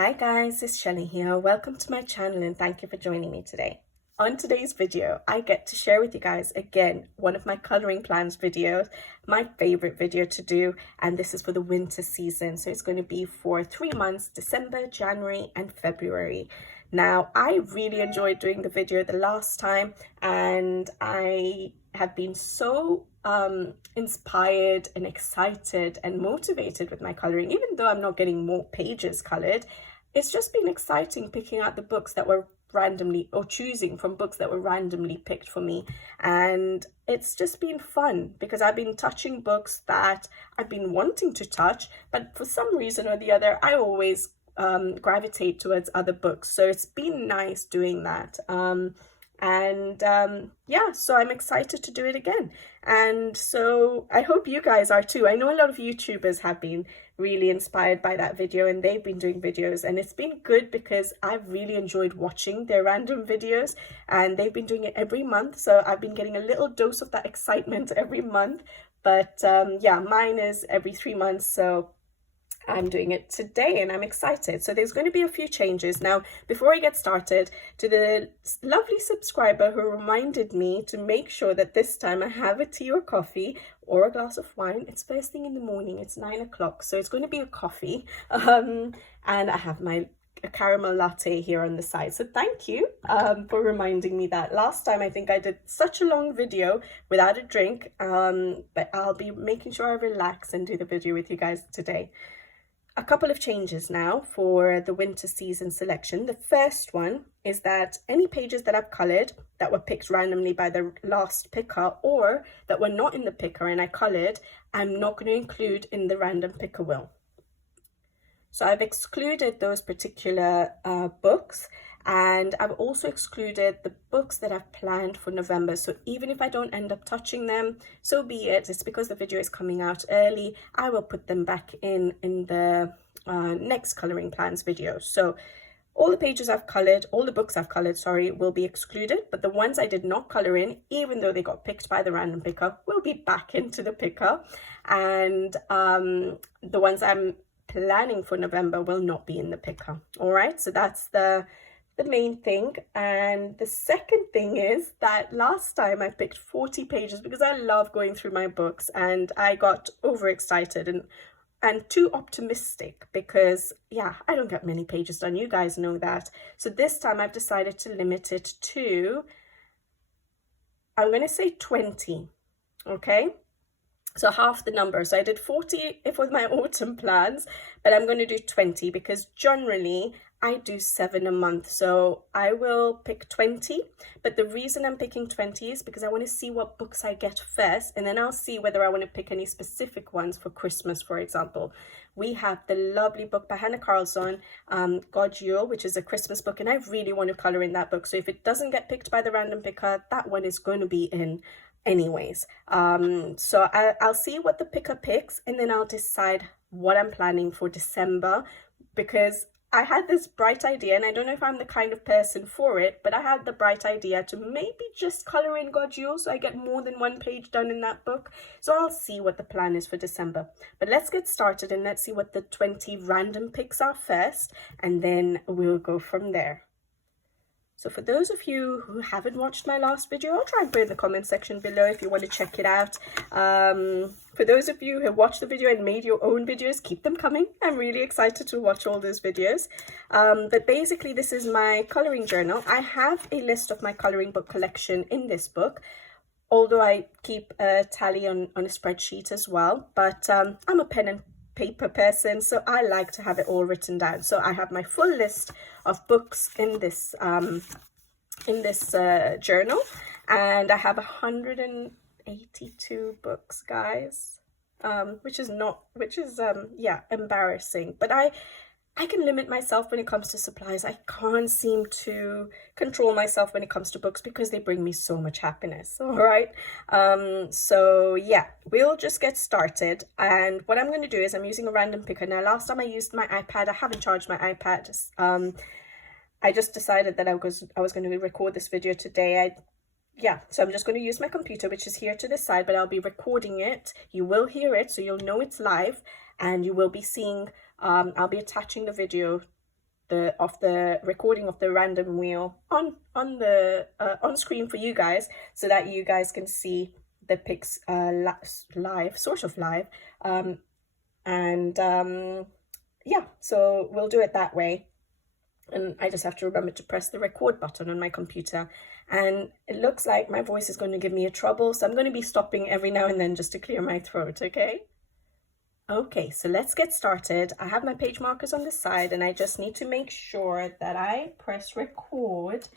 Hi guys, it's Shelly here. Welcome to my channel and thank you for joining me today. On today's video, I get to share with you guys again one of my coloring plans videos, my favorite video to do, and this is for the winter season. So it's going to be for 3 months, December, January and February. Now, I really enjoyed doing the video the last time and I have been so inspired and excited and motivated with my coloring. Even though I'm not getting more pages colored, it's just been exciting picking out the books that were randomly, or choosing from books that were randomly picked for me, and it's just been fun because I've been touching books that I've been wanting to touch, but for some reason or the other I always gravitate towards other books, so it's been nice doing that. Yeah, so I'm excited to do it again, and so I hope you guys are too. I know a lot of YouTubers have been really inspired by that video and they've been doing videos, and it's been good because I've really enjoyed watching their random videos, and they've been doing it every month, so I've been getting a little dose of that excitement every month. But yeah, mine is every 3 months, so I'm doing it today and I'm excited. So there's going to be a few changes. Now, before I get started, to the lovely subscriber who reminded me to make sure that this time I have a tea or coffee or a glass of wine. It's first thing in the morning, it's 9 o'clock, so it's going to be a coffee. And I have my caramel latte here on the side, so thank you for reminding me that. Last time I think I did such a long video without a drink, but I'll be making sure I relax and do the video with you guys today. A couple of changes now for the winter season selection. The first one is that any pages that I've coloured that were picked randomly by the last picker, or that were not in the picker and I coloured, I'm not going to include in the random picker wheel. So I've excluded those particular books, and I've also excluded the books that I've planned for November. So even if I don't end up touching them, so be it. It's because the video is coming out early. I will put them back in the next coloring plans video. So all the pages I've colored, all the books I've colored, sorry, will be excluded, but the ones I did not color in, even though they got picked by the random picker, will be back into the picker. And the ones I'm planning for November will not be in the picker. All right, so that's the main thing. And the second thing is that last time I picked 40 pages because I love going through my books, and I got overexcited and too optimistic because, yeah, I don't get many pages done. You guys know that. So this time I've decided to limit it to, I'm going to say 20, okay? So half the number. So I did 40 if with my autumn plans, but I'm going to do 20 because generally I do 7 a month. So I will pick 20, but the reason I'm picking 20 is because I want to see what books I get first, and then I'll see whether I want to pick any specific ones for Christmas, for example. We have the lovely book by Hannah Carlson, God Yule, which is a Christmas book, and I really want to colour in that book. So if it doesn't get picked by the random picker, that one is going to be in anyways. So I'll see what the picker picks, and then I'll decide what I'm planning for December, because I had this bright idea, and I don't know if I'm the kind of person for it, but I had the bright idea to maybe just colour in God Yule so I get more than 1 page done in that book. So I'll see what the plan is for December. But let's get started and let's see what the 20 random picks are first, and then we'll go from there. So for those of you who haven't watched my last video, I'll try and put it in the comment section below if you want to check it out. For those of you who watched the video and made your own videos, keep them coming. I'm really excited to watch all those videos. But basically, this is my coloring journal. I have a list of my coloring book collection in this book, although I keep a tally on a spreadsheet as well. But I'm a pen and paper person, so I like to have it all written down. So I have my full list of books in this journal, and I have 182 books, guys, which is yeah, embarrassing, but I can limit myself when it comes to supplies. I can't seem to control myself when it comes to books because they bring me so much happiness. All right. So yeah, we'll just get started. And what I'm going to do is I'm using a random picker. Now, last time I used my iPad, I haven't charged my iPad. I just decided that I was going to record this video today. So I'm just going to use my computer, which is here to the side, but I'll be recording it. You will hear it, so you'll know it's live, and you will be seeing, I'll be attaching the video the recording of the random wheel on screen for you guys, so that you guys can see the pics live, sort of live. Yeah, so we'll do it that way. And I just have to remember to press the record button on my computer. And it looks like my voice is going to give me a trouble, so I'm going to be stopping every now and then just to clear my throat, okay? Okay, so let's get started. I have my page markers on the side, and I just need to make sure that I press record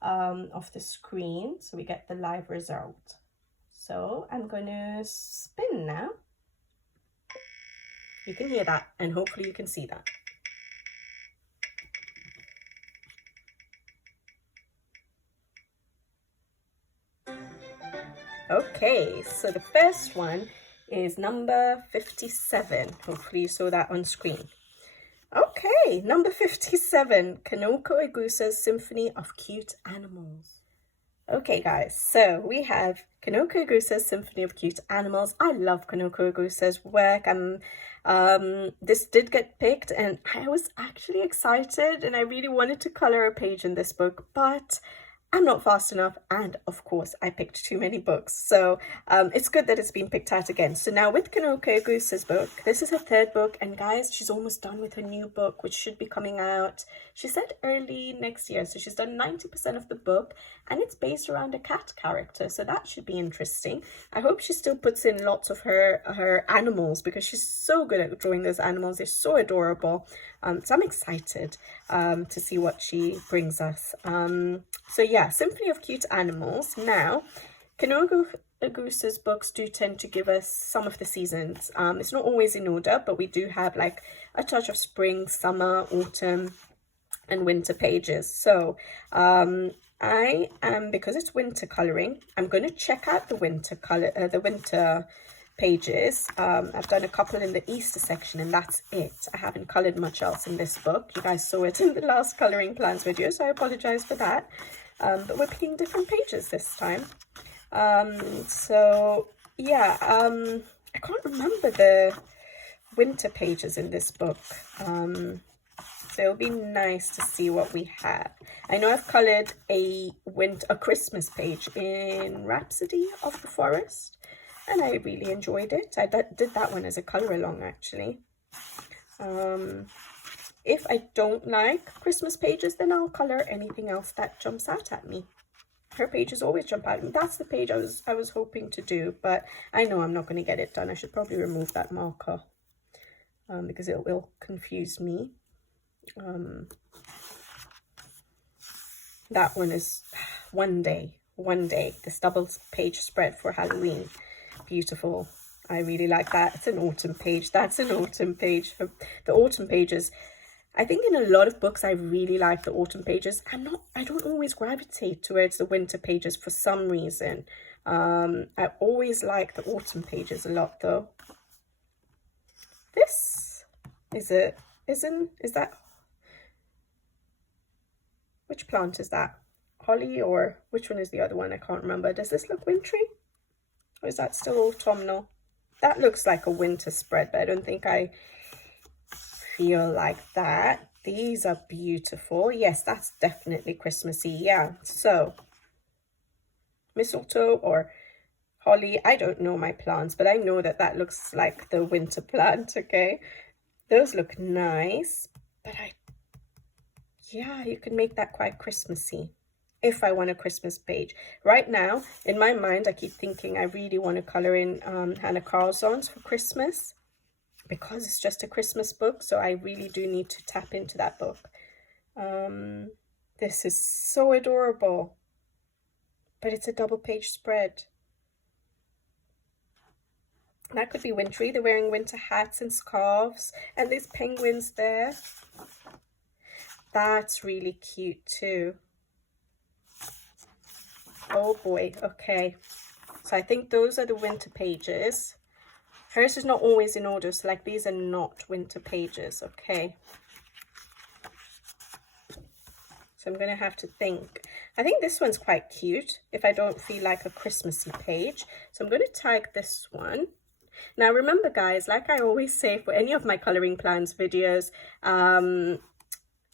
of the screen so we get the live result. So I'm going to spin now. You can hear that, and hopefully you can see that. Okay, so the first one is number 57. Hopefully you saw that on screen. Okay, number 57, Kanoko Egusa's Symphony of Cute Animals. Okay guys, so we have Kanoko Egusa's Symphony of Cute Animals. I love Kanoko Egusa's work. This did get picked, and I was actually excited, and I really wanted to color a page in this book, but I'm not fast enough, and of course I picked too many books, so it's good that it's been picked out again. So now with Kanoko Egusa's book, this is her third book, and guys, she's almost done with her new book, which should be coming out, she said, early next year. So she's done 90% of the book, and it's based around a cat character, so that should be interesting. I hope she still puts in lots of her animals, because she's so good at drawing those animals. They're so adorable. So I'm excited to see what she brings us. So yeah, Symphony of Cute Animals. Now, Kanoko Egusa's books do tend to give us some of the seasons. It's not always in order, but we do have like a touch of spring, summer, autumn, and winter pages. So I am, because it's winter coloring, I'm going to check out the winter pages. I've done a couple in the Easter section, and that's it. I haven't colored much else in this book. You guys saw it in the last coloring plans video, so I apologize for that. But we're picking different pages this time. So yeah, I can't remember the winter pages in this book. So it'll be nice to see what we have. I know I've colored a Christmas page in Rhapsody of the Forest, and I really enjoyed it. I did that one as a color along, actually. If I don't like Christmas pages, then I'll color anything else that jumps out at me. Her pages always jump out at me. That's the page I was hoping to do, but I know I'm not going to get it done. I should probably remove that marker because it will confuse me. That one is one day, this double page spread for Halloween. Beautiful. I really like that. It's an autumn page. That's an autumn page. The autumn pages, I think in a lot of books I really like the autumn pages. I don't always gravitate towards the winter pages for some reason. I always like the autumn pages a lot though. This is that, which plant is that? Holly, or which one is the other one? I can't remember. Does this look wintry? Or is that still autumnal? That looks like a winter spread, but I don't think I feel like that. These are beautiful. Yes, that's definitely Christmassy. Yeah, so mistletoe or holly. I don't know my plants, but I know that that looks like the winter plant, okay? Those look nice, but yeah, you can make that quite Christmassy if I want a Christmas page. Right now, in my mind, I keep thinking I really want to color in Hannah Carlson's for Christmas, because it's just a Christmas book, so I really do need to tap into that book. This is so adorable, but it's a double page spread. That could be wintry. They're wearing winter hats and scarves, and there's penguins there. That's really cute too. Oh boy, okay. So I think those are the winter pages. Hers is not always in order, so like these are not winter pages, okay. So I'm gonna have to think. I think this one's quite cute if I don't feel like a Christmassy page. So I'm gonna tag this one. Now remember guys, like I always say for any of my coloring plans videos,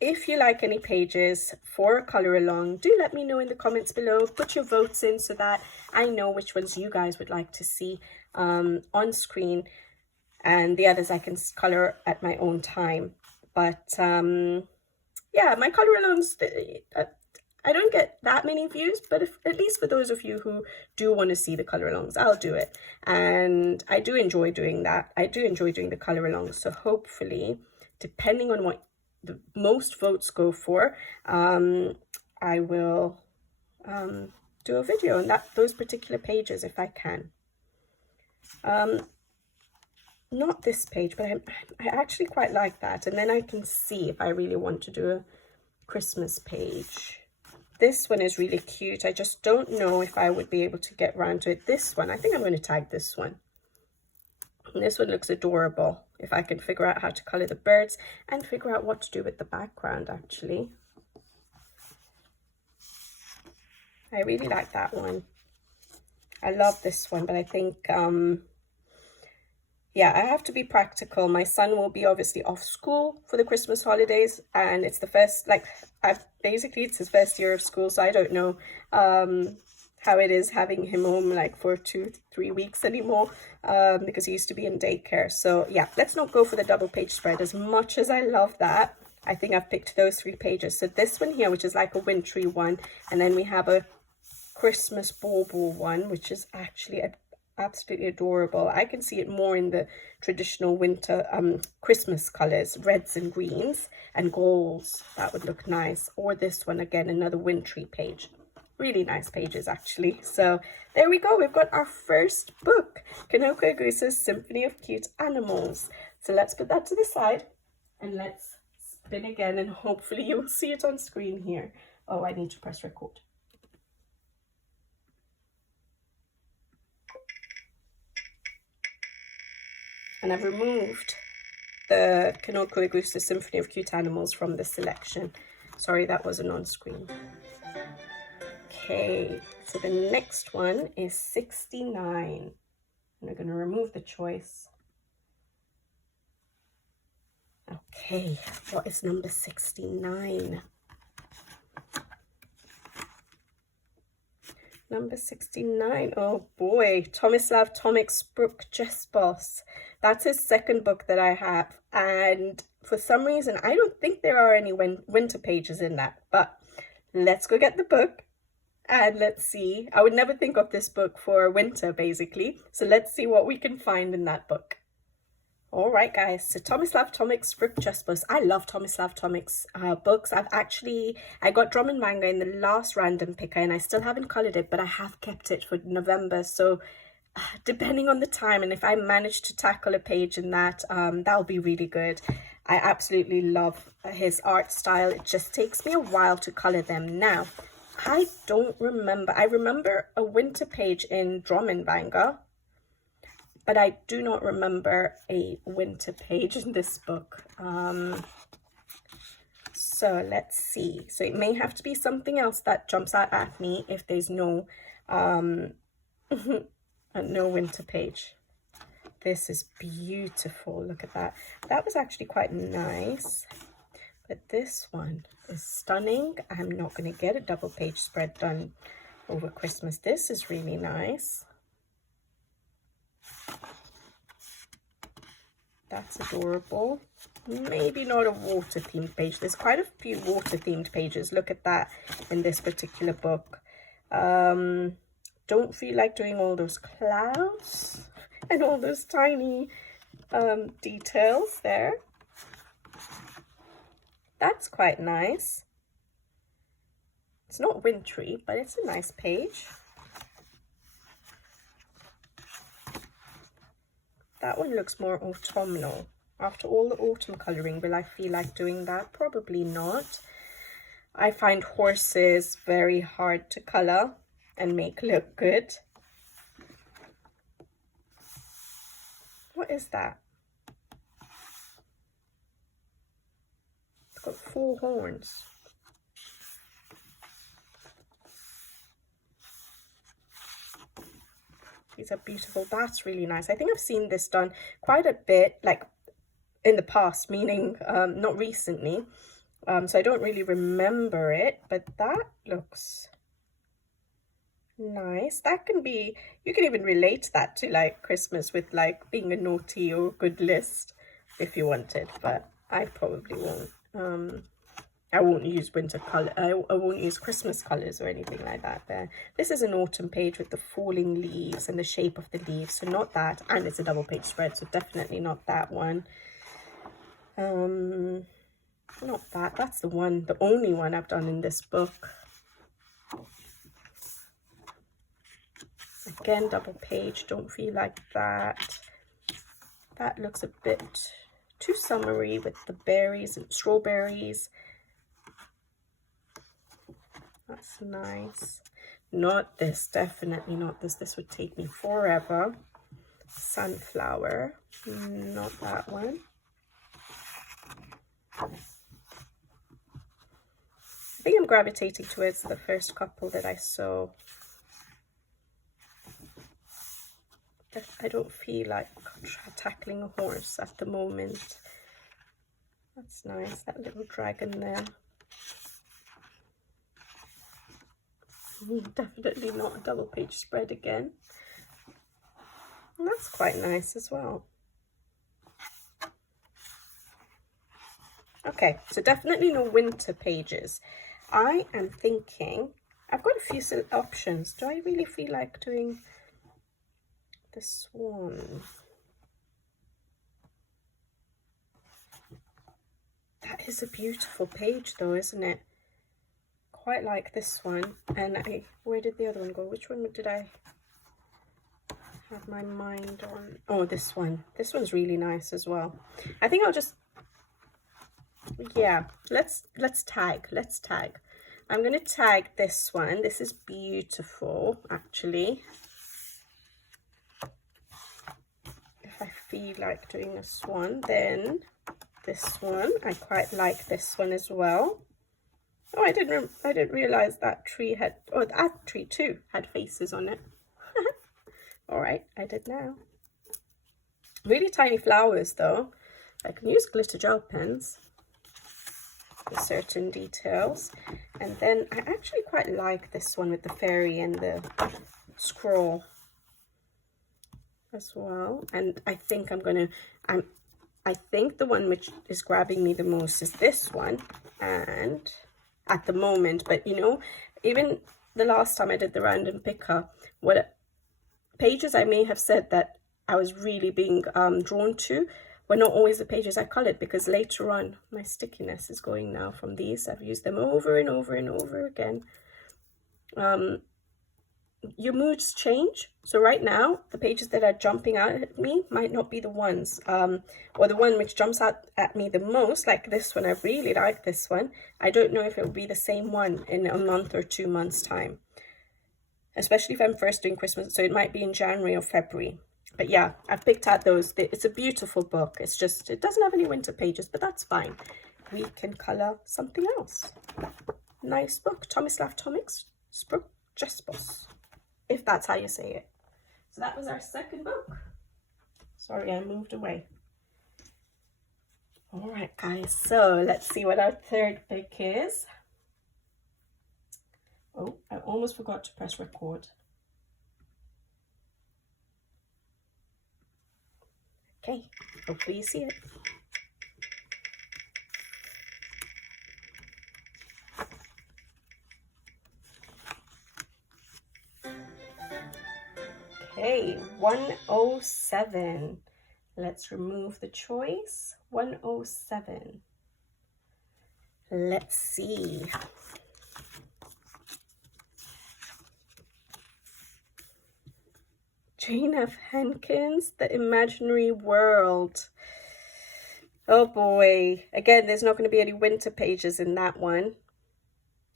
if you like any pages for a colour along, do let me know in the comments below. Put your votes in so that I know which ones you guys would like to see on screen, and the others I can colour at my own time. But yeah, my colour alongs, I don't get that many views, but at least for those of you who do want to see the colour alongs, I'll do it. And I do enjoy doing that. I do enjoy doing the colour alongs. So hopefully, depending on what the most votes go for, I will do a video on those particular pages if I can. Not this page, but I actually quite like that. And then I can see if I really want to do a Christmas page. This one is really cute. I just don't know if I would be able to get around to it. This one, I think I'm going to tag this one. And this one looks adorable. If I can figure out how to colour the birds and figure out what to do with the background, actually. I really like that one. I love this one, but I think, yeah, I have to be practical. My son will be obviously off school for the Christmas holidays, and it's the first, like, basically it's his first year of school, so I don't know how it is having him home like for 2-3 weeks anymore, because he used to be in daycare. So yeah, let's not go for the double page spread. As much as I love that, I think I've picked those 3 pages. So this one here, which is like a wintry one, and then we have a Christmas bauble one, which is actually absolutely adorable. I can see it more in the traditional winter Christmas colors, reds and greens and golds. That would look nice. Or this one, again, another wintry page. Really nice pages, actually. So there we go. We've got our first book, Karolina Kuwasa's Symphony of Cute Animals. So let's put that to the side and let's spin again, and hopefully you'll see it on screen here. Oh, I need to press record. And I've removed the Karolina Kuwasa Symphony of Cute Animals from the selection. Sorry, that wasn't on screen. Okay, so the next one is 69. And I'm going to remove the choice. Okay, what is number 69? Number 69, oh boy, Tomislav Tomic's Brook Jespos. That's his second book that I have, and for some reason, I don't think there are any winter pages in that, but let's go get the book, and let's see. I would never think of this book for winter, basically, so let's see what we can find in that book. All right, guys, so Tomislav Tomic's Brook Jespos. I love Tomislav Tomic's books. I got Drum and Manga in the last random picker, and I still haven't coloured it, but I have kept it for November. So depending on the time, and if I manage to tackle a page in that, that'll be really good. I absolutely love his art style. It just takes me a while to colour them. Now, I don't remember. I remember a winter page in Drum and Manga, but I do not remember a winter page in this book. So let's see. So it may have to be something else that jumps out at me if there's no no winter page. This is beautiful. Look at that. That was actually quite nice. But this one is stunning. I'm not going to get a double page spread done over Christmas. This is really nice. That's adorable. Maybe not a water themed page. There's quite a few water themed pages. Look at that in this particular book. Don't feel like doing all those clouds and all those tiny details there. That's quite nice. It's not wintry, but it's a nice page. That one looks more autumnal. After all the autumn colouring, will I feel like doing that? Probably not. I find horses very hard to colour and make look good. What is that? It's got 4 horns. These are beautiful. That's really nice. I think I've seen this done quite a bit, like in the past, meaning not recently. so I don't really remember it, but that looks nice. That can be, you can even relate that to like Christmas with like being a naughty or good list if you wanted, but I probably won't. I won't use winter color. I won't use Christmas colors or anything like that there. This is an autumn page with the falling leaves and the shape of the leaves, so not that. And it's a double page spread, so definitely not that one. Not that. That's the one, the only one I've done in this book. Again, double page. Don't feel like that. That looks a bit too summery with the berries and strawberries. That's nice. Not this, definitely not this. This would take me forever. Sunflower, not that one. I think I'm gravitating towards the first couple that I saw. I don't feel like tackling a horse at the moment. That's nice, that little dragon there. Definitely not a double page spread again. And that's quite nice as well. Okay, so definitely no winter pages. I am thinking, I've got a few options. Do I really feel like doing the swan? That is a beautiful page though, isn't it? Quite like this one. And where did the other one go? Which one did I have my mind on? Oh, this one. This one's really nice as well. I think I'll just, yeah, let's tag. I'm going to tag this one. This is beautiful, actually. If I feel like doing a swan, then this one. I quite like this one as well. Oh, I didn't realize that tree had, or that tree too had faces on it. All right, I did now. Really tiny flowers though. I can use glitter gel pens for certain details. And then I actually quite like this one with the fairy and the scroll as well. And I think I think the one which is grabbing me the most is this one. And at the moment, but you know, even the last time I did the random picker, what pages I may have said that I was really being drawn to were not always the pages I colored, because later on my stickiness is going now from these. I've used them over and over and over again. Your moods change, so right now the pages that are jumping out at me might not be the ones, or the one which jumps out at me the most, like this one. I really like this one. I don't know if it will be the same one in a month or 2 months time, especially if I'm first doing Christmas, so it might be in January or February. But yeah, I've picked out those. It's a beautiful book. It's just, it doesn't have any winter pages, but that's fine. We can color something else. Nice book. Tomislav Tomic's Spruk Jespos, if that's how you say it. So that was our second book. Sorry, I moved away. All right, guys, so let's see what our third pick is. Oh, I almost forgot to press record. Okay, hopefully you see it. Okay, 107. Let's remove the choice. 107. Let's see. Janf Henkins, The Imaginary World. Oh boy. Again, there's not going to be any winter pages in that one.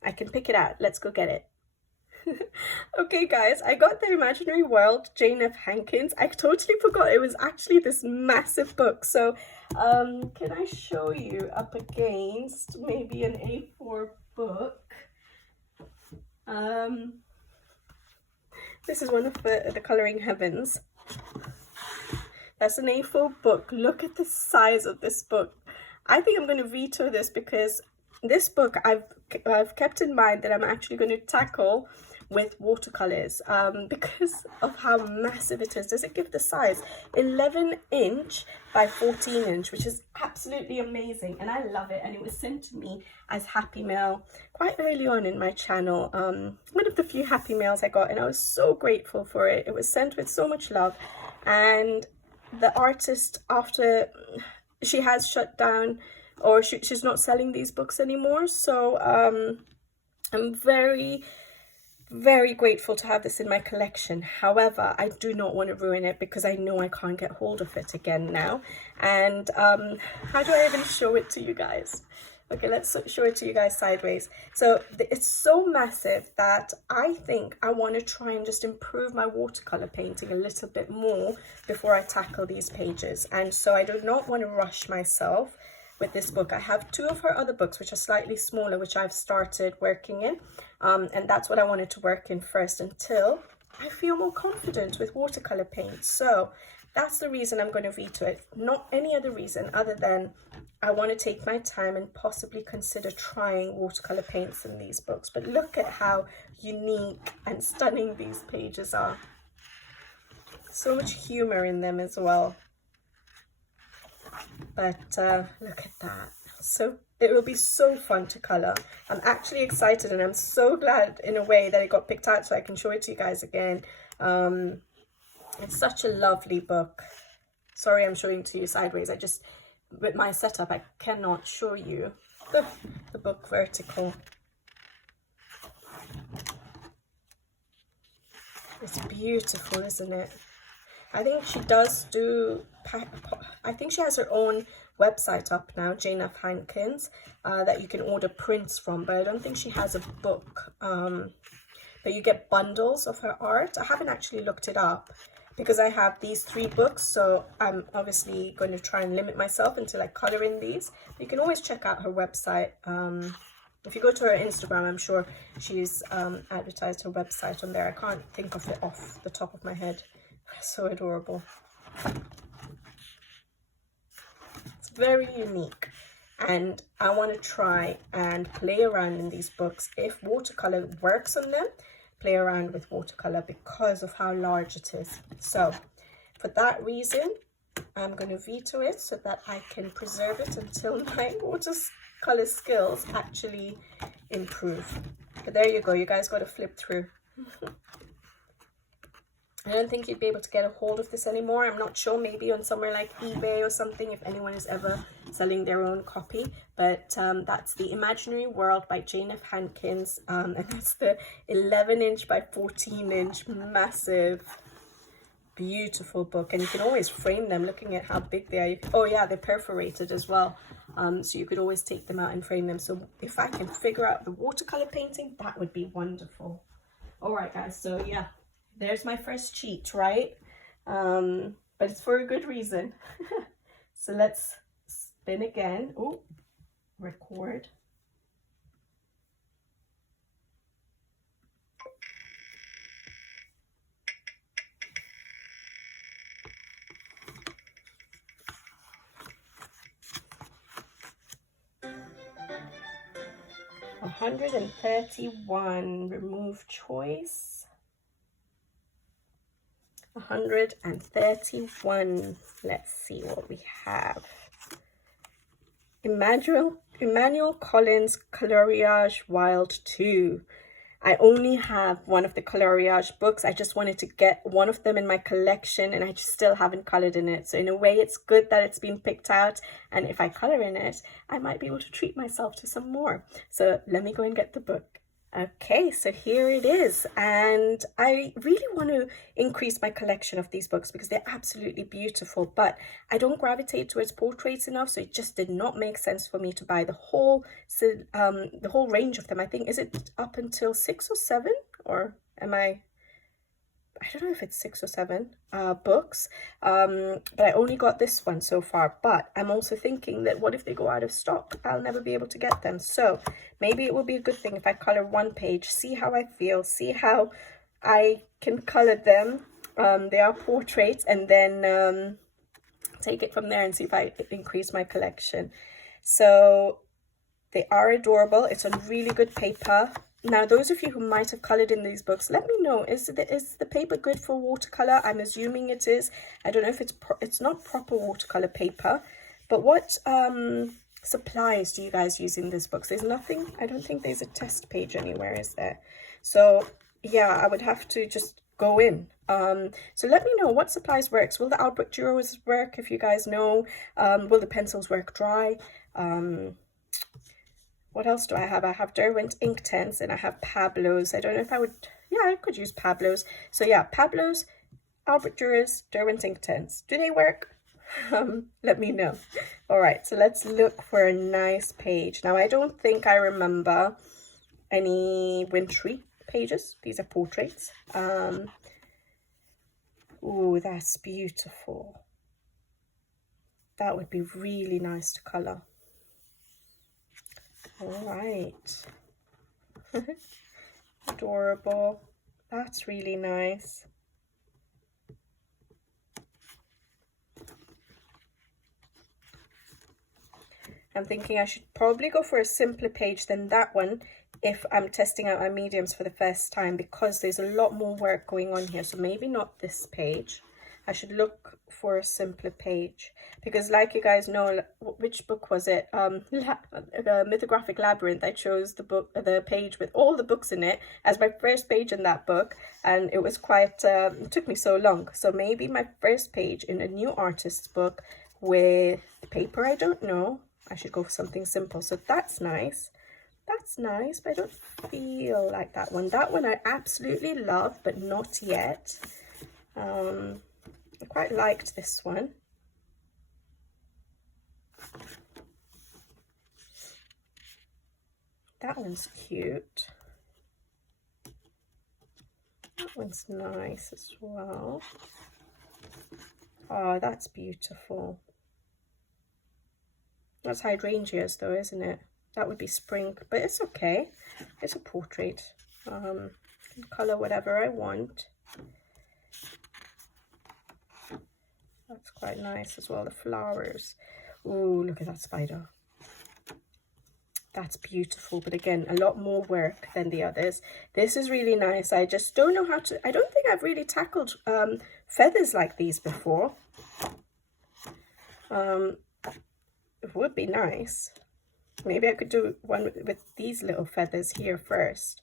I can pick it out. Let's go get it. Okay guys, I got The Imaginary World, Janf Henkins. I totally forgot it was actually this massive book. So can I show you up against maybe an A4 book? This is one of the Coloring Heavens. That's an A4 book. Look at the size of this book. I think I'm going to veto this because this book I've kept in mind that I'm actually going to tackle with watercolors because of how massive it is. Does it give the size? 11" by 14", which is absolutely amazing, and I love it. And it was sent to me as Happy Mail quite early on in my channel. One of the few Happy Mails I got, and I was so grateful for it. It was sent with so much love, and the artist, after she has shut down, or she's not selling these books anymore, so I'm very grateful to have this in my collection. However, I do not want to ruin it because I know I can't get hold of it again now. And how do I even show it to you guys? Okay, let's show it to you guys sideways. So it's so massive that I think I want to try and just improve my watercolor painting a little bit more before I tackle these pages. And so I do not want to rush myself with this book. I have 2 of her other books which are slightly smaller, which I've started working in, and that's what I wanted to work in first until I feel more confident with watercolor paint. So that's the reason I'm going to veto it, not any other reason other than I want to take my time and possibly consider trying watercolor paints in these books. But look at how unique and stunning these pages are. So much humor in them as well. But look at that. So it will be so fun to color. I'm actually excited, and I'm so glad in a way that it got picked out so I can show it to you guys again. It's such a lovely book. Sorry, I'm showing it to you sideways. I just, with my setup, I cannot show you the book vertical. It's beautiful, isn't it? I think she does do, I think she has her own website up now, Janf Henkins, that you can order prints from, but I don't think she has a book. But you get bundles of her art. I haven't actually looked it up because I have these 3 books, so I'm obviously going to try and limit myself until I color in these. But you can always check out her website. If you go to her Instagram, I'm sure she's advertised her website on there. I can't think of it off the top of my head. So adorable. It's very unique, and I want to try and play around in these books. If watercolor works on them, play around with watercolor because of how large it is. So for that reason, I'm going to veto it so that I can preserve it until my watercolor skills actually improve. But there you go, you guys got to flip through. I don't think you'd be able to get a hold of this anymore. I'm not sure, maybe on somewhere like eBay or something, if anyone is ever selling their own copy. But that's The Imaginary World by Janf Henkins. And that's the 11" by 14" massive, beautiful book. And you can always frame them, looking at how big they are. Oh yeah, they're perforated as well. So you could always take them out and frame them. So if I can figure out the watercolor painting, that would be wonderful. All right, guys, so yeah. There's my first cheat, right? But it's for a good reason. So let's spin again. Oh, record. $131. Remove choice. 131. Let's see what we have. Emmanuel Colin's Caloria Wild 2. I only have one of the Caloria books. I just wanted to get one of them in my collection, and I just still haven't colored in it. So in a way, it's good that it's been picked out, and if I color in it, I might be able to treat myself to some more. So let me go and get the book. Okay, so here it is, and I really want to increase my collection of these books because they're absolutely beautiful, but I don't gravitate towards portraits enough, so it just did not make sense for me to buy the whole range of them. I think, is it up until 6 or 7, or am I don't know if it's 6 or 7 books, but I only got this one so far. But I'm also thinking that what if they go out of stock? I'll never be able to get them. So maybe it will be a good thing if I color one page, see how I feel, see how I can color them. They are portraits, and then take it from there and see if I increase my collection. So They are adorable. It's on really good paper. Now, those of you who might have coloured in these books, let me know, is the paper good for watercolour? I'm assuming it is. I don't know if it's not proper watercolour paper, but what supplies do you guys use in these books? There's nothing, I don't think there's a test page anywhere, is there? So, yeah, I would have to just go in. So let me know what supplies works. Will the Albrecht Duros work, if you guys know? Will the pencils work dry? What else do I have? I have Derwent Inktense and I have Pablo's. I don't know if I would, yeah, I could use Pablo's. So yeah, Pablo's, Albrecht Duros, Derwent Inktense. Do they work? Let me know. All right, so let's look for a nice page. Now, I don't think I remember any wintry pages. These are portraits. Oh, that's beautiful. That would be really nice to colour. All right. Adorable. That's really nice. I'm thinking I should probably go for a simpler page than that one if I'm testing out my mediums for the first time, because there's a lot more work going on here. So maybe not this page. I should look for a simpler page, because like you guys know, which book was it? Mythographic Labyrinth. I chose the page with all the books in it as my first page in that book, and it was quite, it took me so long. So maybe my first page in a new artist's book with paper I don't know. I should go for something simple. So that's nice. That's nice, but I don't feel like that one. That one I absolutely love, but not yet. I quite liked this one. That one's cute. That one's nice as well. Oh, that's beautiful. That's hydrangeas though, isn't it? That would be spring, but it's okay. It's a portrait. I can colour whatever I want. That's quite nice as well, the flowers. Ooh, look at that spider. That's beautiful, but again, a lot more work than the others. This is really nice. I just don't know how to, I don't think I've really tackled feathers like these before. It would be nice. Maybe I could do one with these little feathers here first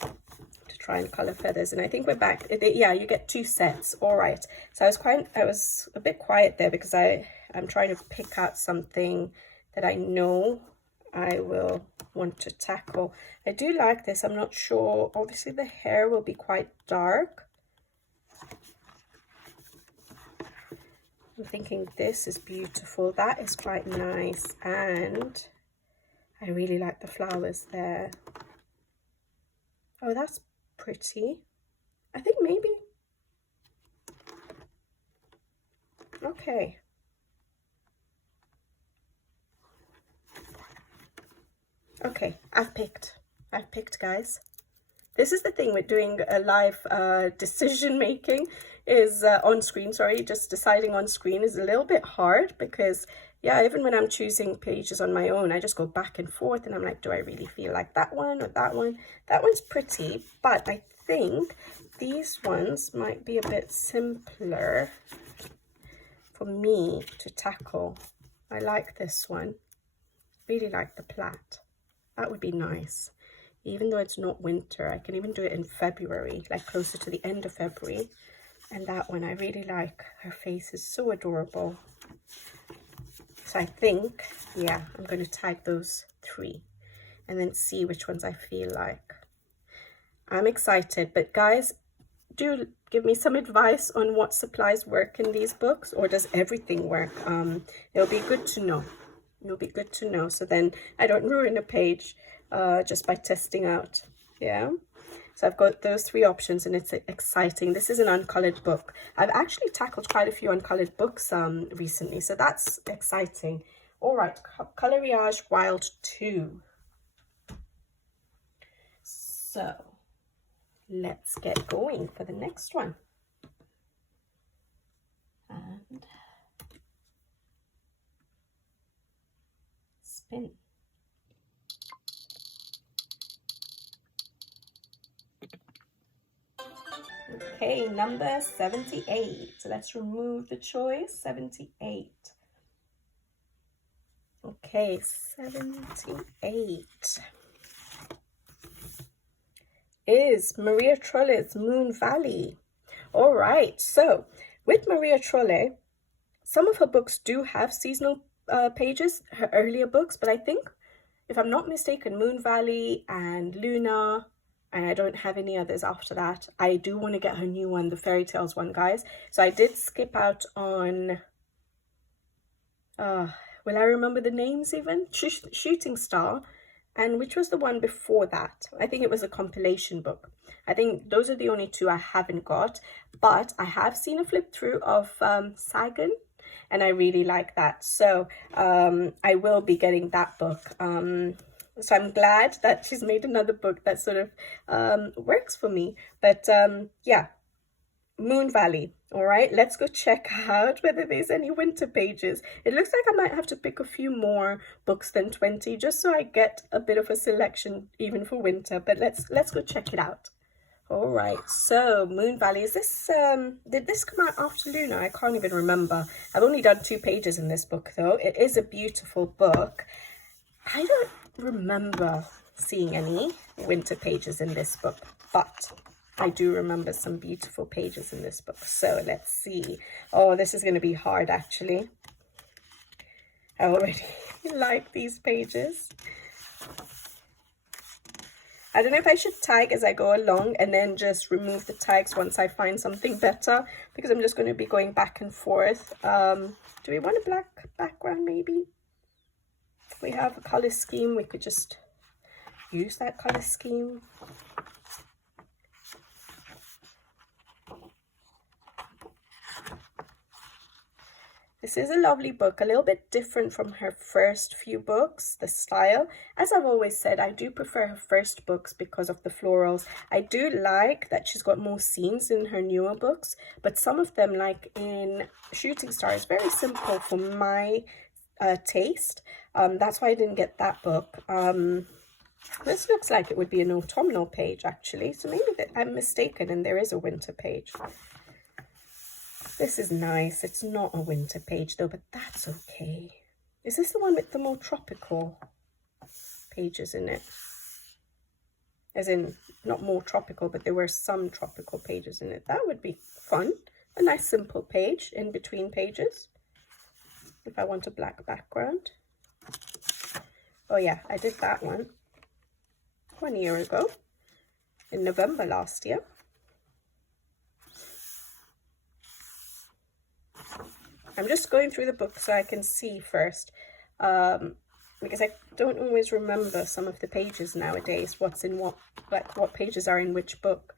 to try and color feathers. And I think we're back. Yeah, you get 2 sets. All right. So I was a bit quiet there because I'm trying to pick out something that I know I will want to tackle. I do like this. I'm not sure. Obviously, the hair will be quite dark. I'm thinking this is beautiful. That is quite nice, and I really like the flowers there. Oh, that's pretty. I think maybe. Okay. Okay, I've picked, guys. This is the thing with doing a live decision making is on screen, sorry, just deciding on screen is a little bit hard because, yeah, even when I'm choosing pages on my own, I just go back and forth and I'm like, do I really feel like that one or that one? That one's pretty, but I think these ones might be a bit simpler for me to tackle. I like this one. Really like the plait. That would be nice. Even though it's not winter, I can even do it in February, like closer to the end of February. And that one, I really like. Her face is so adorable. So I think, yeah, I'm going to tag those 3 and then see which ones I feel like. I'm excited, but guys, do give me some advice on what supplies work in these books, or does everything work? It'll be good to know. It'll be good to know, so then I don't ruin a page just by testing out. Yeah, so I've got those 3 options and it's exciting. This is an uncolored book. I've actually tackled quite a few uncolored books recently, so that's exciting. All right, Coloriage Wild 2. So let's get going for the next one. And spin. Okay, number 78. So let's remove the choice. 78. Okay, 78 is Maria Trolle's Moon Valley. All right, so with Maria Trolle, some of her books do have seasonal pages, her earlier books, but I think, if I'm not mistaken, Moon Valley and Luna, and I don't have any others after that. I do want to get her new one, the Fairy Tales one, guys. So I did skip out on, will I remember the names even? Shooting Star, and which was the one before that? I think it was a compilation book. I think those are the only two I haven't got, but I have seen a flip through of Sagan, and I really like that. So I will be getting that book. So I'm glad that she's made another book that sort of works for me. But yeah, Moon Valley. All right, let's go check out whether there's any winter pages. It looks like I might have to pick a few more books than 20 just so I get a bit of a selection even for winter. But let's go check it out. All right, so Moon Valley, is this did this come out after Luna? I can't even remember. I've only done 2 pages in this book though. It is a beautiful book. I don't remember seeing any winter pages in this book, but I do remember some beautiful pages in this book. So let's see. Oh, this is going to be hard actually. I already like these pages. I don't know if I should tag as I go along and then just remove the tags once I find something better, because I'm just going to be going back and forth. Do we want a black background maybe? If we have a color scheme, we could just use that color scheme. This is a lovely book, a little bit different from her first few books, the style. As I've always said, I do prefer her first books because of the florals. I do like that she's got more scenes in her newer books, but some of them, like in Shooting Star, is very simple for my taste. That's why I didn't get that book. This looks like it would be an autumnal page actually, so maybe I'm mistaken and there is a winter page. This is nice. It's not a winter page though, but that's okay. Is this the one with the more tropical pages in it? As in, not more tropical, but there were some tropical pages in it. That would be fun. A nice simple page in between pages. If I want a black background. Oh yeah, I did that one 1 year ago, in November last year. I'm just going through the book so I can see first, because I don't always remember some of the pages nowadays, what's in what, like what pages are in which book.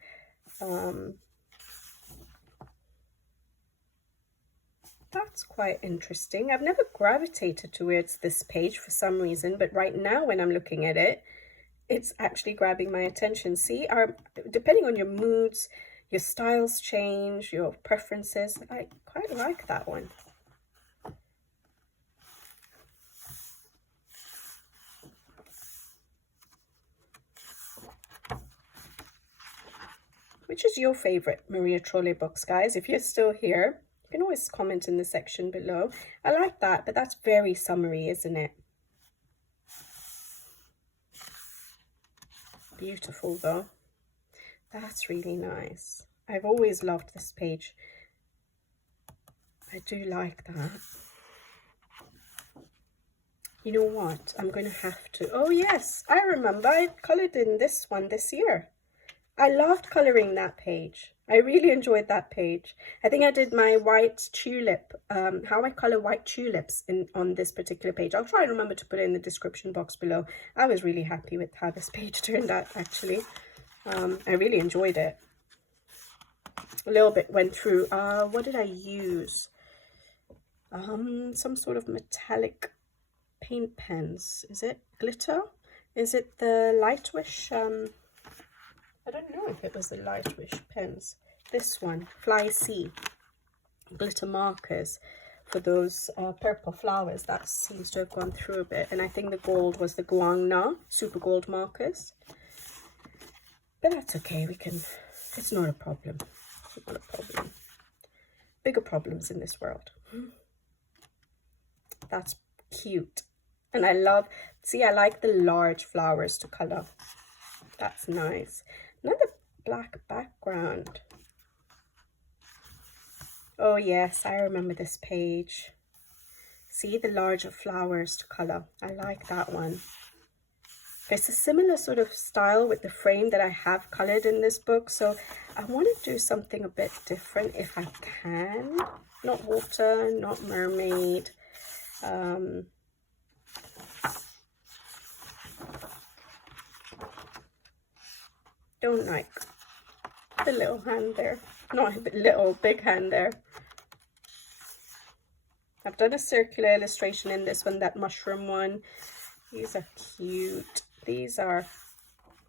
That's quite interesting. I've never gravitated towards this page for some reason, but right now when I'm looking at it, it's actually grabbing my attention. See, depending on your moods, your styles change, your preferences. I quite like that one. Which is your favorite Maria Trolle books, guys? If you're still here, you can always comment in the section below. I like that, but that's very summery, isn't it? Beautiful though. That's really nice. I've always loved this page. I do like that. You know what? I'm going to have to... Oh yes, I remember I coloured in this one this year. I loved colouring that page. I really enjoyed that page. I think I did my white tulip, how I colour white tulips on this particular page. I'll try and remember to put it in the description box below. I was really happy with how this page turned out actually. I really enjoyed it. A little bit went through, what did I use? Some sort of metallic paint pens. Is it glitter? Is it the Lightwish? I don't know if it was the Lightwish pens. This one, Fly Sea, glitter markers for those purple flowers. That seems to have gone through a bit. And I think the gold was the Guangna super gold markers. But that's okay, we can, it's not a problem. not a problem. Bigger problems in this world. That's cute. And I love, see, I like the large flowers to color. That's nice. Another black background. Oh yes, I remember this page. See the larger flowers to color. I like that one. It's a similar sort of style with the frame that I have colored in this book. So I want to do something a bit different if I can. Not water, not mermaid. Don't like the little hand there. Not the little, big hand there. I've done a circular illustration in this one, that mushroom one. These are cute. These are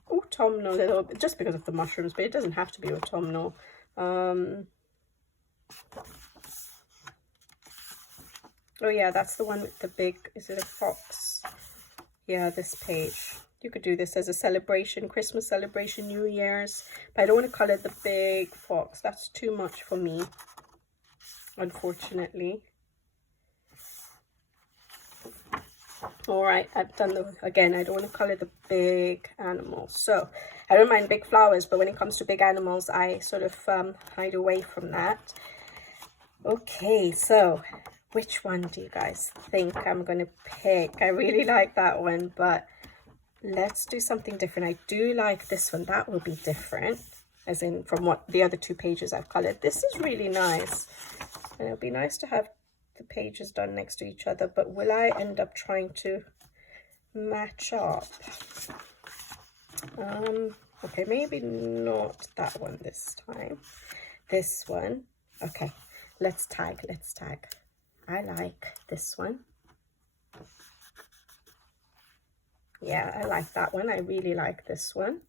autumnal, little, just because of the mushrooms, but it doesn't have to be autumnal. Oh yeah, that's the one with the big, is it a fox? Yeah, this page. You could do this as a celebration, Christmas celebration, New Year's. But I don't want to color the big fox. That's too much for me, unfortunately. All right, I've done the, again, I don't want to color the big animals. So I don't mind big flowers, but when it comes to big animals, I sort of hide away from that. Okay, so which one do you guys think I'm going to pick? I really like that one, but let's do something different. I do like this one. That will be different, as in from what the other two pages I've colored. This is really nice, and it'll be nice to have the pages done next to each other, but will I end up trying to match up? Okay, maybe not that one this time. This one. Okay, let's tag. I like this one. Yeah, I like that one. I really like this one.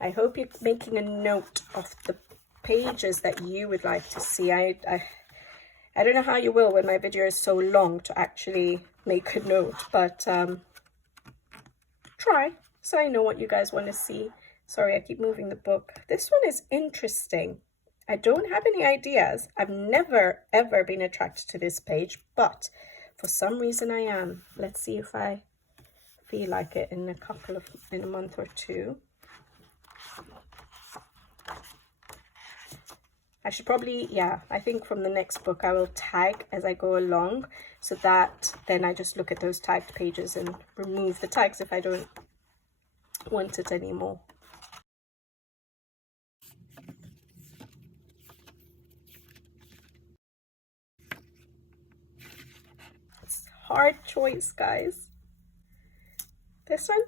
I hope you're making a note of the pages that you would like to see. I don't know how you will when my video is so long to actually make a note, but try so I know what you guys want to see. Sorry, I keep moving the book. This one is interesting. I don't have any ideas. I've never ever been attracted to this page, but for some reason I am. Let's see if I feel like it in a month or two. I should probably, yeah, I think from the next book I will tag as I go along, so that then I just look at those tagged pages and remove the tags if I don't want it anymore. It's a hard choice, guys. This one?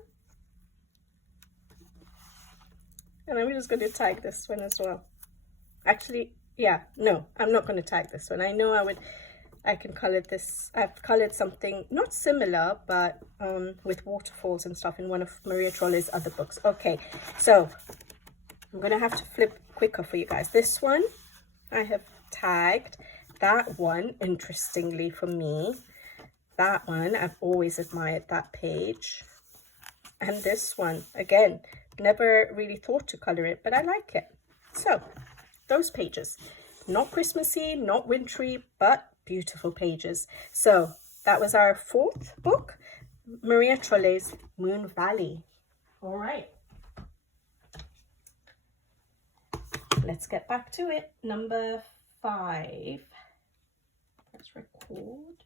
And I'm just going to tag this one as well. Actually, yeah, no, I'm not going to tag this one. I know I can color this. I've colored something not similar, but with waterfalls and stuff in one of Maria Trolle's other books. Okay, so I'm going to have to flip quicker for you guys. This one I have tagged. That one, interestingly for me, that one, I've always admired that page. And this one, again, never really thought to color it, but I like it. So those pages, not Christmassy, not wintry, but beautiful pages. So that was our fourth book, Maria Trolle's Moon Valley. All right, let's get back to it. Number 5. Let's record.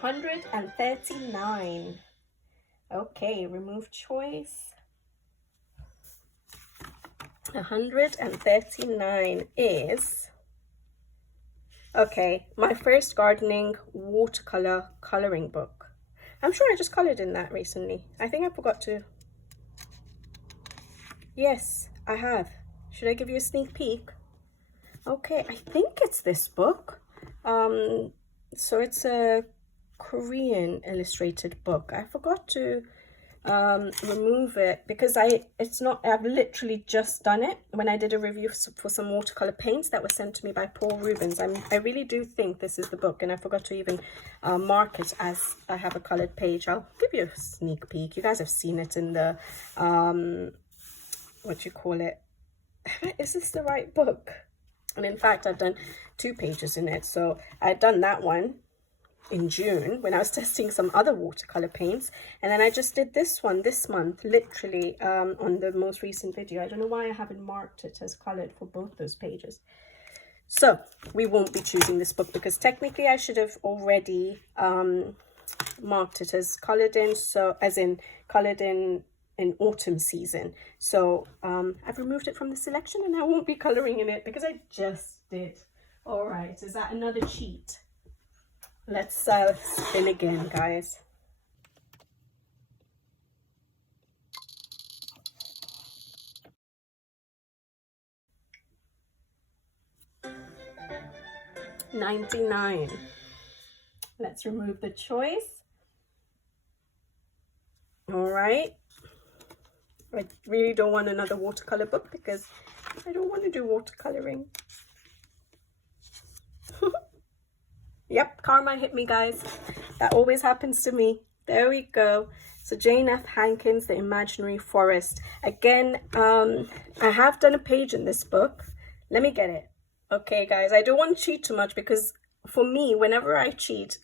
$139. Okay, remove choice. 139 is, okay, my first gardening watercolor coloring book. I'm sure I just colored in that recently. I think I forgot to. Yes, I have. Should I give you a sneak peek? Okay, I think it's this book. So it's a Korean illustrated book. I forgot to remove it because I've literally just done it when I did a review for some watercolor paints that was sent to me by Paul Rubens. I really do think this is the book, and I forgot to even mark it as I have a colored page. I'll give you a sneak peek. You guys have seen it in the what do you call it? Is this the right book? And in fact, I've done 2 pages in it. So I'd done that one in June when I was testing some other watercolor paints, and then I just did this one this month, literally on the most recent video. I don't know why I haven't marked it as colored for both those pages. So we won't be choosing this book because technically I should have already marked it as colored in, so as in colored in autumn season. So I've removed it from the selection and I won't be coloring in it because I just did. All right, is that another cheat? Let's spin again, guys. $99. Let's remove the choice. All right. I really don't want another watercolor book because I don't want to do watercoloring. Yep, karma hit me, guys. That always happens to me. There we go. So Janf Henkins, The Imaginary Forest. Again, I have done a page in this book. Let me get it. Okay, guys, I don't want to cheat too much because for me, whenever I cheat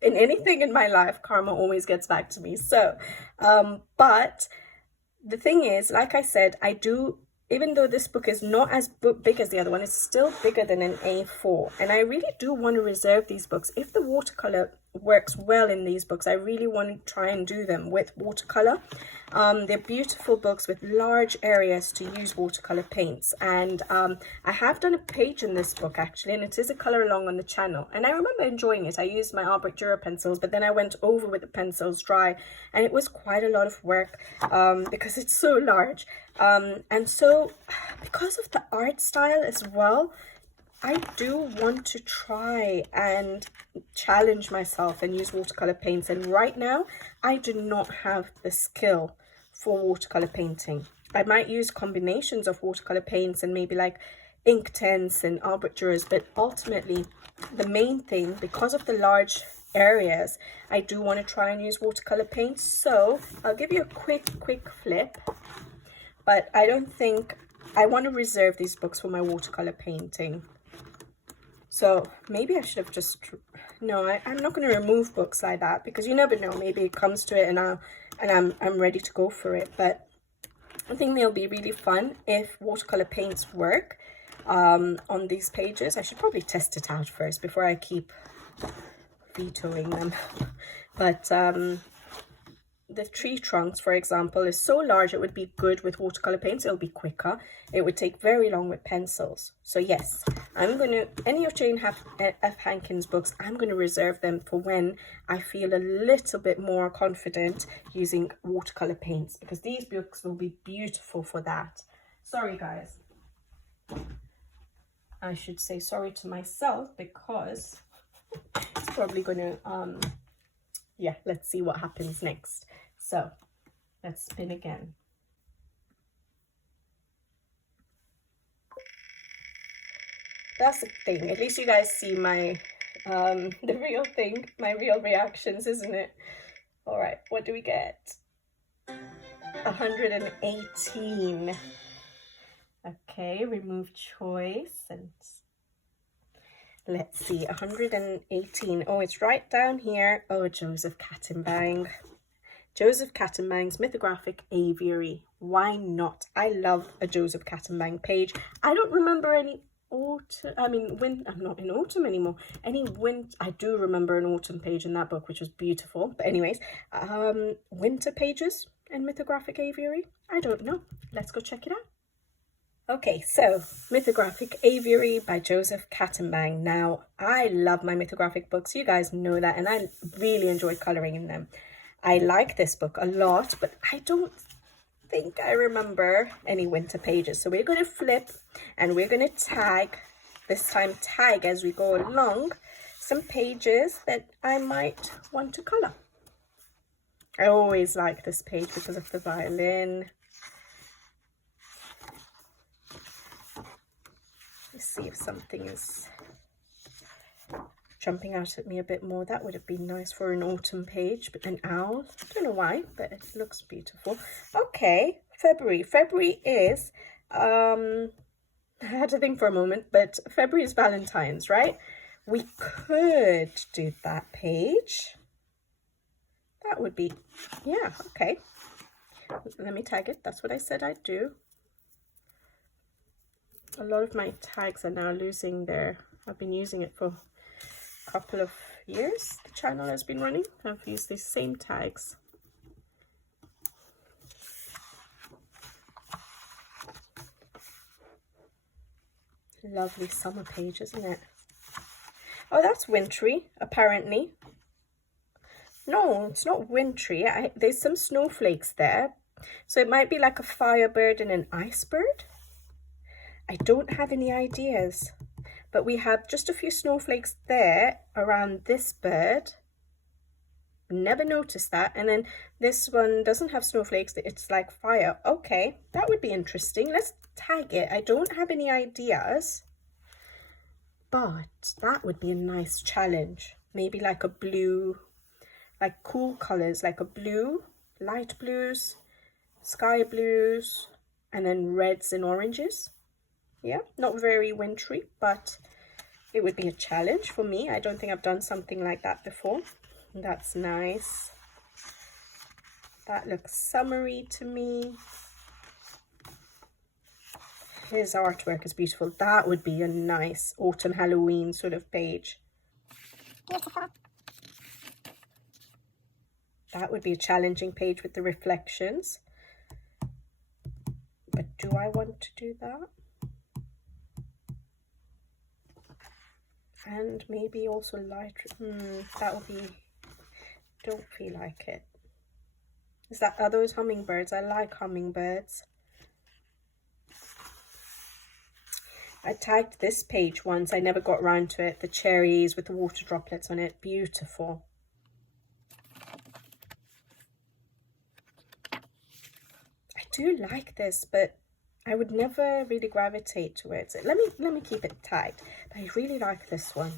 in anything in my life, karma always gets back to me. So, but the thing is, like I said, I do, even though this book is not as big as the other one, it's still bigger than an A4. And I really do want to reserve these books. If the watercolor works well in these books, I really want to try and do them with watercolor. They're beautiful books with large areas to use watercolor paints. And I have done a page in this book actually, and it is a color along on the channel. And I remember enjoying it. I used my Albrecht Dürer pencils, but then I went over with the pencils dry, and it was quite a lot of work because it's so large. And so because of the art style as well, I do want to try and challenge myself and use watercolor paints. And right now, I do not have the skill for watercolor painting. I might use combinations of watercolor paints and maybe like ink tints and Albrecht Dürers, but ultimately the main thing, because of the large areas, I do want to try and use watercolor paints. So I'll give you a quick flip, but I don't think I want to reserve these books for my watercolor painting. So maybe I should have just, no, I'm not going to remove books like that because you never know, maybe it comes to it and I'm ready to go for it. But I think they'll be really fun if watercolor paints work on these pages. I should probably test it out first before I keep vetoing them. But the tree trunks, for example, is so large it would be good with watercolor paints. It'll be quicker. It would take very long with pencils. So yes, I'm going to, any of Janf Henkins books, I'm going to reserve them for when I feel a little bit more confident using watercolor paints, because these books will be beautiful for that. Sorry, guys. I should say sorry to myself because it's probably going to, yeah, let's see what happens next. So let's spin again. That's the thing. At least you guys see my, the real thing, my real reactions, isn't it? All right, what do we get? 118. Okay, remove choice and let's see, 118. Oh, it's right down here. Oh, Joseph Kattenbang. Joseph Kattenbang's Mythographic Aviary. Why not? I love a Joseph Kattenbang page. I don't remember any autumn, I mean, when I'm not in autumn anymore. Any winter, I do remember an autumn page in that book, which was beautiful. But anyways, winter pages in Mythographic Aviary. I don't know. Let's go check it out. Okay, so Mythographic Aviary by Joseph Kattenbang. Now, I love my mythographic books. You guys know that, and I really enjoy coloring in them. I like this book a lot, but I don't think I remember any winter pages. So we're going to flip and we're going to tag, this time tag as we go along, some pages that I might want to color. I always like this page because of the violin. Let's see if something is jumping out at me a bit more. That would have been nice for an autumn page, but an owl. I don't know why, but it looks beautiful. Okay, February. February is, I had to think for a moment, but February is Valentine's, right? We could do that page. That would be, yeah, okay. Let me tag it. That's what I said I'd do. A lot of my tags are now losing their, I've been using it for a couple of years. The channel has been running. I've used these same tags. Lovely summer page, isn't it? Oh, that's wintry, apparently. No, it's not wintry. There's some snowflakes there. So it might be like a firebird and an icebird. I don't have any ideas. But we have just a few snowflakes there around this bird. Never noticed that. And then this one doesn't have snowflakes. It's like fire. Okay, that would be interesting. Let's tag it. I don't have any ideas. But that would be a nice challenge. Maybe like a blue, like cool colors, like a blue, light blues, sky blues, and then reds and oranges. Yeah, not very wintry, but it would be a challenge for me. I don't think I've done something like that before. That's nice. That looks summery to me. His artwork is beautiful. That would be a nice autumn Halloween sort of page. Beautiful. That would be a challenging page with the reflections. But do I want to do that? And maybe also light. That would be, don't feel like it. Are those hummingbirds? I like hummingbirds. I tagged this page once. I never got around to it. The cherries with the water droplets on it. Beautiful. I do like this, but I would never really gravitate to it. So let me keep it tagged. But I really like this one.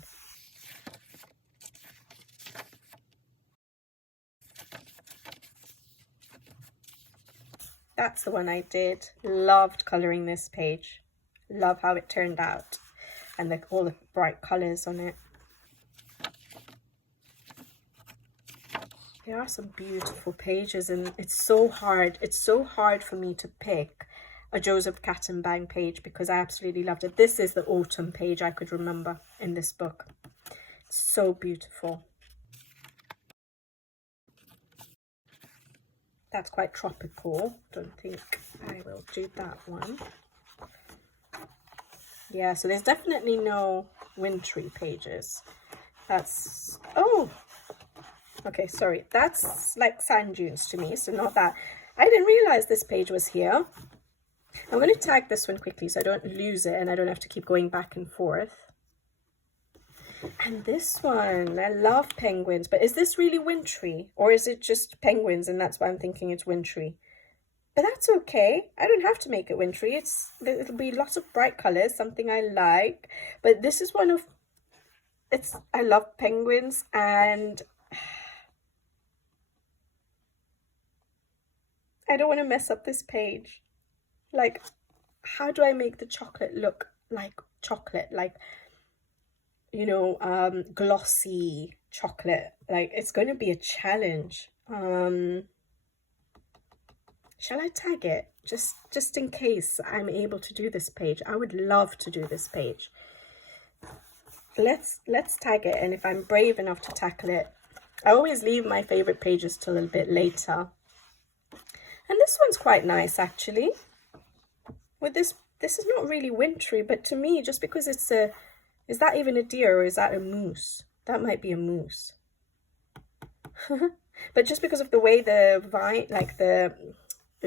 That's the one I did. Loved colouring this page. Love how it turned out. And all the bright colours on it. There are some beautiful pages, and it's so hard. It's so hard for me to pick a Joseph Kattenbang page because I absolutely loved it. This is the autumn page I could remember in this book. So beautiful. That's quite tropical. Don't think I will do that one. Yeah, so there's definitely no wintry pages. That's, oh, okay, sorry. That's like sand dunes to me, so not that. I didn't realize this page was here. I'm going to tag this one quickly so I don't lose it and I don't have to keep going back and forth. And this one, I love penguins, but is this really wintry? Or is it just penguins and that's why I'm thinking it's wintry? But that's okay. I don't have to make it wintry. It'll be lots of bright colours, something I like. But this is one of, I love penguins, and I don't want to mess up this page. Like, how do I make the chocolate look like chocolate? Like, you know, glossy chocolate. Like, it's going to be a challenge. Shall I tag it? Just in case I'm able to do this page. I would love to do this page. Let's tag it, and if I'm brave enough to tackle it, I always leave my favorite pages till a bit later. And this one's quite nice actually. With this is not really wintry, but to me, just because it's is that even a deer or is that a moose? That might be a moose. But just because of the way the vine, like the,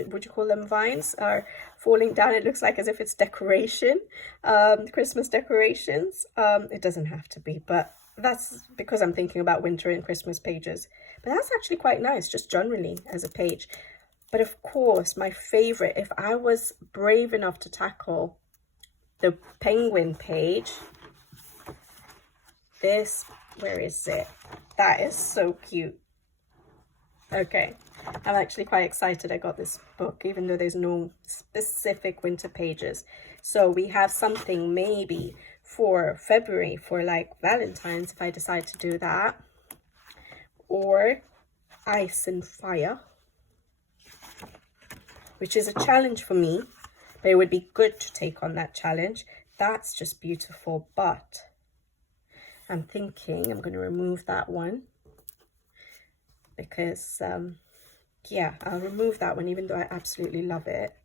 what you call them, vines are falling down, it looks like as if it's decoration, Christmas decorations. It doesn't have to be, but that's because I'm thinking about winter and Christmas pages. But that's actually quite nice, just generally as a page. But of course, my favorite, if I was brave enough to tackle the penguin page, this, where is it? That is so cute. Okay, I'm actually quite excited I got this book, even though there's no specific winter pages. So we have something maybe for February, for like Valentine's, if I decide to do that. Or Ice and Fire, which is a challenge for me, but it would be good to take on that challenge. That's just beautiful, but I'm thinking I'm going to remove that one because, yeah, I'll remove that one even though I absolutely love it.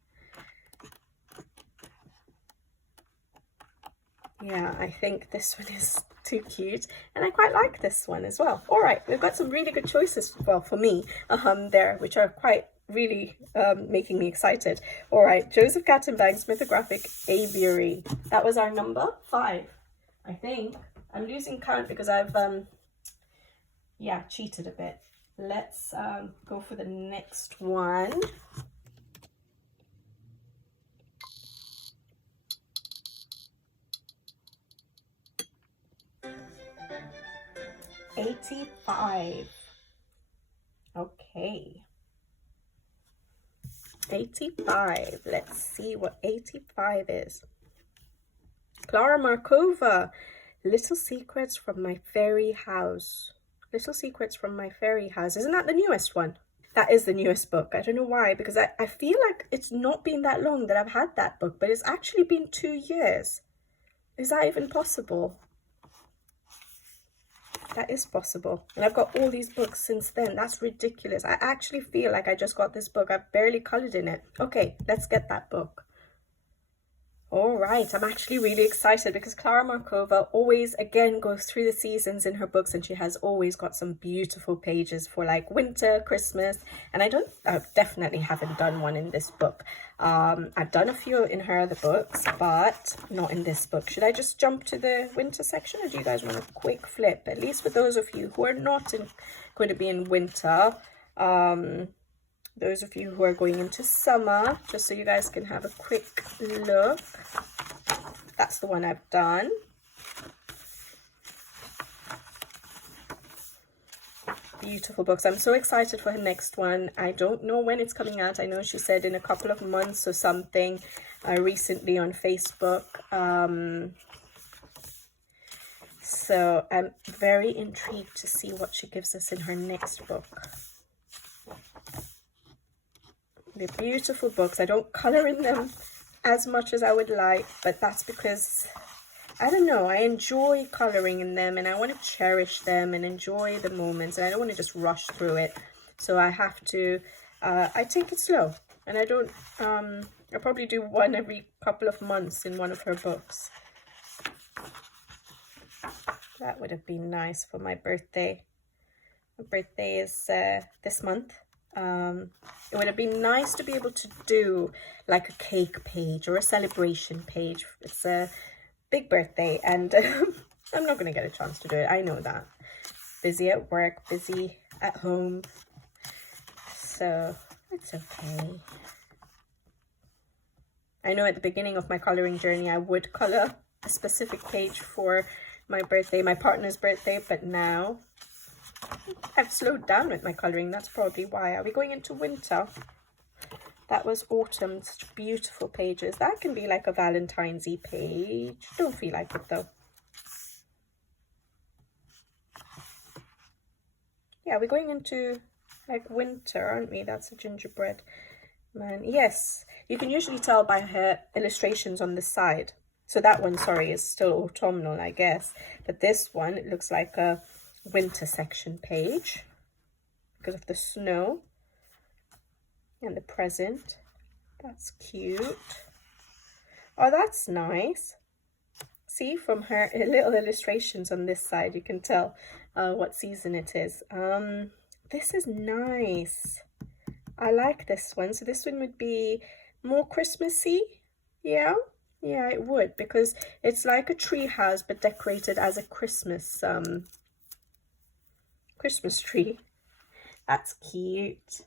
Yeah, I think this one is too cute, and I quite like this one as well. All right, we've got some really good choices, well, for me, there, which are quite really making me excited. All right, Joseph Kattenbank's Mythographic Aviary. That was our number 5, I think. I'm losing count because I've, yeah, cheated a bit. Let's go for the next one. $85. Okay. 85. Let's see what 85 is. Klara Markova, Little Secrets from My Fairy House. Little Secrets from My Fairy House. Isn't that the newest one? That is the newest book. I don't know why, because I feel like it's not been that long that I've had that book, but it's actually been 2 years. Is that even possible? That is possible. And I've got all these books since then. That's ridiculous. I actually feel like I just got this book. I've barely colored in it. Okay, let's get that book. All right, I'm actually really excited because Klara Markova always, again, goes through the seasons in her books, and she has always got some beautiful pages for like winter, Christmas, and I definitely haven't done one in this book. I've done a few in her other books, but not in this book. Should I just jump to the winter section, or do you guys want a quick flip? At least for those of you who are not going to be in winter, those of you who are going into summer, just so you guys can have a quick look. That's the one I've done. Beautiful books. I'm so excited for her next one. I don't know when it's coming out. I know she said in a couple of months or something recently on Facebook. So I'm very intrigued to see what she gives us in her next book. They're beautiful books. I don't color in them as much as I would like, but that's because, I don't know, I enjoy coloring in them and I want to cherish them and enjoy the moments, and I don't want to just rush through it. So I have to, I take it slow, and I don't, I probably do one every couple of months in one of her books. That would have been nice for my birthday. My birthday is this month. It would have been nice to be able to do like a cake page or a celebration page. It's a big birthday, and I'm not going to get a chance to do it. I know that. Busy at work, busy at home, so it's okay. I know at the beginning of my coloring journey I would color a specific page for my birthday, my partner's birthday, but now I've slowed down with my colouring. That's probably why. Are we going into winter? That was autumn. Such beautiful pages. That can be like a Valentine's-y page. Don't feel like it though. Yeah, we're going into like winter, aren't we? That's a gingerbread man. Yes, you can usually tell by her illustrations on the side. So that one, sorry, is still autumnal, I guess. But this one, it looks like a winter section page because of the snow and the present. That's cute. Oh, that's nice. See, from her little illustrations on this side, you can tell what season it is. This is nice. I like this one. So this one would be more Christmassy. Yeah, it would, because it's like a tree house but decorated as a Christmas Christmas tree. That's cute.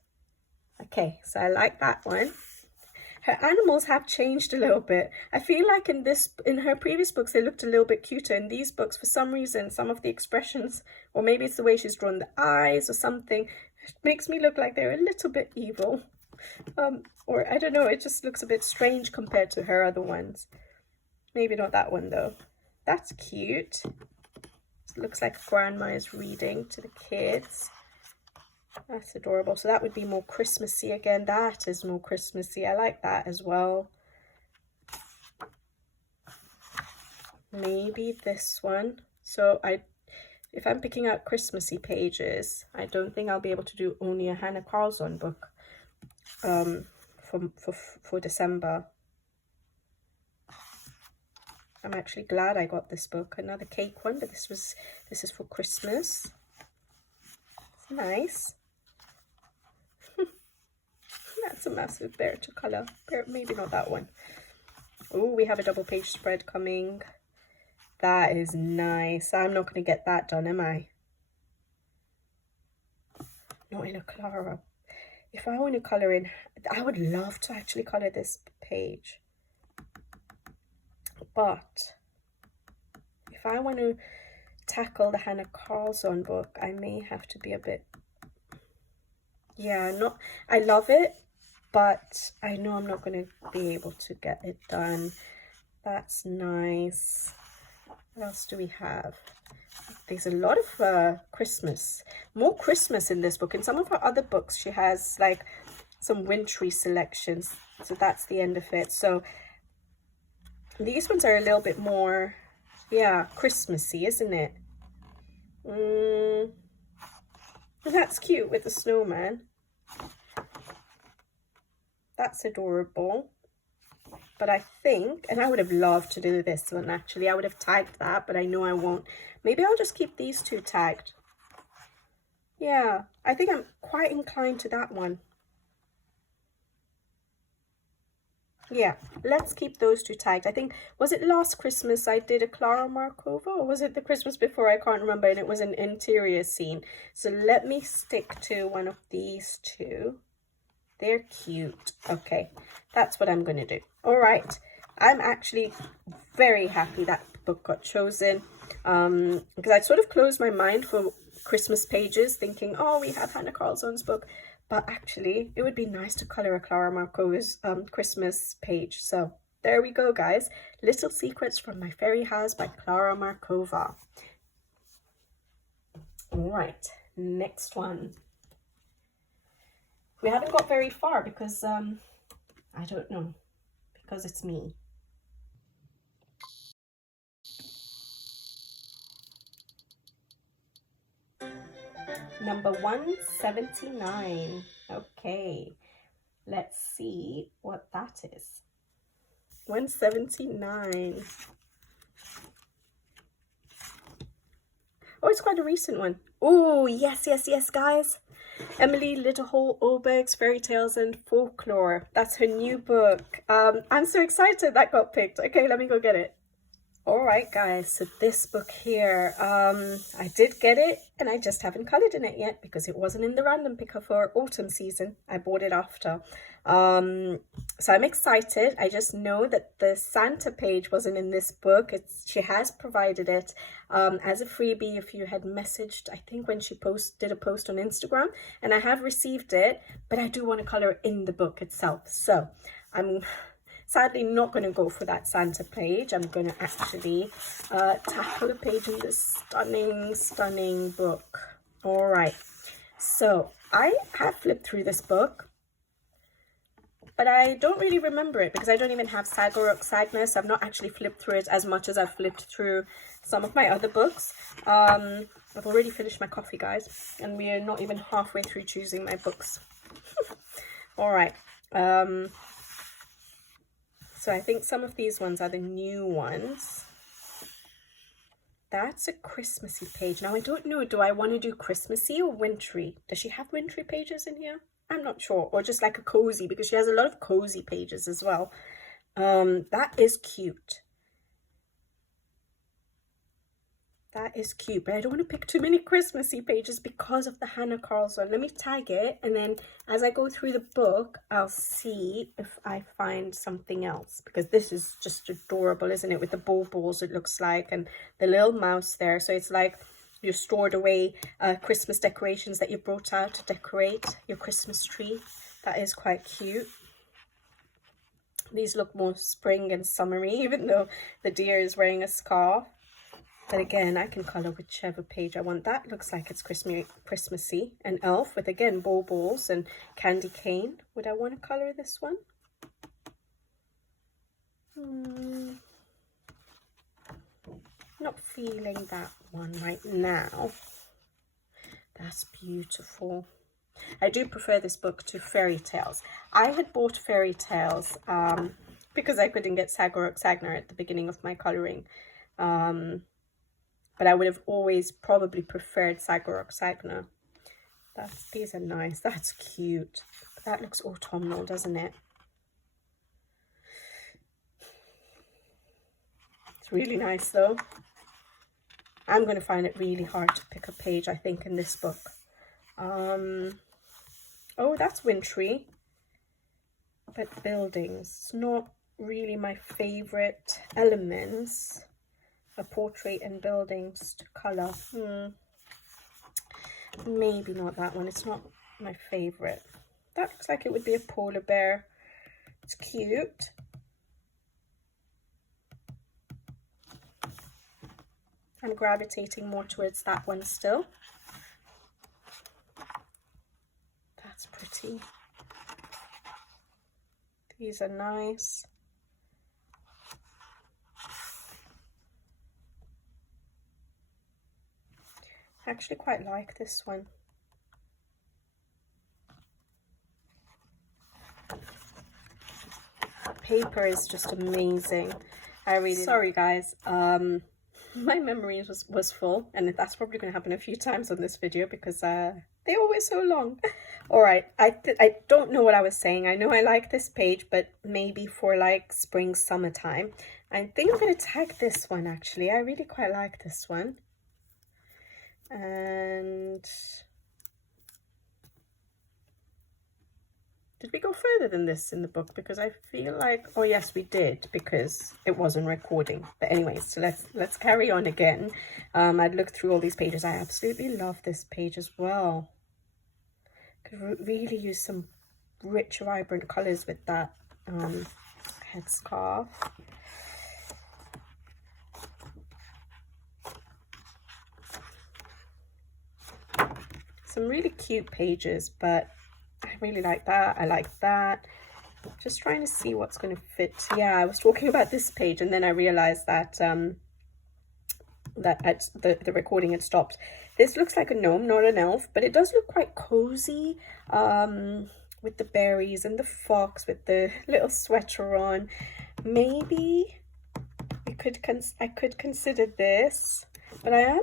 Okay, so I like that one. Her animals have changed a little bit. I feel like in her previous books, they looked a little bit cuter. In these books, for some reason, some of the expressions, or maybe it's the way she's drawn the eyes or something, it makes me look like they're a little bit evil. Or I don't know, it just looks a bit strange compared to her other ones. Maybe not that one though. That's cute. It looks like grandma is reading to the kids. That's adorable. So that would be more Christmassy again. That is more Christmassy. I like that as well. Maybe this one. So if I'm picking out Christmassy pages, I don't think I'll be able to do only a Hannah Carlson book for December. I'm actually glad I got this book. Another cake one, but this is for Christmas. It's nice. That's a massive bear to colour. Maybe not that one. Oh, we have a double page spread coming. That is nice. I'm not going to get that done, am I? Not in a Klara. If I want to colour in, I would love to actually colour this page. But if I want to tackle the Hannah Carlson book, I may have to be a bit... Yeah, I love it, but I know I'm not going to be able to get it done. That's nice. What else do we have? There's a lot of Christmas. More Christmas in this book. In some of her other books, she has like some wintry selections. So that's the end of it. So these ones are a little bit more, yeah, Christmassy, isn't it? That's cute with the snowman. That's adorable. But I think, and I would have loved to do this one actually, I would have tagged that, but I know I won't. Maybe I'll just keep these two tagged. Yeah, I think I'm quite inclined to that one. Yeah, let's keep those two tagged. I think, was it last Christmas I did a Klara Markova, or was it the Christmas before? I can't remember, and it was an interior scene. So let me stick to one of these two. They're cute. Okay, that's what I'm going to do. All right, I'm actually very happy that book got chosen, because I sort of closed my mind for Christmas pages, thinking, oh, we have Hannah Carlson's book. But actually, it would be nice to colour a Klara Markova's Christmas page. So there we go, guys. Little Secrets from My Fairy House by Klara Markova. All right, next one. We haven't got very far because, I don't know, because it's me. Number 179. Okay, let's see what that is. 179. Oh, it's quite a recent one. Oh, yes, guys. Emily Lindhal Oberg's Fairy Tales and Folklore. That's her new book. I'm so excited that got picked. Okay, let me go get it. All right, guys, so this book here, I did get it, and I just haven't coloured in it yet because it wasn't in the random picker for autumn season. I bought it after. So I'm excited. I just know that the Santa page wasn't in this book. She has provided it as a freebie if you had messaged, I think when she did a post on Instagram, and I have received it, but I do want to colour in the book itself. So I'm sadly not going to go for that Santa page. I'm going to actually tackle a page in this stunning book. All right, so I have flipped through this book, but I don't really remember it because I don't even have Sadness. I've not actually flipped through it as much as I've flipped through some of my other books. I've already finished my coffee, guys, and we are not even halfway through choosing my books. All right. So I think some of these ones are the new ones. That's a Christmassy page. Now, I don't know, do I want to do Christmassy or wintry? Does she have wintry pages in here? I'm not sure. Or just like a cozy, because she has a lot of cozy pages as well. That is cute. That is cute, but I don't want to pick too many Christmassy pages because of the Hannah Carlson. Let me tag it, and then as I go through the book, I'll see if I find something else, because this is just adorable, isn't it? With the balls, it looks like, and the little mouse there. So it's like you stored away Christmas decorations that you brought out to decorate your Christmas tree. That is quite cute. These look more spring and summery, even though the deer is wearing a scarf. But again, I can colour whichever page I want. That looks like it's Christmassy. An elf with, again, balls and candy cane. Would I want to colour this one? Not feeling that one right now. That's beautiful. I do prefer this book to fairy tales. I had bought fairy tales because I couldn't get Sagner at the beginning of my colouring. But I would have always probably preferred Sagner. These are nice. That's cute. That looks autumnal, doesn't it? It's really nice though. I'm going to find it really hard to pick a page, I think, in this book. Oh, that's wintry. But buildings, it's not really my favourite elements. A portrait and buildings to colour. Maybe not that one. It's not my favourite. That looks like it would be a polar bear. It's cute. I'm gravitating more towards that one still. That's pretty. These are nice. I actually quite like this one. Paper is just amazing. I really sorry guys, my memory was full, and that's probably going to happen a few times on this video because they're always so long. All right, I don't know what I was saying. I know I like this page, but maybe for like spring summertime. I think I'm going to tag this one actually. I really quite like this one. And did we go further than this in the book? Because I feel like, oh yes, we did, because it wasn't recording. But anyways, so let's carry on again. I'd looked through all these pages. I absolutely love this page as well. Could really use some rich, vibrant colors with that headscarf. Some really cute pages, but I really like that. I like that. Just trying to see what's going to fit. Yeah, I was talking about this page, and then I realized that the recording had stopped. This looks like a gnome, not an elf, but it does look quite cozy, with the berries and the fox with the little sweater on. Maybe I could consider this, but I am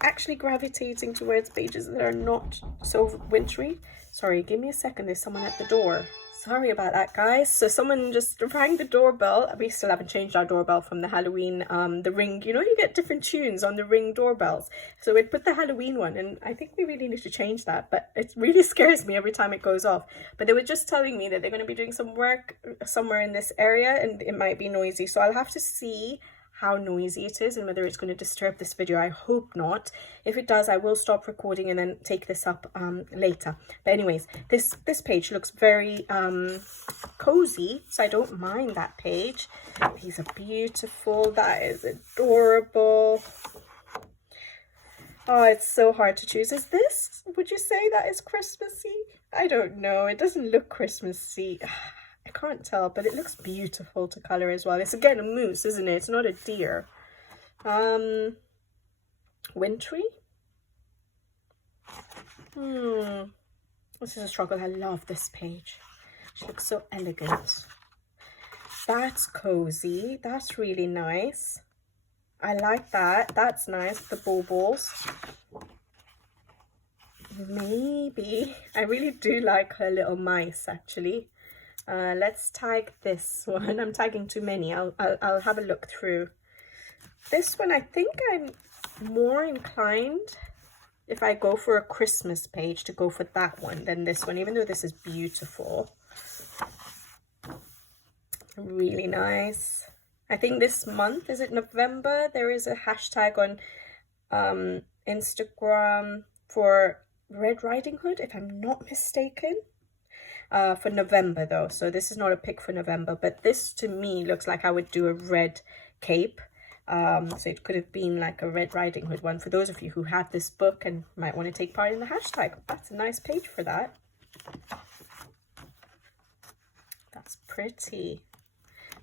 actually gravitating towards pages that are not so wintry. Sorry, give me a second. There's someone at the door. Sorry about that, guys. So someone just rang the doorbell. We still haven't changed our doorbell from the Halloween, the ring. You know, you get different tunes on the ring doorbells. So we'd put the Halloween one, and I think we really need to change that. But it really scares me every time it goes off. But they were just telling me that they're going to be doing some work somewhere in this area, and it might be noisy. So I'll have to see how noisy it is and whether it's going to disturb this video. I hope not. If it does, I will stop recording and then take this up later. But anyways, this page looks very cozy, so I don't mind that page. These are beautiful. That is adorable. Oh, it's so hard to choose. Is this, would you say that is Christmassy? I don't know. It doesn't look Christmassy. I can't tell, but it looks beautiful to colour as well. It's again a moose, isn't it? It's not a deer. Wintry? This is a struggle. I love this page. She looks so elegant. That's cozy. That's really nice. I like that. That's nice. The balls. Maybe. I really do like her little mice, actually. Let's tag this one. I'm tagging too many. I'll have a look through. This one, I think more inclined, if I go for a Christmas page, to go for that one than this one, even though this is beautiful. Really nice. I think this month, is it November? There is a hashtag on Instagram for Red Riding Hood, if I'm not mistaken. For November though, so this is not a pick for November, but this to me looks like I would do a red cape. So it could have been like a Red Riding Hood one for those of you who have this book and might want to take part in the hashtag. That's a nice page for that. That's pretty.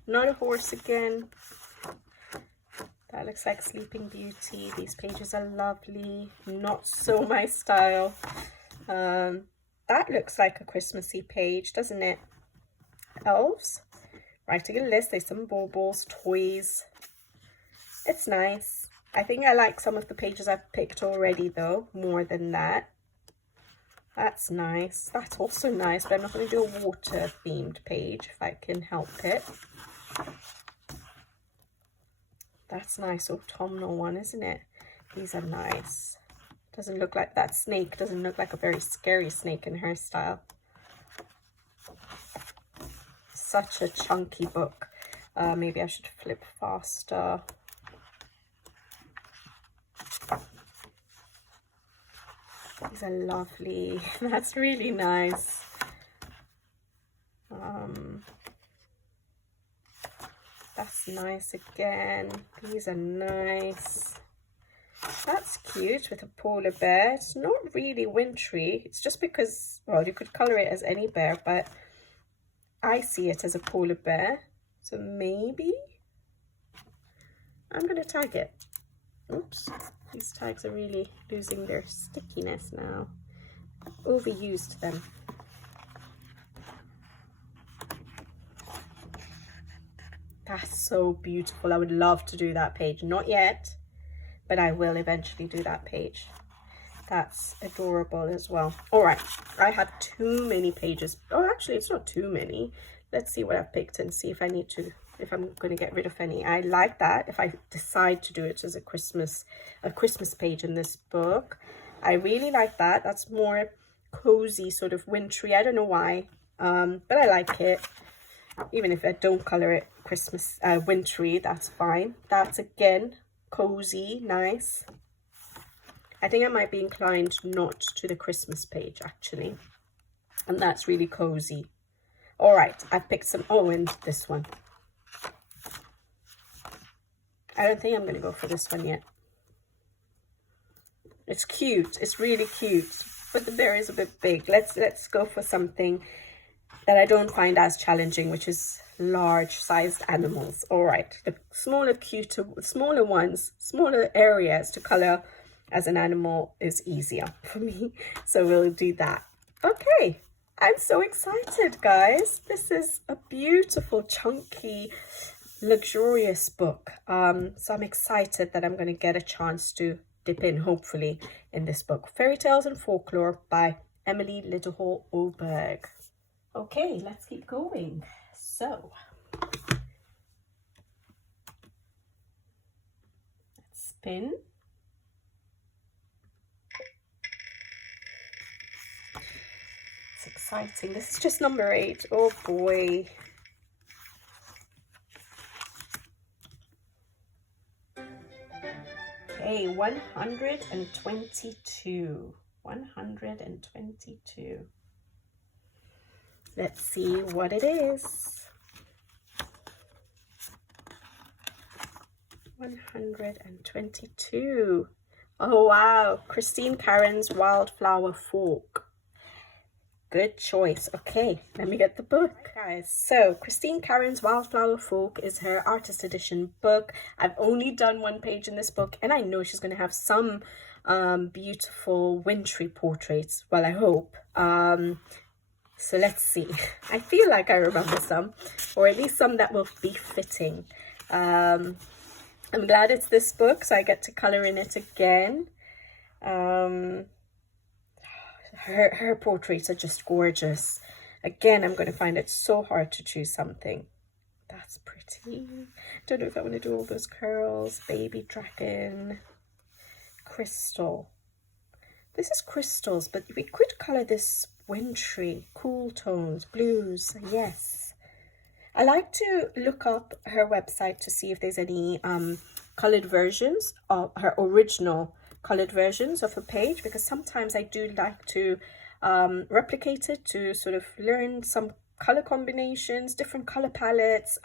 Not a horse again. That looks like Sleeping Beauty. These pages are lovely. Not so my style. That looks like a Christmassy page, doesn't it? Elves. Writing a list. There's some baubles, toys. It's nice. I think I like some of the pages I've picked already though, more than that. That's nice. That's also nice, but I'm not going to do a water themed page if I can help it. That's nice autumnal one, isn't it? These are nice. Doesn't look like that snake. Doesn't look like a very scary snake in her style. Such a chunky book. Maybe I should flip faster. These are lovely. That's really nice. That's nice again. These are nice. That's cute with a polar bear. It's not really wintry. It's just because, well, you could color it as any bear, but I see it as a polar bear. So maybe I'm going to tag it. Oops. These tags are really losing their stickiness now. Overused them. That's so beautiful. I would love to do that page. Not yet, but I will eventually do that page. That's adorable as well. All right, I had too many pages. Oh, actually, it's not too many. Let's see what I've picked and see if I need to, if I'm going to get rid of any. I like that if I decide to do it as a Christmas page in this book. I really like that. That's more cozy, sort of wintry. I don't know why, but I like it. Even if I don't color it Christmas wintry, that's fine. That's again cozy, nice. I think I might be inclined not to the Christmas page actually, and that's really cozy. All right, I've picked some. Oh, and this one. I don't think I'm going to go for this one yet. It's cute. It's really cute, but the bear is a bit big. Let's go for something that I don't find as challenging, which is large-sized animals. All right, the smaller, cuter, smaller ones, smaller areas to color as an animal is easier for me. So we'll do that. Okay, I'm so excited, guys. This is a beautiful, chunky, luxurious book. So I'm excited that I'm going to get a chance to dip in, hopefully, in this book. Fairy Tales and Folklore by Emily Lindhal Oberg. Okay, let's keep going. So, let's spin. It's exciting. This is just number 8. Oh boy. Okay, 122. 122. Let's see what it is. 122. Oh wow, Christine Karron's Wildflower Folk. Good choice. Okay, let me get the book. Guys, so Christine Karron's Wildflower Folk is her artist edition book. I've only done one page in this book, and I know she's going to have some beautiful wintry portraits. Well, I hope. So let's see. I feel like I remember some, or at least some that will be fitting. I'm glad it's this book, so I get to color in it again. Her portraits are just gorgeous. Again, I'm going to find it so hard to choose something. That's pretty. Don't know if I want to do all those curls. Baby dragon. crystal. This is crystals, but we could colour this wintry, cool tones, blues, yes. I like to look up her website to see if there's any coloured versions of her original coloured versions of her page, because sometimes I do like to replicate it to sort of learn some colour combinations, different colour palettes,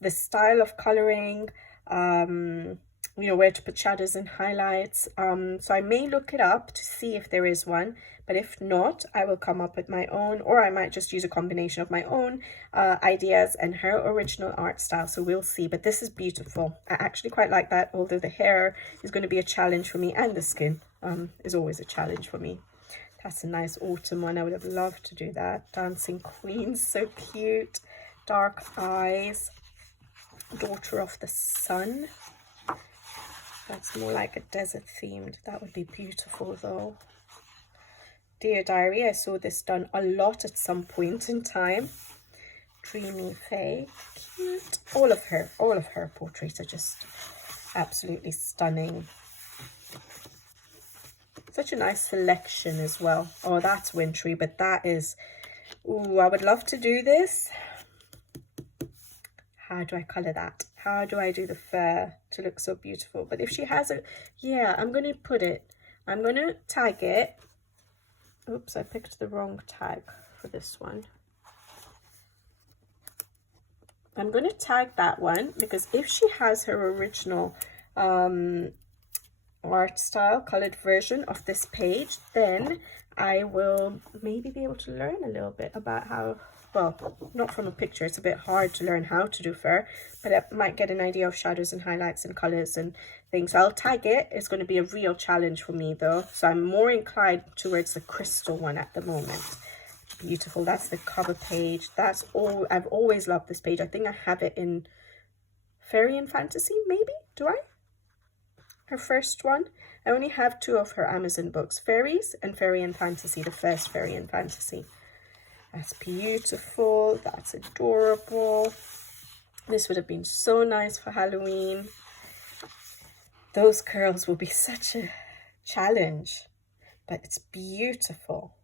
the style of colouring, you know, where to put shadows and highlights. So I may look it up to see if there is one, but if not, I will come up with my own, or I might just use a combination of my own ideas and her original art style. So we'll see, but this is beautiful. I actually quite like that, although the hair is going to be a challenge for me, and the skin is always a challenge for me. That's a nice autumn one. I would have loved to do that. Dancing Queen, so cute. Dark eyes. Daughter of the Sun. That's more like a desert themed. That would be beautiful though. Dear Diary, I saw this done a lot at some point in time. Dreamy Fae, cute. All of her portraits are just absolutely stunning. Such a nice selection as well. Oh, that's wintry, but that is, ooh, I would love to do this. How do I colour that? How do I do the fur to look so beautiful? But if she has a, yeah, I'm going to put it, I'm going to tag it. Oops, I picked the wrong tag for this one. I'm going to tag that one, because if she has her original art style coloured version of this page, then I will maybe be able to learn a little bit about how, well, not from a picture, it's a bit hard to learn how to do fur, but I might get an idea of shadows and highlights and colours and things. So I'll tag it. It's going to be a real challenge for me though, so I'm more inclined towards the crystal one at the moment. Beautiful. That's the cover page. That's all. I've always loved this page. I think I have it in Fairy and Fantasy, maybe? Do I? Her first one. I only have 2 of her Amazon books, Fairies and Fairy and Fantasy, the first Fairy and Fantasy. That's beautiful. That's adorable. This would have been so nice for Halloween. Those curls will be such a challenge, but it's beautiful.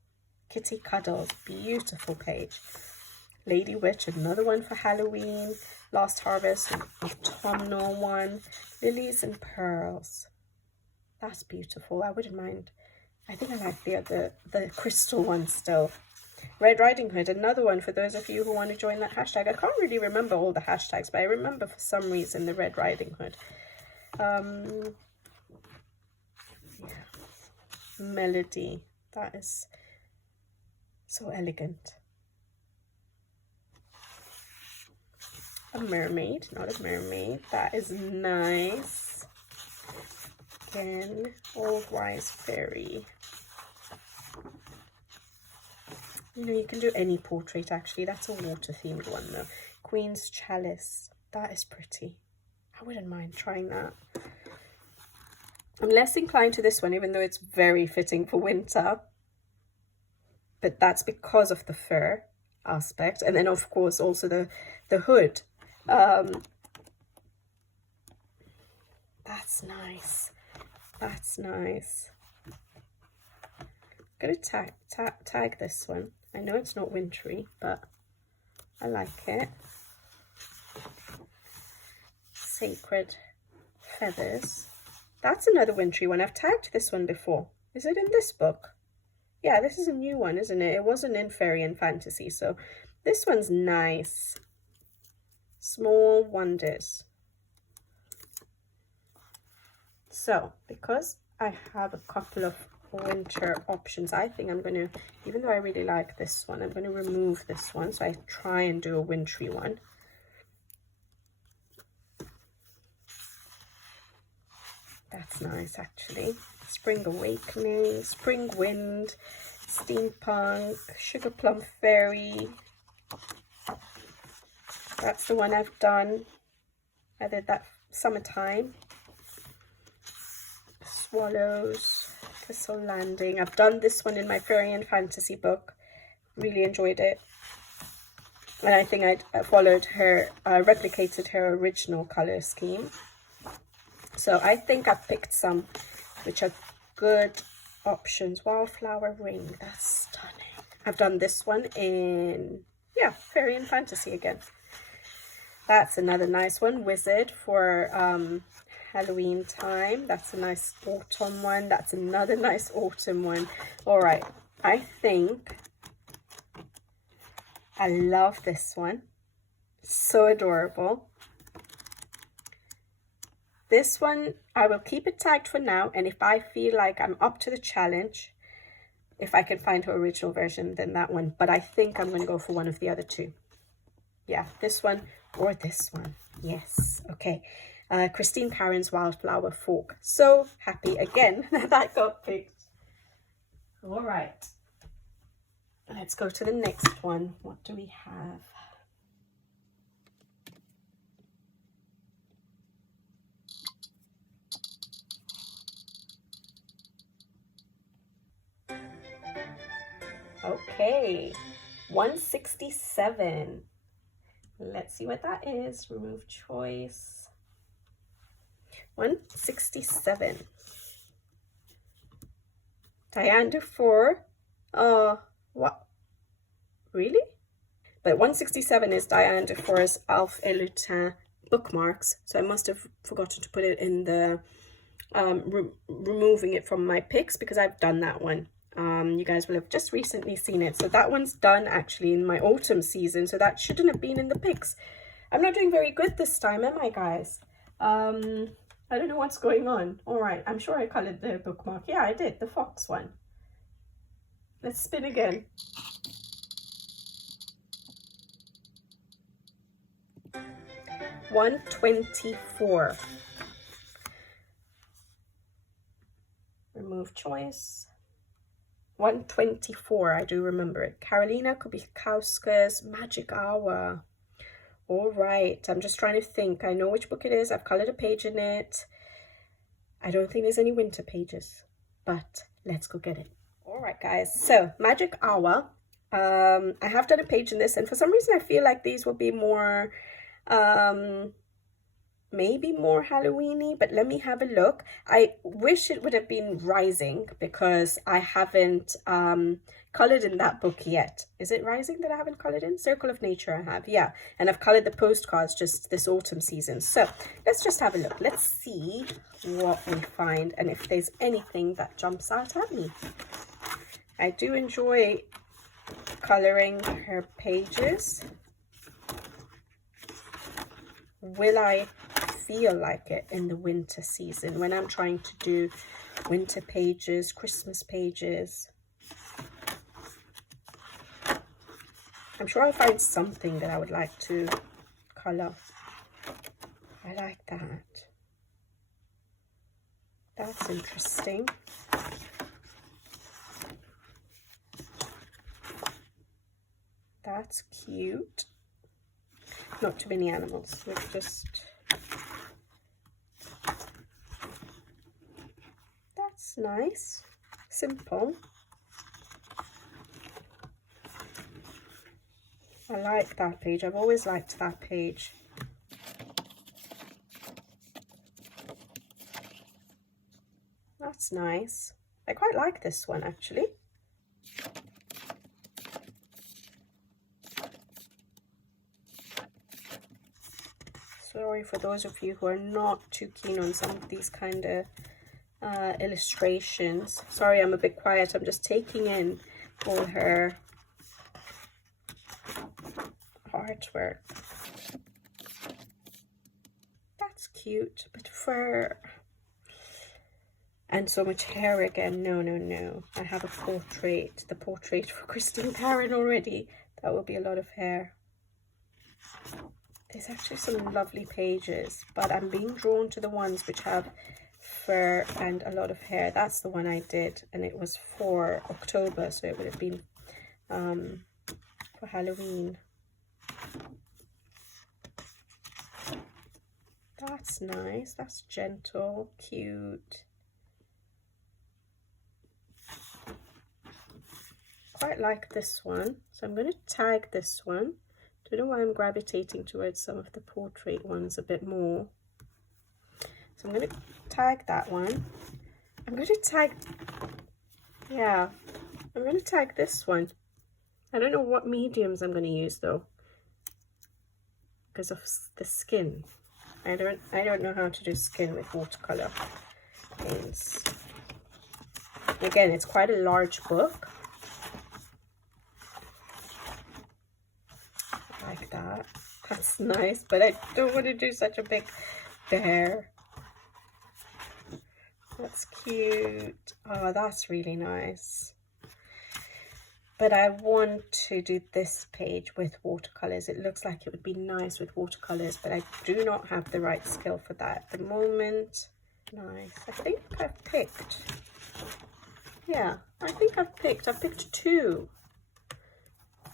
Kitty Cuddles, beautiful page. Lady Witch, another one for Halloween. Lost Harvest, autumnal one. Lilies and Pearls. That's beautiful. I wouldn't mind. I think I like the crystal one still. Red Riding Hood, another one for those of you who want to join that hashtag. I can't really remember all the hashtags, but I remember for some reason the Red Riding Hood. Yeah. Melody. That is so elegant. A mermaid, not a mermaid. That is nice. Again, Old Wise Fairy. You know, you can do any portrait actually. That's a water themed one though. Queen's Chalice. That is pretty. I wouldn't mind trying that. I'm less inclined to this one, even though it's very fitting for winter. But that's because of the fur aspect. And then of course also the hood. That's nice. That's nice. I'm gonna tag this one. I know it's not wintry, but I like it. Sacred Feathers. That's another wintry one. I've tagged this one before. Is it in this book? Yeah, this is a new one, isn't it? It wasn't in Fairy and Fantasy, so this one's nice. Small Wonders. So, because I have a couple of winter options, I think I'm going to, even though I really like this one, I'm going to remove this one. So I try and do a wintry one. That's nice actually. Spring Awakening, Spring Wind, Steampunk, Sugar Plum Fairy. That's the one I've done. I did that summertime. Swallows, Thistle Landing. I've done this one in my Fairy and Fantasy book. Really enjoyed it. And I think I followed her, replicated her original colour scheme. So I think I picked some which are good options. Wildflower ring, that's stunning. I've done this one in, yeah, fairy and fantasy again. That's another nice one. Wizard for Halloween time. That's a nice autumn one. That's another nice autumn one. All right, I think I love this one. So adorable. This one, I will keep it tagged for now, and if I feel like I'm up to the challenge, if I can find her original version, then that one. But I think I'm going to go for one of the other two. Yeah, this one or this one. Yes. Okay. Christine Karron's Wildflower Fork. So happy again that that got picked. All right. Let's go to the next one. What do we have? Okay, 167. Let's see what that is. Remove choice. 167. Diane Deor. What? Really? But 167 is Diane Deor's Alpha et Lutin bookmarks. So I must have forgotten to put it in the removing it from my picks, because I've done that one. You guys will have just recently seen it. So that one's done actually in my autumn season. So that shouldn't have been in the picks. I'm not doing very good this time, am I, guys? I don't know what's going on. All right, I'm sure I colored the bookmark. Yeah, I did, the fox one. Let's spin again. $124. Remove choice. 124, I do remember it. Karolina Kuwasa, Magic Hour. All right, I'm just trying to think. I know which book it is. I've colored a page in it. I don't think there's any winter pages, but let's go get it. All right, guys. So Magic Hour. I have done a page in this, and for some reason I feel like these will be more, maybe more Halloweeny, but let me have a look. I wish it would have been Rising, because I haven't colored in that book yet. Is it Rising that I haven't colored in? Circle of Nature I have, yeah. And I've colored the postcards just this autumn season. So let's just have a look. Let's see what we find and if there's anything that jumps out at me. I do enjoy coloring her pages. Will I feel like it in the winter season when I'm trying to do winter pages, Christmas pages? I'm sure I'll find something that I would like to color. I like that. That's interesting. That's cute. Not too many animals. Let's just... That's nice. Simple. I like that page. I've always liked that page. That's nice. I quite like this one, actually. Sorry for those of you who are not too keen on some of these kind of illustrations. Sorry, I'm a bit quiet. I'm just taking in all her artwork. That's cute, but fur and so much hair again. No, no, no. I have a portrait, the portrait for Christine Karron already. That will be a lot of hair. There's actually some lovely pages, but I'm being drawn to the ones which have fur and a lot of hair. That's the one I did, and it was for October, so it would have been for Halloween. That's nice. That's gentle, cute. Quite like this one, so I'm going to tag this one. Don't know why I'm gravitating towards some of the portrait ones a bit more. So I'm going to tag that one. I'm going to tag, yeah, I'm going to tag this one. I don't know what mediums I'm going to use though, because of the skin. I don't know how to do skin with watercolor paints. Again, it's quite a large book. Like that. That's nice, but I don't want to do such a big bear. That's cute. Oh, that's really nice. But I want to do this page with watercolors. It looks like it would be nice with watercolors, but I do not have the right skill for that at the moment. Nice. I think I've picked. Yeah, I think I've picked two.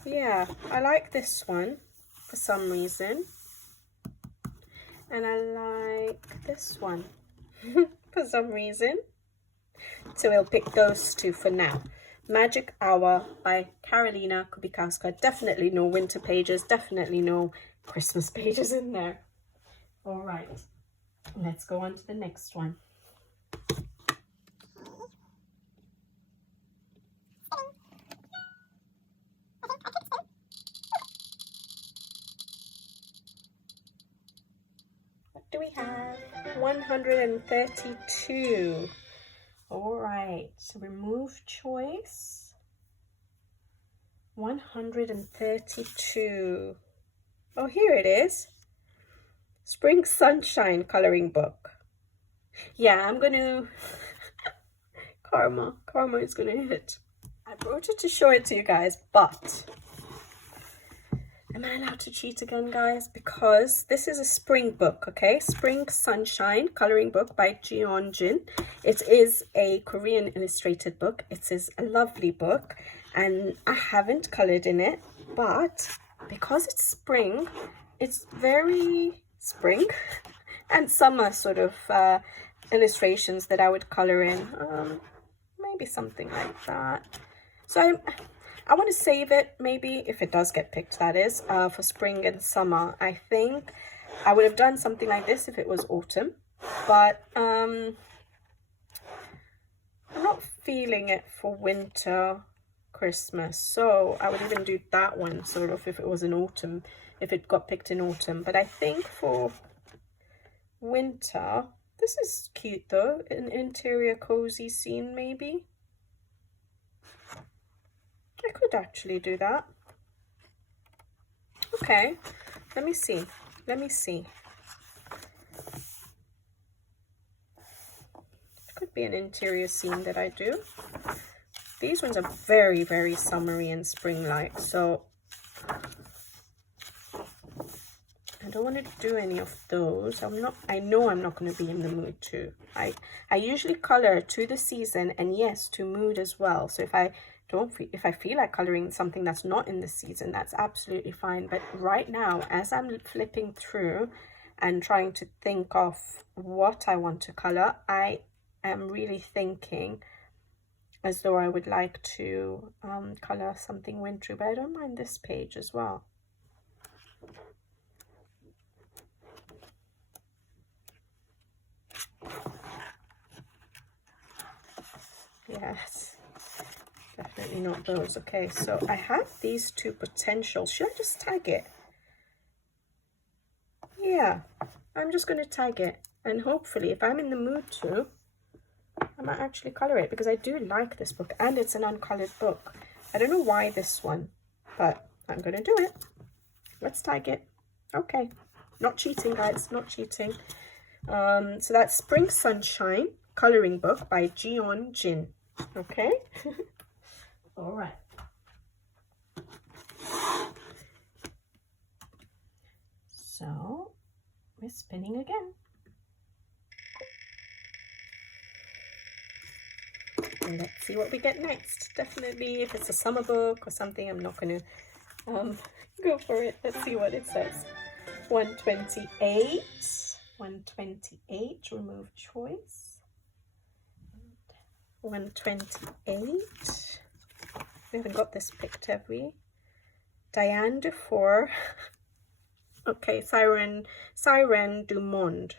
Yeah, I like this one for some reason. And I like this one for some reason. So we'll pick those two for now. Magic Hour by Karolina Kuwasa. Definitely no winter pages, definitely no Christmas pages in there. All right, let's go on to the next one. What do we have? 132. All right, so remove choice. 132. Oh, here it is. Spring Sunshine coloring book. Yeah, I'm gonna karma is gonna hit. I brought it to show it to you guys, but am I allowed to cheat again, guys? Because this is a spring book, okay? Spring Sunshine coloring book by Jeon Jin. It is a Korean illustrated book. It is a lovely book, and I haven't colored in it, but because it's spring, it's very spring and summer sort of illustrations that I would color in. Maybe something like that. So I want to save it, maybe, if it does get picked, that is, for spring and summer. I think I would have done something like this if it was autumn, but I'm not feeling it for winter, Christmas, so I would even do that one sort of if it was in autumn, if it got picked in autumn. But I think for winter, this is cute though, an interior cozy scene maybe. I could actually do that. Okay, let me see. It could be an interior scene that I do. These ones are very, very summery and spring-like, so I don't want to do any of those. I know I'm not going to be in the mood to. I usually color to the season, and yes, to mood as well. So if I feel like coloring something that's not in the season, that's absolutely fine. But right now, as I'm flipping through and trying to think of what I want to color, I am really thinking as though I would like to color something wintry, but I don't mind this page as well. Yes, definitely not those. Okay, so I have these two potentials. Should I just tag it? Yeah, I'm just going to tag it, and hopefully if I'm in the mood to, I might actually color it, because I do like this book and it's an uncolored book. I don't know why this one, but I'm going to do it. Let's tag it. Okay, not cheating, guys, not cheating. So that's Spring Sunshine coloring book by Jeon Jin. Okay. All right. So we're spinning again. And let's see what we get next. Definitely, if it's a summer book or something, I'm not going to go for it. Let's see what it says. 128. 128, remove choice. 128. We haven't got this picked, have we? Diane Deor. Okay, Siren du Monde.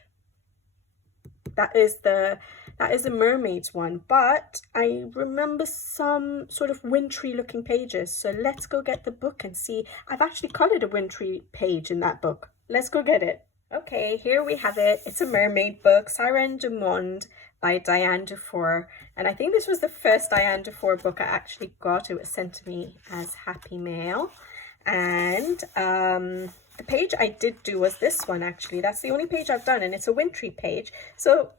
That's That is a mermaid's one, but I remember some sort of wintry looking pages. So let's go get the book and see. I've actually coloured a wintry page in that book. Let's go get it. Okay, here we have it. It's a mermaid book, Siren du Monde by Diane Deor. And I think this was the first Diane Deor book I actually got. It was sent to me as Happy Mail. And the page I did do was this one, actually. That's the only page I've done, and it's a wintry page. So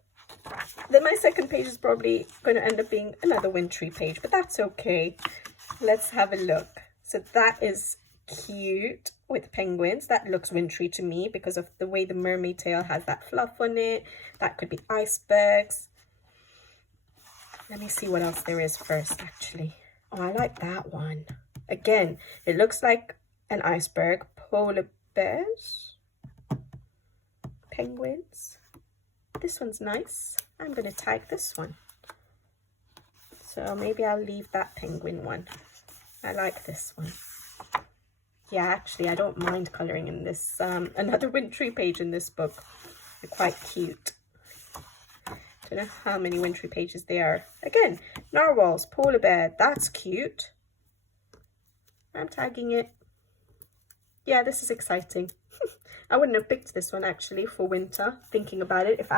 then my second page is probably going to end up being another wintry page, but that's okay. Let's have a look. So that is cute with penguins. That looks wintry to me because of the way the mermaid tail has that fluff on it. That could be icebergs. Let me see what else there is first, actually. Oh, I like that one. Again, it looks like an iceberg. Polar bears. Penguins. This one's nice. I'm going to tag this one. So maybe I'll leave that penguin one. I like this one. Yeah, actually, I don't mind colouring in this, another wintry page in this book. They're quite cute. Don't know how many wintry pages there are. Again, narwhals, polar bear, that's cute. I'm tagging it. Yeah, this is exciting. I wouldn't have picked this one actually for winter, thinking about it. If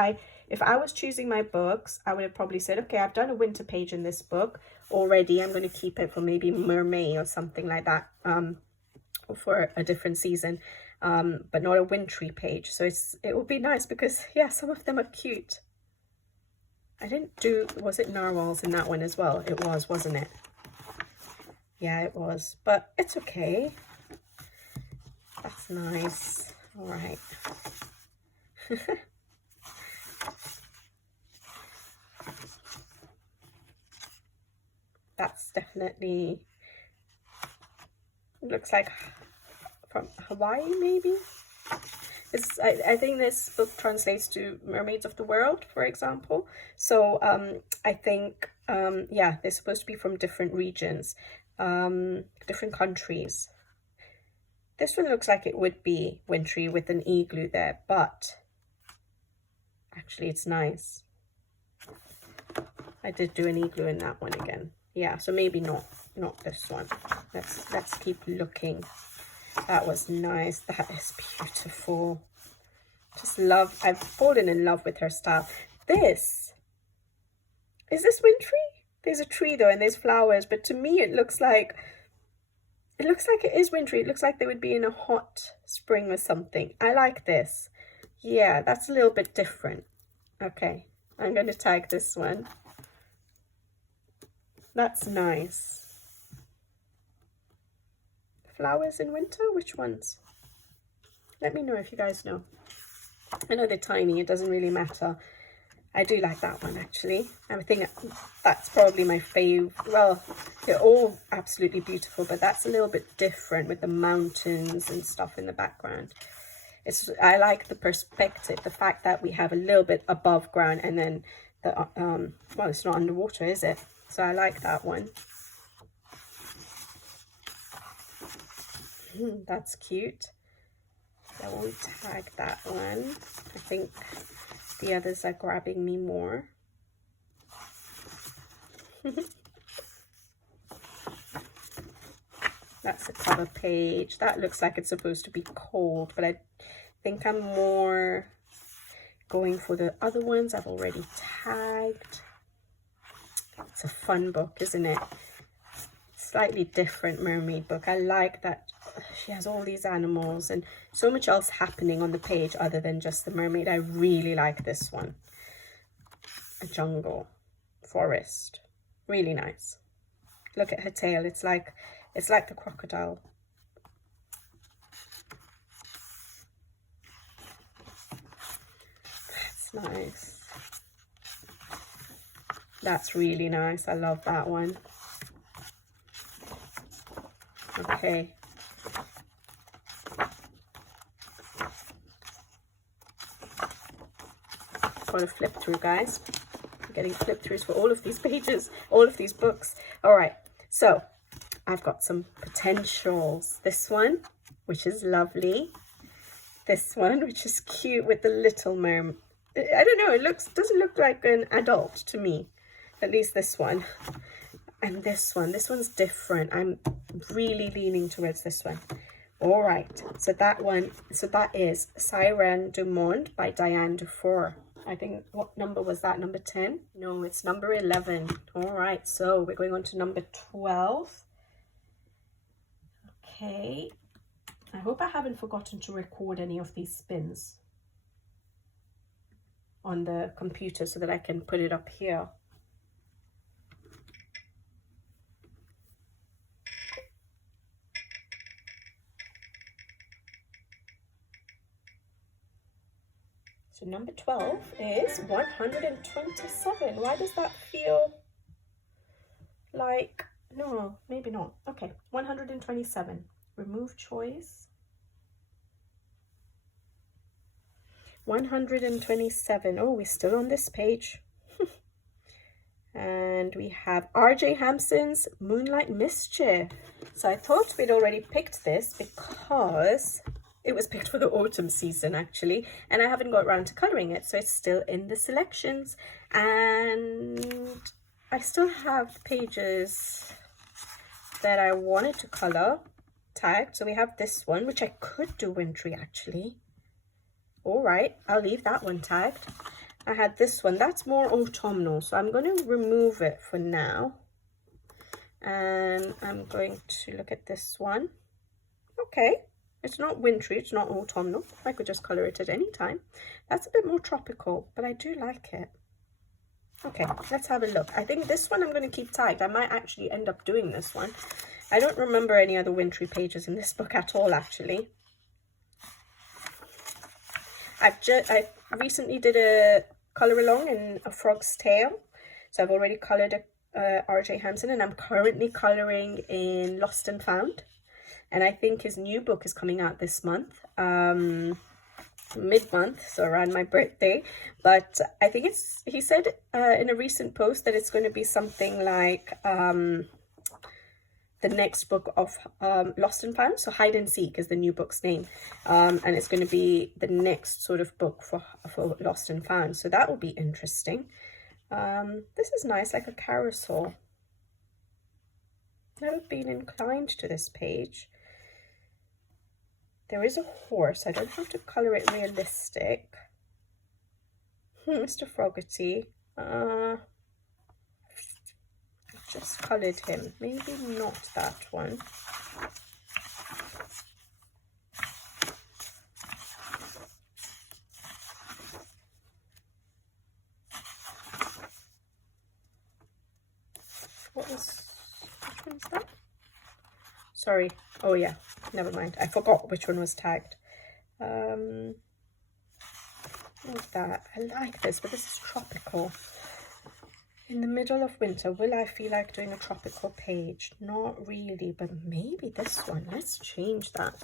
I was choosing my books, I would have probably said, okay, I've done a winter page in this book already. I'm going to keep it for maybe mermaid or something like that, or for a different season, but not a wintry page. So it would be nice because, yeah, some of them are cute. I didn't do, was it narwhals in that one as well? It was, wasn't it? Yeah, it was, but it's okay. That's nice. All right. That's definitely, looks like from Hawaii, maybe. I think this book translates to Mermaids of the World, for example. So I think, yeah, they're supposed to be from different regions, different countries. This one looks like it would be wintry with an igloo there, but actually it's nice. I did do an igloo in that one again. Yeah, so maybe not this one. Let's keep looking. That was nice. That is beautiful. Just love, I've fallen in love with her style. Is this wintry? There's a tree though and there's flowers, but to me it looks like it is wintry. It looks like they would be in a hot spring or something. I like this. Yeah, that's a little bit different. Okay, I'm going to tag this one. That's nice. Flowers in winter? Which ones? Let me know if you guys know. I know they're tiny. It doesn't really matter. I do like that one, actually. I think that's probably my fave. Well, they're all absolutely beautiful, but that's a little bit different with the mountains and stuff in the background. I like the perspective, the fact that we have a little bit above ground and then the, well, it's not underwater, is it? So I like that one. That's cute. I won't tag that one. I think the others are grabbing me more. That's the cover page. That looks like it's supposed to be cold, but I think I'm more going for the other ones I've already tagged. It's a fun book, isn't it? Slightly different mermaid book. I like that she has all these animals and so much else happening on the page other than just the mermaid. I really like this one. A jungle, forest, really nice. Look at her tail. It's like the crocodile. That's nice. That's really nice. I love that one. Okay. Got to flip through, guys. I'm getting flip throughs for all of these pages, all of these books. All right, so I've got some potentials. This one, which is lovely. This one, which is cute with the little I don't know, doesn't look like an adult to me. At least this one. And this one's different. I'm really leaning towards this one. All right, so that is Siren du Monde by Diane Deor. I think, what number was that? Number 10? No, it's number 11. All right, so we're going on to number 12. Okay. I hope I haven't forgotten to record any of these spins on the computer so that I can put it up here. So number 12 is 127. Why does that feel like, no, maybe not. Okay, 127. Remove choice. 127. Oh, we're still on this page. And we have R.J. Hampson's Moonlight Mystery. So I thought we'd already picked this because it was picked for the autumn season, actually, and I haven't got around to colouring it, so it's still in the selections. And I still have pages that I wanted to colour tagged. So we have this one, which I could do wintry, actually. All right, I'll leave that one tagged. I had this one, that's more autumnal, so I'm going to remove it for now. And I'm going to look at this one. Okay. It's not wintry, it's not autumnal. I could just colour it at any time. That's a bit more tropical, but I do like it. Okay, let's have a look. I think this one I'm going to keep tagged. I might actually end up doing this one. I don't remember any other wintry pages in this book at all, actually. I recently did a colour along in A Frog's Tale. So I've already coloured R.J. Hampson, and I'm currently colouring in Lost and Found. And I think his new book is coming out this month, mid-month, so around my birthday. But I think he said in a recent post that it's going to be something like the next book of Lost and Found. So Hide and Seek is the new book's name. And it's going to be the next sort of book for Lost and Found. So that will be interesting. This is nice, like a carousel. Never been inclined to this page. There is a horse. I don't have to colour it realistic. Mr. Fogarty. I just coloured him. Maybe not that one. Which one is that? Sorry. Oh yeah, never mind. I forgot which one was tagged. What was that? I like this, but this is tropical. In the middle of winter, will I feel like doing a tropical page? Not really, but maybe this one. Let's change that.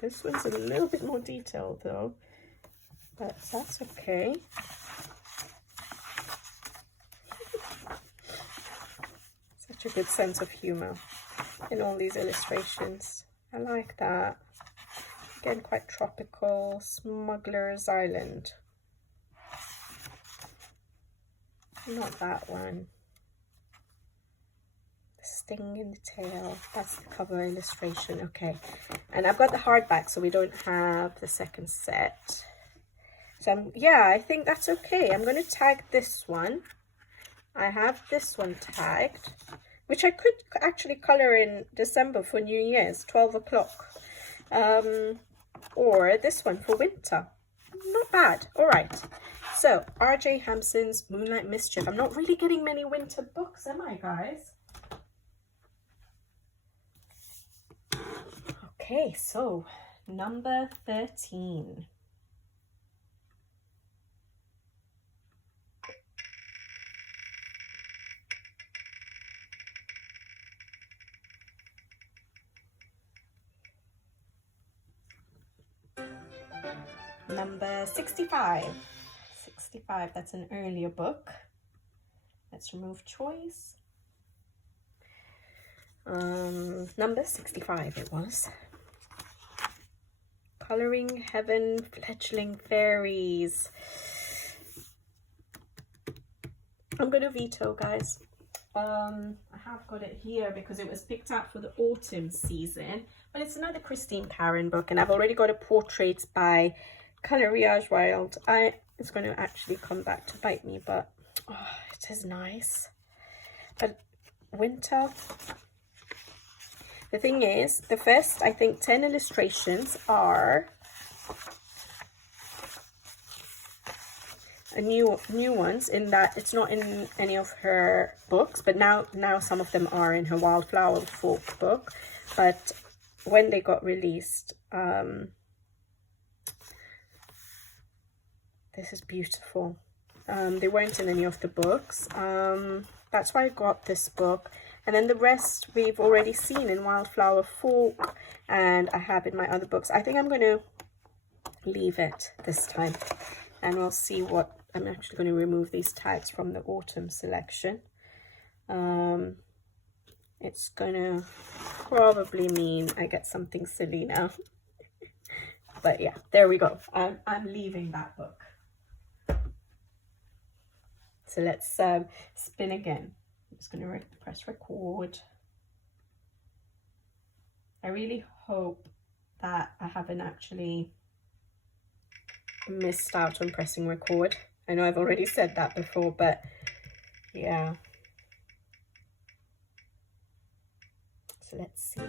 This one's a little bit more detailed though, but that's okay. Such a good sense of humour in all these illustrations. I like that. Again, quite tropical. Smuggler's Island. Not that one. The Sting in the Tail. That's the cover illustration. Okay. And I've got the hardback, so we don't have the second set. So yeah, I think that's okay. I'm going to tag this one. I have this one tagged, which I could actually colour in December for New Year's, 12 o'clock. Or this one for winter. Not bad. All right. So, R.J. Hampson's Moonlight Mystery. I'm not really getting many winter books, am I, guys? Okay, so number 13. Number 65. 65, that's an earlier book. Let's remove choice. Number 65 it was. Colouring Heaven Fledgling Fairies. I'm going to veto, guys. I have got it here because it was picked out for the autumn season, but it's another Christine Karron book, and I've already got a portrait by Caloria Adventures. It's going to actually come back to bite me, but oh, it is nice. But winter, the thing is, the first, I think, 10 illustrations are new ones, in that it's not in any of her books, but now some of them are in her Wildflower Folk book. But when they got released, this is beautiful. They weren't in any of the books. That's why I got this book. And then the rest we've already seen in Wildflower Folk, and I have in my other books. I think I'm going to leave it this time, and we'll see what... I'm actually going to remove these tags from the autumn selection. It's going to probably mean I get something silly now. But yeah, there we go. I'm leaving that book. So let's spin again. I'm just going to press record. I really hope that I haven't actually missed out on pressing record. I know I've already said that before, but yeah. So let's see,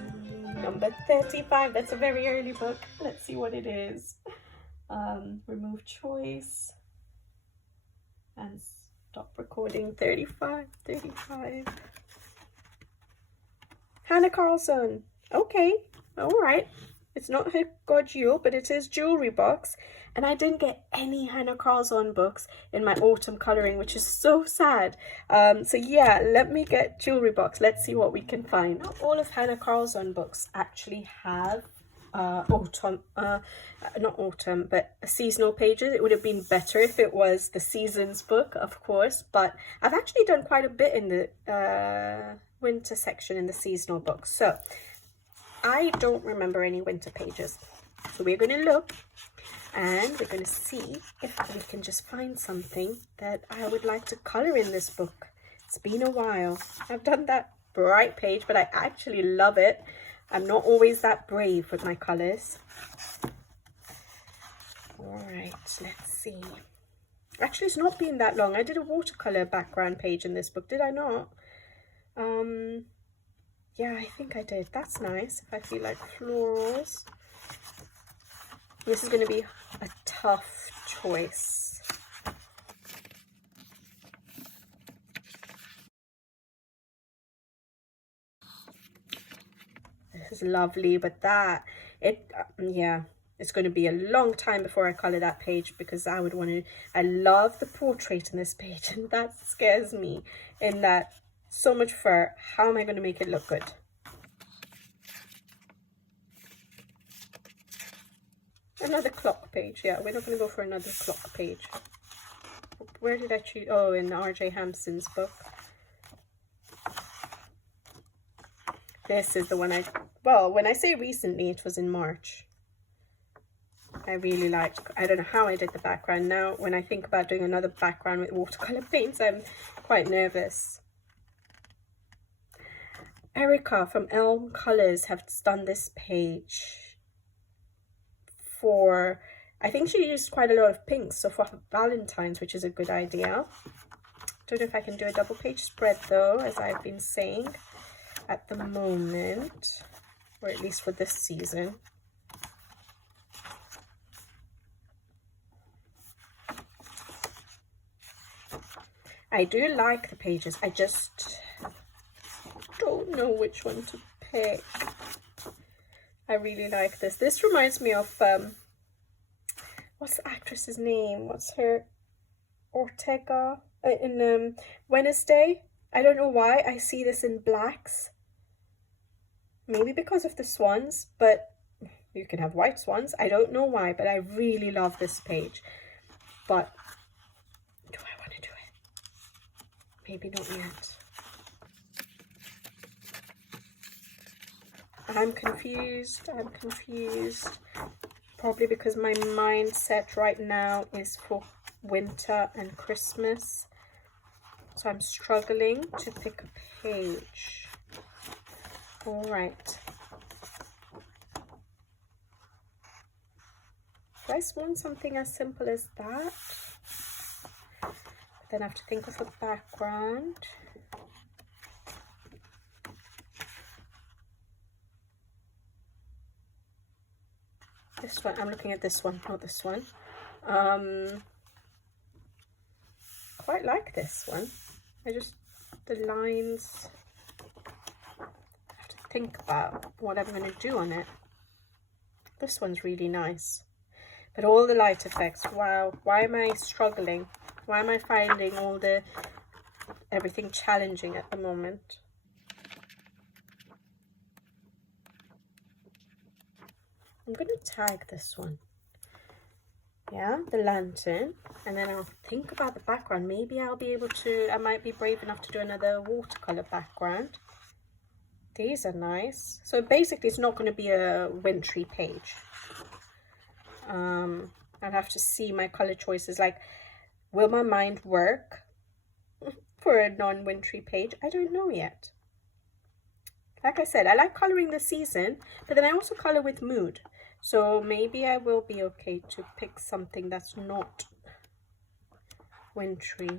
number 35. That's a very early book. Let's see what it is. Remove choice and stop recording. 35. Hannah Carlson. Okay, all right. It's not her God Jewel, but it is Jewelry Box. And I didn't get any Hannah Carlson books in my autumn colouring, which is so sad. So yeah, let me get Jewelry Box. Let's see what we can find. Not all of Hannah Carlson books actually have seasonal pages. It would have been better if it was the seasons book, of course. But I've actually done quite a bit in the winter section in the seasonal books. So I don't remember any winter pages. So we're going to look. And we're going to see if we can just find something that I would like to colour in this book. It's been a while. I've done that bright page, but I actually love it. I'm not always that brave with my colours. Alright, let's see. Actually, it's not been that long. I did a watercolour background page in this book, did I not? Yeah, I think I did. That's nice. If I feel like florals. This is going to be a tough choice. This is lovely, but yeah, it's going to be a long time before I colour that page, because I love the portrait in this page, and that scares me, in that so much fur. How am I going to make it look good? Another clock page. Yeah, we're not going to go for another clock page. Where did I choose? Oh, in R.J. Hampson's book. This is the one well, when I say recently, it was in March. I really liked, I don't know how I did the background. Now, when I think about doing another background with watercolour paints, I'm quite nervous. Erica from Elm Colours have done this page. I think she used quite a lot of pinks, so for Valentine's, which is a good idea. Don't know if I can do a double page spread though, as I've been saying at the moment, or at least for this season. I do like the pages, I just don't know which one to pick. I really like this. This reminds me of, what's the actress's name? What's her? Ortega in Wednesday. I don't know why I see this in blacks. Maybe because of the swans, but you can have white swans. I don't know why, but I really love this page. But do I want to do it? Maybe not yet. I'm confused. Probably because my mindset right now is for winter and Christmas. So I'm struggling to pick a page. All right. Do I just want something as simple as that? But then I have to think of a background. This one, I'm looking at this one, not this one. Quite like this one. The lines, I have to think about what I'm going to do on it. This one's really nice. But all the light effects, wow, why am I struggling? Why am I finding everything challenging at the moment? I'm going to tag this one. Yeah, the lantern. And then I'll think about the background. Maybe I'll be able to, I might be brave enough to do another watercolor background. These are nice. So basically it's not going to be a wintry page. I'll have to see my color choices. Like, will my mind work for a non-wintry page? I don't know yet. Like I said, I like coloring the season, but then I also color with mood. So maybe I will be okay to pick something that's not wintry.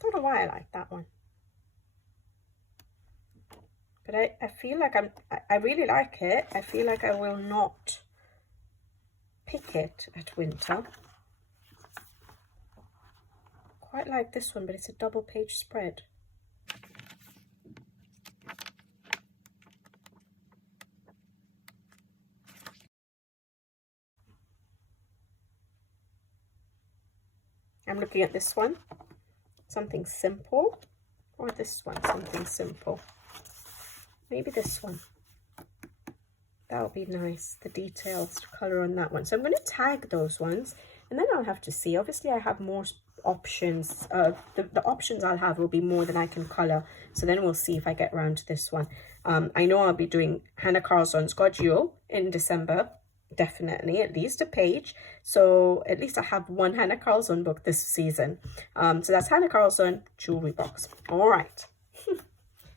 Don't know why I like that one. But I feel like I really like it. I feel like I will not pick it at winter. Quite like this one, but it's a double page spread. I'm looking at this one, something simple, or this one, something simple. Maybe this one. That would be nice, the details to color on that one. So I'm going to tag those ones, and then I'll have to see. Obviously, I have more options. The options I'll have will be more than I can color. So then we'll see if I get around to this one. I know I'll be doing Hannah Carlson's Godjo in December. Definitely, at least a page. So at least I have one Hannah Carlson book this season. So that's Hannah Carlson jewelry box. All right.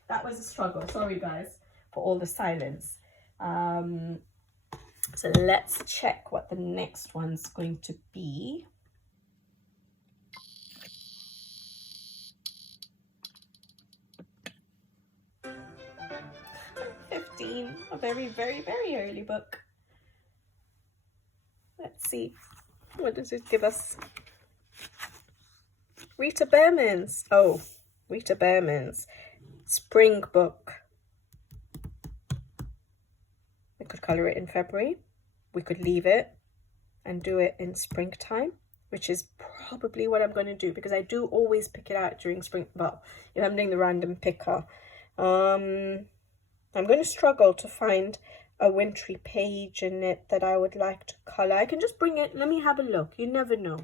That was a struggle. Sorry, guys, for all the silence. So let's check what the next one's going to be. A very, very, very early book. Let's see. What does it give us? Rita Behrman's. Oh, Rita Behrman's spring book. We could colour it in February. We could leave it and do it in springtime, which is probably what I'm going to do, because I do always pick it out during spring. Well, if I'm doing the random picker. I'm going to struggle to find a wintry page in it that I would like to colour. I can just bring it. Let me have a look. You never know.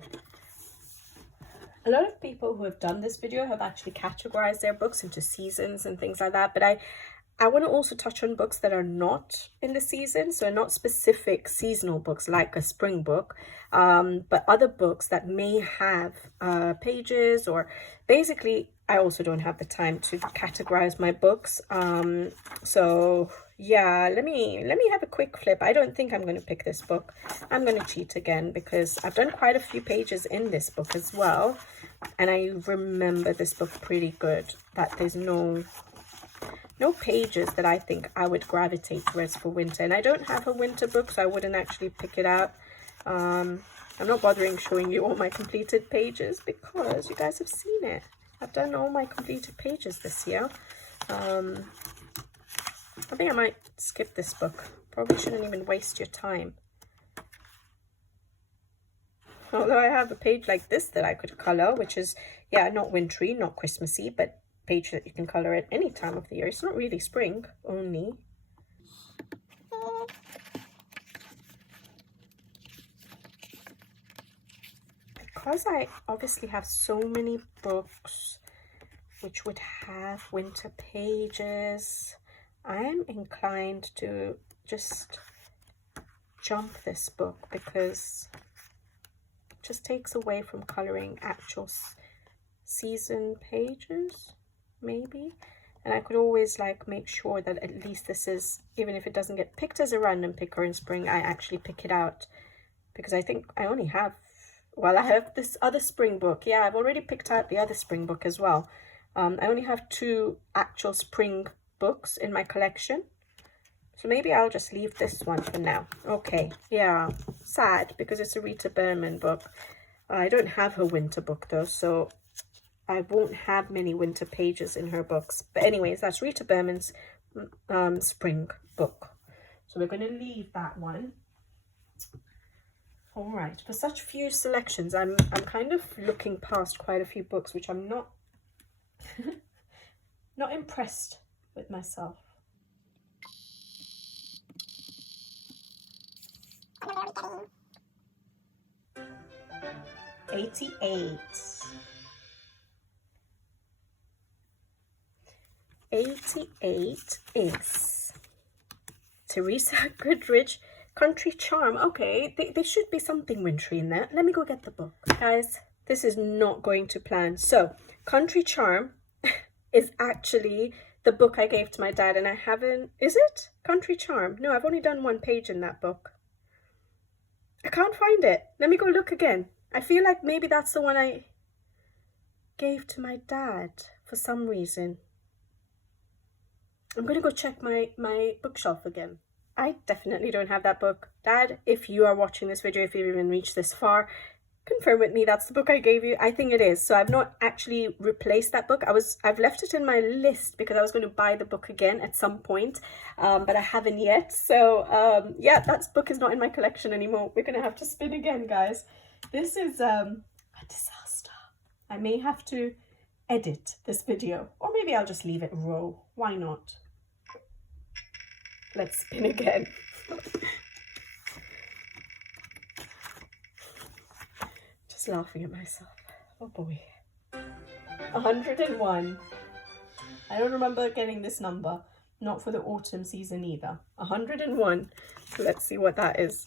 A lot of people who have done this video have actually categorized their books into seasons and things like that. But I want to also touch on books that are not in the season. So not specific seasonal books like a spring book, but other books that may have pages, or basically I also don't have the time to categorize my books. So yeah, let me have a quick flip. I don't think I'm going to pick this book. I'm going to cheat again because I've done quite a few pages in this book as well. And I remember this book pretty good, that there's no pages that I think I would gravitate towards for winter. And I don't have a winter book, so I wouldn't actually pick it out. I'm not bothering showing you all my completed pages because you guys have seen it. I've done all my completed pages this year. I think I might skip this book. Probably shouldn't even waste your time. Although I have a page like this that I could colour, which is, yeah, not wintry, not Christmassy, but page that you can color at any time of the year. It's not really spring only. Because I obviously have so many books which would have winter pages, I'm inclined to just jump this book because it just takes away from coloring actual season pages, maybe. And I could always like make sure that at least this is, even if it doesn't get picked as a random picker in spring, I actually pick it out, because I think I only have, well, I have this other spring book. Yeah, I've already picked out the other spring book as well. I only have 2 actual spring books in my collection, so maybe I'll just leave this one for now. Okay, yeah, sad because it's a Rita Berman book. I don't have her winter book though, so I won't have many winter pages in her books. But anyways, that's Rita Berman's spring book, so we're going to leave that one. All right, for such few selections, I'm kind of looking past quite a few books, which I'm not not impressed with myself. 88. 88 is Teresa Goodrich, Country Charm. Okay, there should be something wintry in there. Let me go get the book. Guys, this is not going to plan. So, Country Charm is actually the book I gave to my dad, and I haven't... Is it? Country Charm? No, I've only done 1 page in that book. I can't find it. Let me go look again. I feel like maybe that's the one I gave to my dad for some reason. I'm going to go check my bookshelf again. I definitely don't have that book. Dad, if you are watching this video, if you've even reached this far, confirm with me that's the book I gave you. I think it is. So I've not actually replaced that book. I've left it in my list because I was going to buy the book again at some point, but I haven't yet. So yeah, that book is not in my collection anymore. We're going to have to spin again, guys. This is a disaster. I may have to edit this video, or maybe I'll just leave it raw. Why not? Let's spin again. Just laughing at myself. Oh boy. 101. I don't remember getting this number. Not for the autumn season either. 101. So let's see what that is.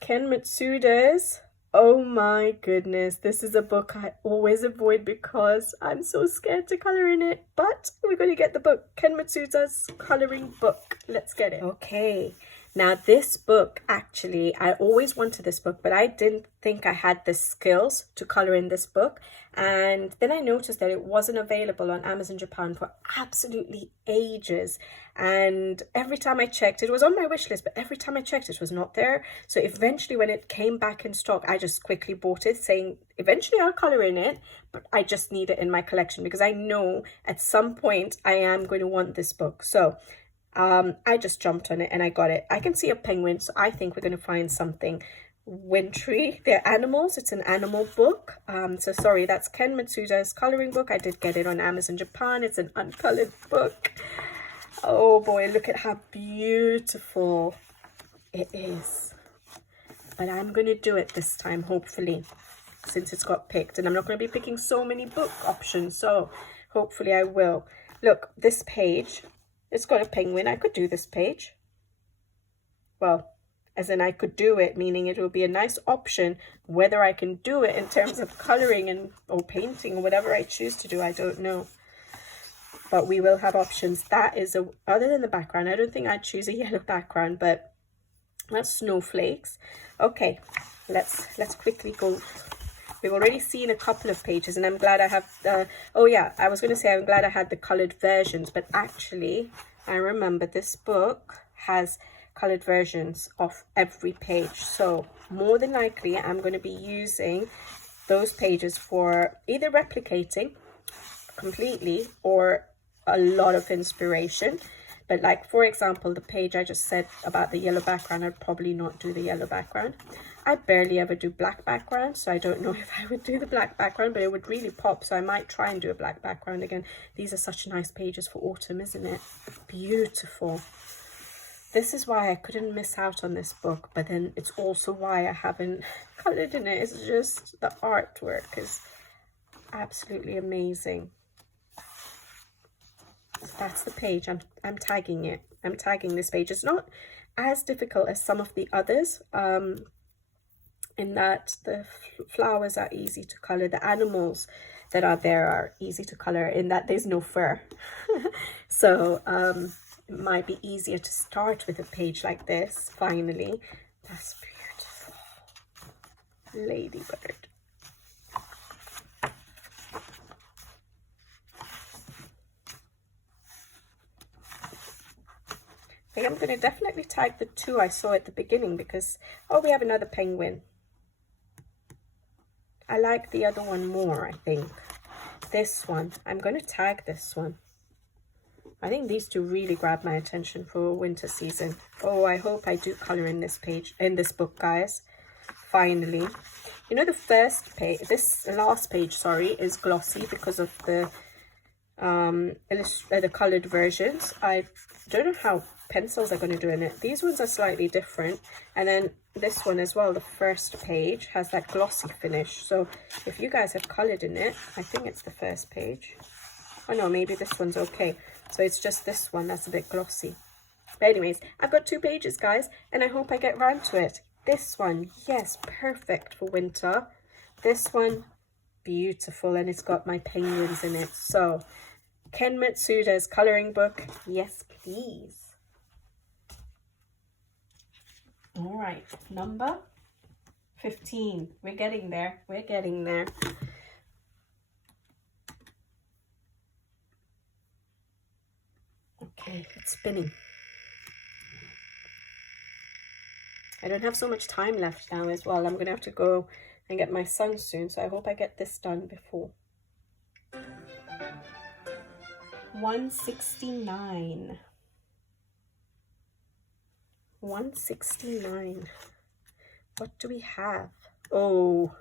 Ken Matsuda's. Oh my goodness, this is a book I always avoid because I'm so scared to colour in it. But we're going to get the book. Ken Matsuda's colouring book. Let's get it. Okay, now this book, actually, I always wanted this book, but I didn't think I had the skills to colour in this book. And then I noticed that it wasn't available on Amazon Japan for absolutely ages. And every time I checked, it was on my wish list, but every time I checked, it was not there. So eventually when it came back in stock, I just quickly bought it, saying eventually I'll colour in it, but I just need it in my collection because I know at some point I am going to want this book. So I just jumped on it and I got it. I can see a penguin, so I think we're going to find something wintry. They're animals. It's an animal book. So sorry, that's Ken Matsuda's colouring book. I did get it on Amazon Japan. It's an uncoloured book. Oh boy, look at how beautiful it is. But I'm going to do it this time, hopefully, since it's got picked. And I'm not going to be picking so many book options, so hopefully I will. Look, this page, it's got a penguin. I could do this page. Well, as in I could do it, meaning it will be a nice option. Whether I can do it in terms of colouring and or painting or whatever I choose to do, I don't know. But we will have options. That is, other than the background, I don't think I'd choose a yellow background, but that's snowflakes. Okay, let's quickly go. We've already seen a couple of pages, and I'm glad I have, oh yeah, I was going to say I'm glad I had the coloured versions, but actually, I remember this book has coloured versions of every page. So more than likely, I'm going to be using those pages for either replicating completely or a lot of inspiration. But like, for example, the page I just said about the yellow background, I'd probably not do the yellow background. I barely ever do black background, so I don't know if I would do the black background, but it would really pop, so I might try and do a black background again. These are such nice pages for autumn, isn't it? Beautiful. This is why I couldn't miss out on this book, but then it's also why I haven't colored in it. It's just the artwork is absolutely amazing. So that's the page. I'm tagging it. I'm tagging this page. It's not as difficult as some of the others, in that the flowers are easy to color. The animals that are there are easy to color, in that there's no fur. So it might be easier to start with a page like this. Finally, that's beautiful. Ladybird. I think I'm going to definitely tag the two I saw at the beginning because, oh, we have another penguin. I like the other one more, I think. This one, I'm going to tag this one. I think these two really grab my attention for winter season. Oh, I hope I do color in this page, in this book, guys. Finally. You know, the first page, this last page, sorry, is glossy because of the colored versions. I don't know how pencils are going to do in it. These ones are slightly different, and then this one as well, the first page has that glossy finish. So if you guys have colored in it, I think it's the first page. Oh no, maybe this one's okay. So it's just this one that's a bit glossy. But anyways, I've got two pages, guys, and I hope I get round to it. This one, yes, perfect for winter. This one, beautiful, and it's got my penguins in it. So Ken Matsuda's coloring book, yes please. All right, number 15. We're getting there. We're getting there. Okay, it's spinning. I don't have so much time left now as well. I'm going to have to go and get my son soon, so I hope I get this done before. 169. 169. What do we have? Oh,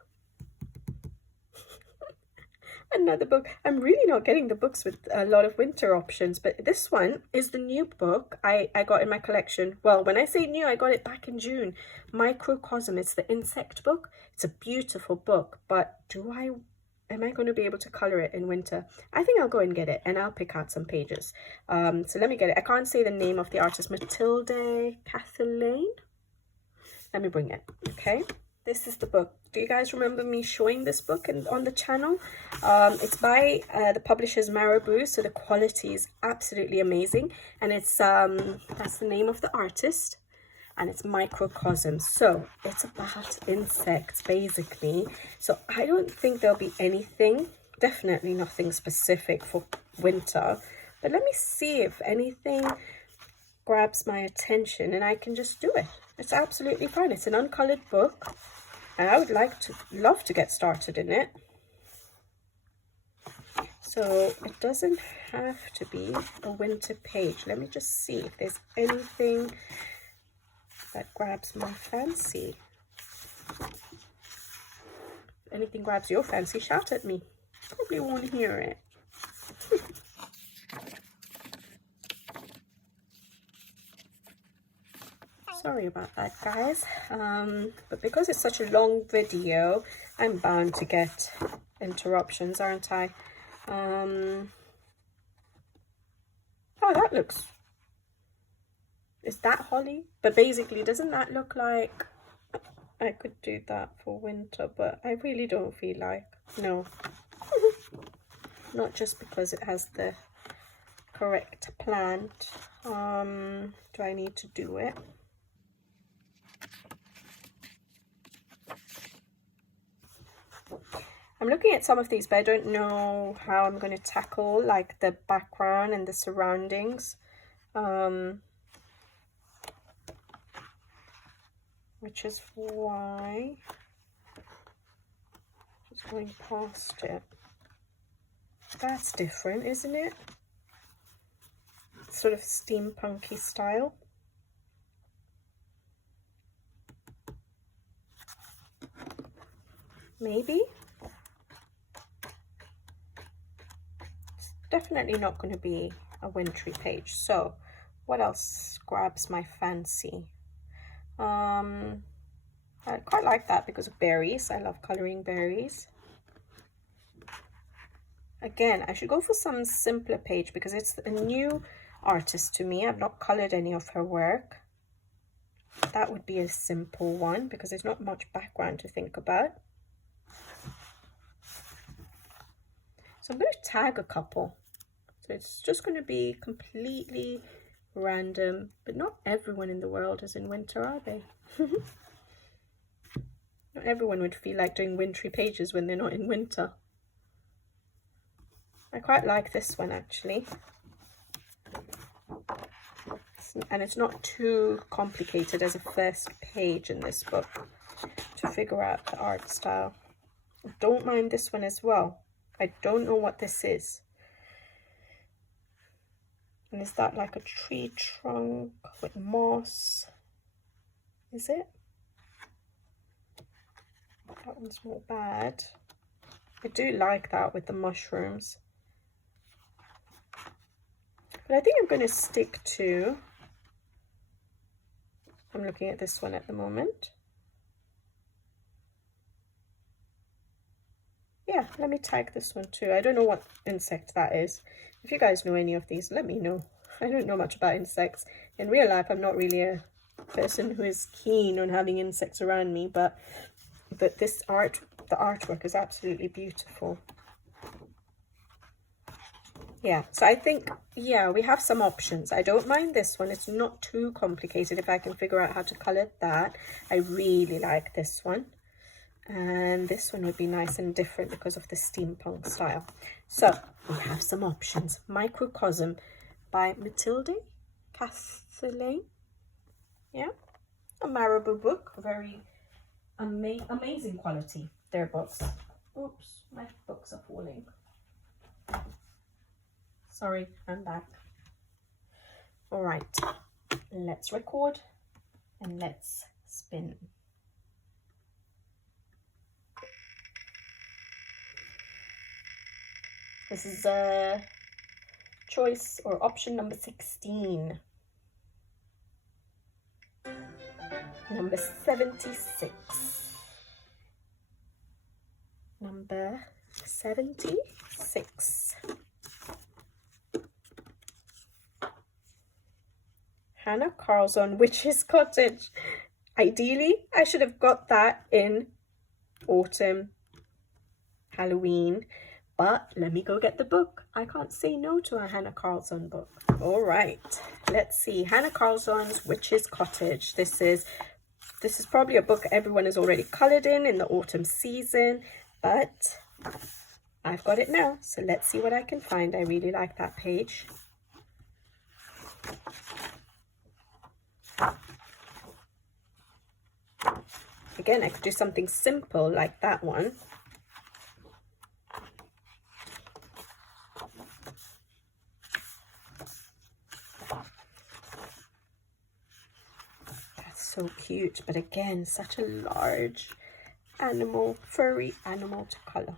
another book. I'm really not getting the books with a lot of winter options, but this one is the new book I got in my collection. Well, when I say new, I got it back in June. Microcosm. It's the insect book. It's a beautiful book, but am I going to be able to color it in winter? I think I'll go and get it, and I'll pick out some pages. So let me get it. I can't say the name of the artist. Matilda Cathline. Let me bring it. Okay. This is the book. Do you guys remember me showing this book on the channel? It's by the publisher's Marabou, so the quality is absolutely amazing. And it's that's the name of the artist, and it's Microcosm. So it's about insects, basically. So I don't think there'll be anything, definitely nothing specific for winter. But let me see if anything grabs my attention, and I can just do it. It's absolutely fine. It's an uncolored book, and I would love to get started in it. So it doesn't have to be a winter page. Let me just see if there's anything that grabs my fancy. If anything grabs your fancy, shout at me. Probably won't hear it. Sorry about that, guys. But because it's such a long video, I'm bound to get interruptions, aren't I? Oh, that looks... Is that holly? But basically, doesn't that look like... I could do that for winter, but I really don't feel like... No. Not just because it has the correct plant. Do I need to do it? I'm looking at some of these, but I don't know how I'm going to tackle like the background and the surroundings, which is why I'm just going past it. That's different, isn't it? Sort of steampunky style. maybe. It's definitely not going to be a wintry page. So what else grabs my fancy? I quite like that because of berries. I love coloring berries. Again, I should go for some simpler page because it's a new artist to me. I've not colored any of her work. That would be a simple one because there's not much background to think about. So I'm going to tag a couple. So it's just going to be completely random, but not everyone in the world is in winter, are they? Not everyone would feel like doing wintry pages when they're not in winter. I quite like this one actually. And it's not too complicated as a first page in this book to figure out the art style. I don't mind this one as well. I don't know what this is. And is that like a tree trunk with moss? Is it? That one's not bad. I do like that with the mushrooms. But I think I'm going to stick to... I'm looking at this one at the moment. Yeah, let me tag this one too. I don't know what insect that is. If you guys know any of these, let me know. I don't know much about insects. In real life, I'm not really a person who is keen on having insects around me, but this art, the artwork is absolutely beautiful. Yeah, so I think, yeah, we have some options. I don't mind this one. It's not too complicated if I can figure out how to color that. I really like this one. And this one would be nice and different because of the steampunk style. So we have some options. Microcosm by Matilda Cathline. Yeah, a Marabou book. Very amazing quality. Their books. Oops, my books are falling. Sorry, I'm back. All right, let's record and let's spin. This is choice or option number 16. Number 76. Number 76. Hannah Carlson, Witch's Cottage. Ideally, I should have got that in autumn, Halloween, but let me go get the book. I can't say no to a Hannah Carlson book. All right, let's see. Hannah Carlson's Witch's Cottage. This is probably a book everyone has already colored in the autumn season, but I've got it now. So let's see what I can find. I really like that page. Again, I could do something simple like that one. That's so cute, but again, such a large animal, furry animal to color.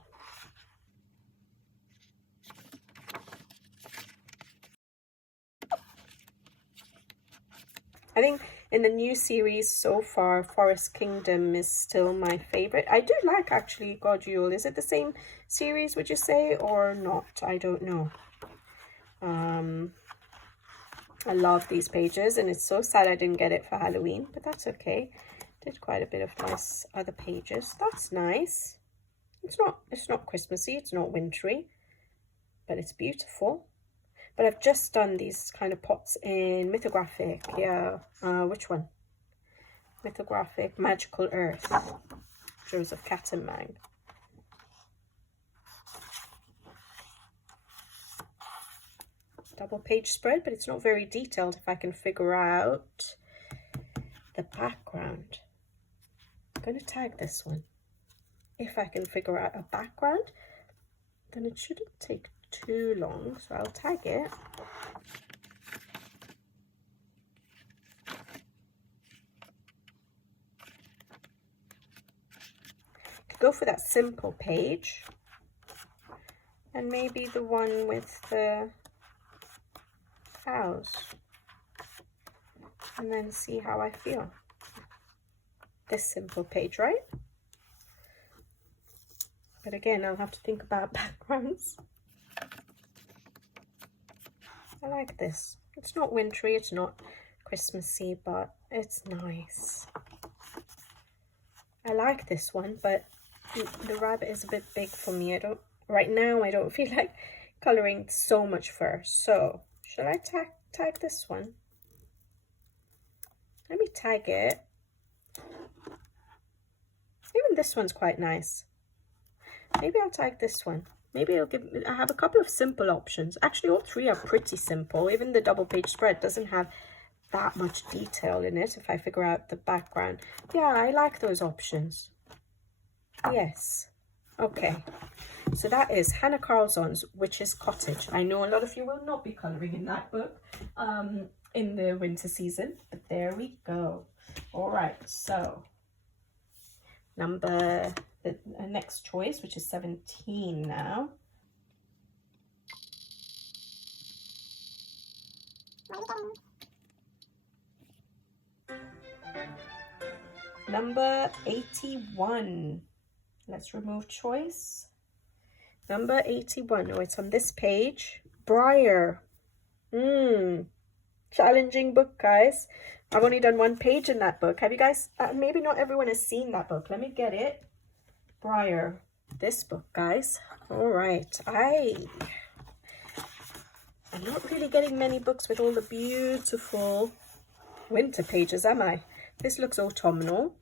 I think in the new series so far, Forest Kingdom is still my favorite. I do like actually Godule. Is it the same series, would you say, or not? I don't know. I love these pages, and it's so sad I didn't get it for Halloween, but that's okay. Did quite a bit of nice other pages. That's nice. It's not Christmassy, it's not wintry, but it's beautiful. But I've just done these kind of pots in Mythographic. Yeah, which one? Mythographic Magical Earth. Joseph Cattermang. Double page spread, but it's not very detailed if I can figure out the background. I'm going to tag this one. If I can figure out a background, then it shouldn't take too long, so I'll tag it. Could go for that simple page. And maybe the one with the cows. And then see how I feel. This simple page, right? But again, I'll have to think about backgrounds. I like this. It's not wintry, it's not Christmassy, but it's nice. I like this one, but the rabbit is a bit big for me. Right now I don't feel like coloring so much fur. So should I tag this one? Let me tag it. Even this one's quite nice. Maybe I'll tag this one. Maybe I have a couple of simple options. Actually, all three are pretty simple. Even the double page spread doesn't have that much detail in it if I figure out the background. Yeah, I like those options. Yes. Okay. So that is Hannah Carlson's Witch's Cottage. I know a lot of you will not be colouring in that book in the winter season, but there we go. All right, so the next choice, which is 17 now. Number 81. Let's remove choice. Number 81. Oh, it's on this page. Brier. Challenging book, guys. I've only done one page in that book. Have you guys, maybe not everyone has seen that book. Let me get it. Brier. This book, guys. All right. I'm not really getting many books with all the beautiful winter pages, am I? This looks autumnal.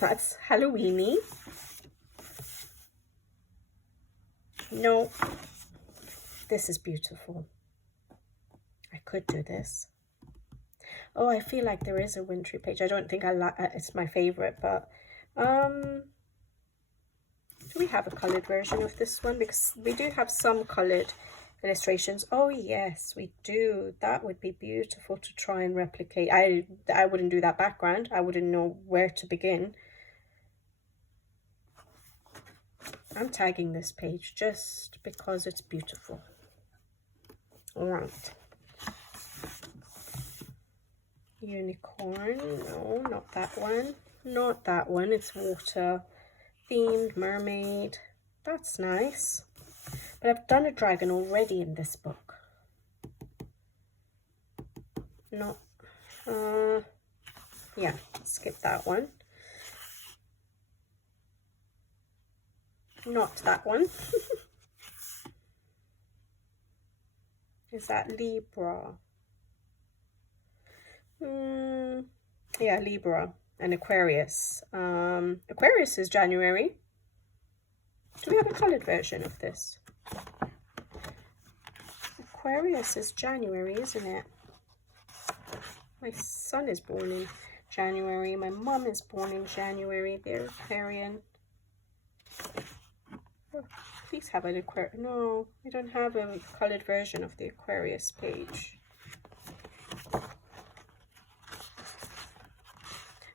That's Halloweeny. No. This is beautiful. I could do this. Oh, I feel like there is a wintry page. I don't think it's my favorite, but do we have a colored version of this one? Because we do have some colored illustrations. Oh yes, we do. That would be beautiful to try and replicate. I wouldn't do that background. I wouldn't know where to begin. I'm tagging this page just because it's beautiful. All right. Unicorn. No, not that one. Not that one. It's water themed mermaid. That's nice. But I've done a dragon already in this book. Not, yeah, skip that one. Not that one. Is that Libra? Yeah, Libra and Aquarius. Aquarius is January. Do we have a coloured version of this? Aquarius is January, isn't it? My son is born in January. My mum is born in January. They're Aquarian. Oh, please have an Aquarius. No, we don't have a coloured version of the Aquarius page.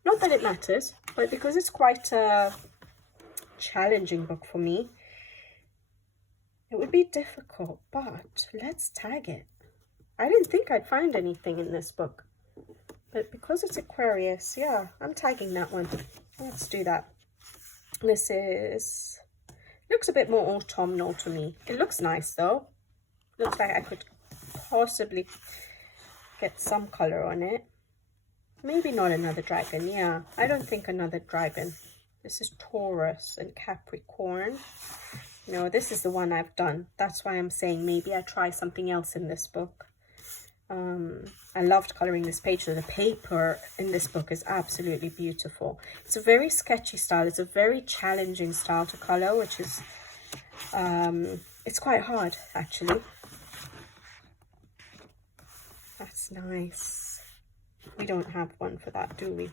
Not that it matters, but because it's quite a challenging book for me, it would be difficult, but let's tag it. I didn't think I'd find anything in this book, but because it's Aquarius, yeah, I'm tagging that one. Let's do that. This looks a bit more autumnal to me. It looks nice though. Looks like I could possibly get some color on it. Maybe not another dragon. Yeah, I don't think another dragon. This is Taurus and Capricorn. No, this is the one I've done. That's why I'm saying maybe I try something else in this book. I loved coloring this page. So the paper in this book is absolutely beautiful. It's a very sketchy style. It's a very challenging style to color, which is, it's quite hard actually. That's nice. We don't have one for that, do we?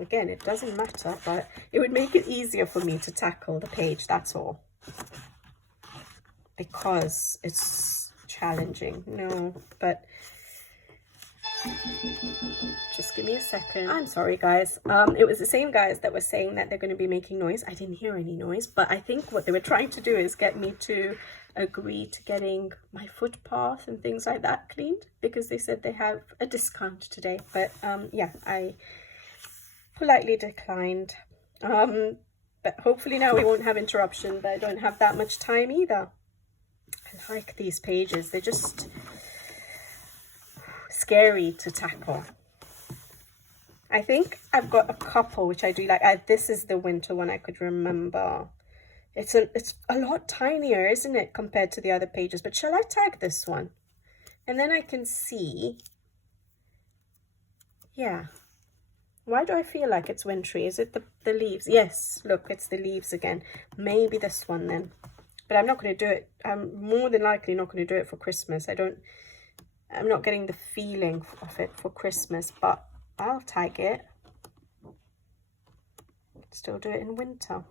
Again, it doesn't matter, but it would make it easier for me to tackle the page, that's all. Because it's challenging. No, but Just give me a second. I'm sorry, guys. It was the same guys that were saying that they're going to be making noise. I didn't hear any noise, but I think what they were trying to do is get me to agree to getting my footpath and things like that cleaned, because they said they have a discount today. But yeah, I politely declined. But hopefully now we won't have interruption, but I don't have that much time either. I like these pages. They're just scary to tackle. I think I've got a couple which I do like. This is the winter one I could remember. It's a lot tinier, isn't it, compared to the other pages? But shall I tag this one? And then I can see. Yeah. Why do I feel like it's wintry? Is it the leaves? Yes, look, it's the leaves again. Maybe this one then. But I'm not going to do it. I'm more than likely not going to do it for Christmas. I'm not getting the feeling of it for Christmas, but I'll tag it. Still do it in winter.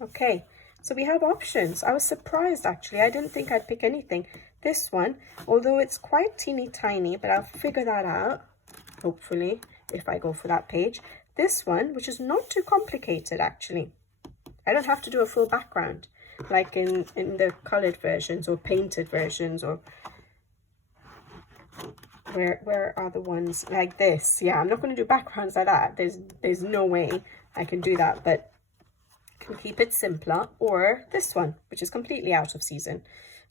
Okay, so we have options. I was surprised actually. I didn't think I'd pick anything. This one, although it's quite teeny tiny, but I'll figure that out, hopefully, if I go for that page. This one, which is not too complicated actually. I don't have to do a full background like in the colored versions or painted versions, or where are the ones like this? Yeah, I'm not going to do backgrounds like that. There's no way I can do that, but I can keep it simpler. Or this one, which is completely out of season,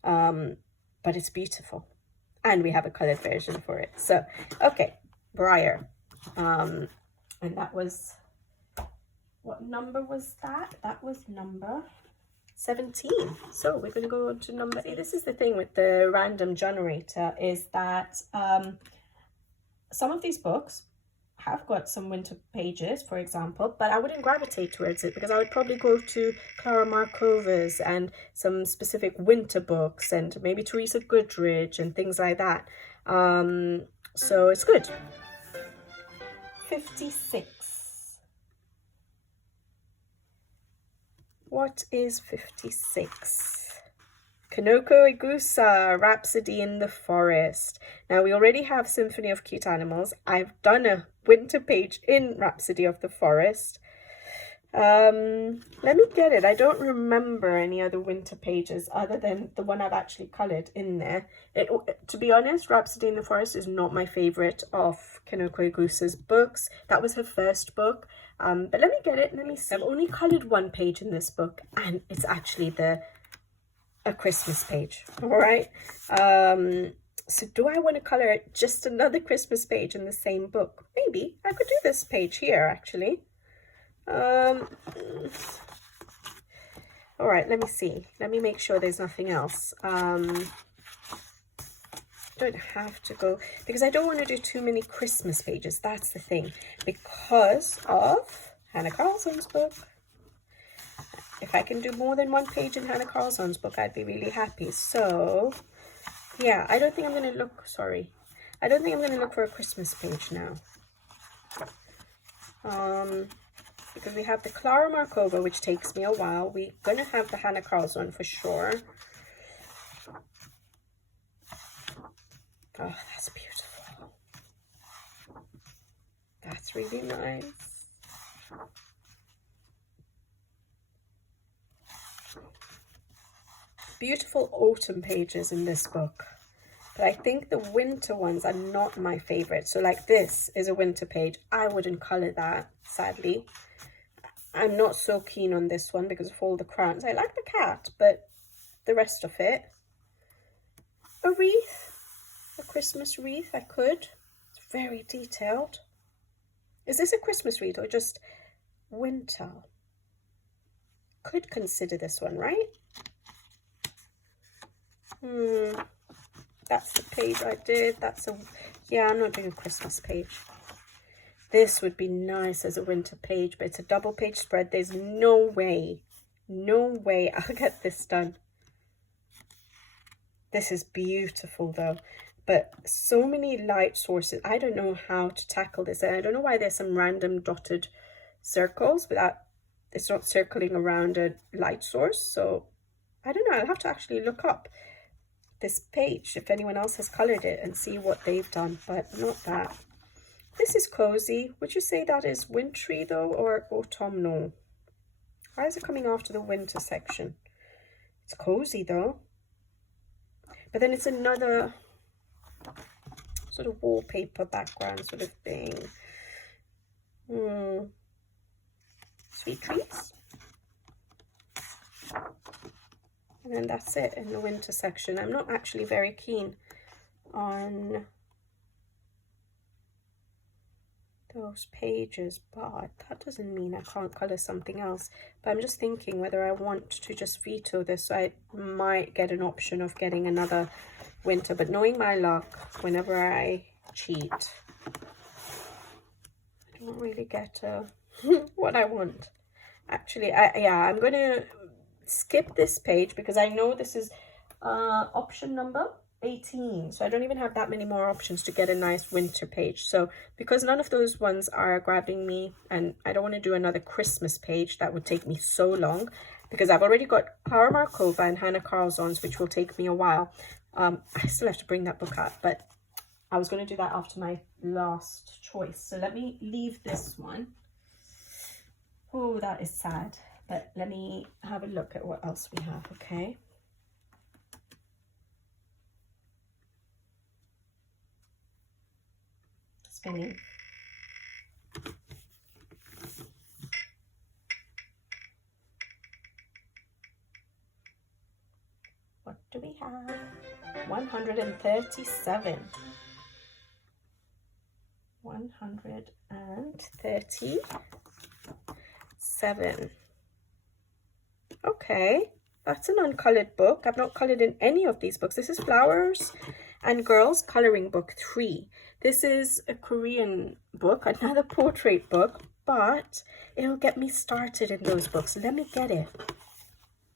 but it's beautiful, and we have a colored version for it. So okay, Brier, and that was, what number was that? That was number 17. So we're going to go on to number 8. This is the thing with the random generator, is that some of these books have got some winter pages, for example, but I wouldn't gravitate towards it because I would probably go to Klara Markova's and some specific winter books, and maybe Teresa Goodrich and things like that. So it's good. 56. What is 56? Kanoko Igusa, Rhapsody in the Forest. Now, we already have Symphony of Cute Animals. I've done a winter page in Rhapsody of the Forest. Let me get it. I don't remember any other winter pages other than the one I've actually coloured in there. To be honest, Rhapsody in the Forest is not my favourite of Kanoko Igusa's books. That was her first book. But let me get it. Let me see. I've only coloured one page in this book, and it's actually a Christmas page. All right. So do I want to colour just another Christmas page in the same book? Maybe. I could do this page here, actually. All right, let me see. Let me make sure there's nothing else. Don't have to go, because I don't want to do too many Christmas pages. That's the thing, because of Hannah Carlson's book. If I can do more than one page in Hannah Carlson's book, I'd be really happy. So yeah, I don't think I'm going to look, I don't think I'm going to look for a Christmas page now. Because we have the Klara Markova, which takes me a while. We're going to have the Hannah Carlson for sure. Oh, that's beautiful. That's really nice. Beautiful autumn pages in this book. But I think the winter ones are not my favorite. So like this is a winter page. I wouldn't color that, sadly. I'm not so keen on this one because of all the crowns. I like the cat, but the rest of it. A wreath. A Christmas wreath, I could. It's very detailed. Is this a Christmas wreath or just winter? Could consider this one, right? That's the page I did. Yeah, I'm not doing a Christmas page. This would be nice as a winter page, but it's a double page spread. There's no way I'll get this done. This is beautiful though, but so many light sources. I don't know how to tackle this, and I don't know why there's some random dotted circles without, it's not circling around a light source. So I don't know, I'll have to actually look up. this page if anyone else has colored it and see what they've done, but not that. This is cozy. Would you say that is wintry though, or autumnal? Why is it coming after the winter section? It's cozy though. But then it's another sort of wallpaper background sort of thing. Sweet trees. And then that's it in the winter section. I'm not actually very keen on those pages, but that doesn't mean I can't color something else. But I'm just thinking whether I want to just veto this. So I might get an option of getting another winter, but knowing my luck, whenever I cheat, I don't really get what I want. Actually, I'm going to skip this page because I know this is option number 18, so I don't even have that many more options to get a nice winter page. So because none of those ones are grabbing me, and I don't want to do another Christmas page, that would take me so long, because I've already got Klara Markova and Hannah Carlson's, which will take me a while. I still have to bring that book out, but I was going to do that after my last choice. So let me leave this one. Oh, that is sad, but let me have a look at what else we have. Okay, spinning. What do we have? 137. 137. Okay, that's an uncolored book. I've not colored in any of these books. This is Flowers and Girls Coloring Book 3. This is a Korean book, another portrait book, but it'll get me started in those books. Let me get it.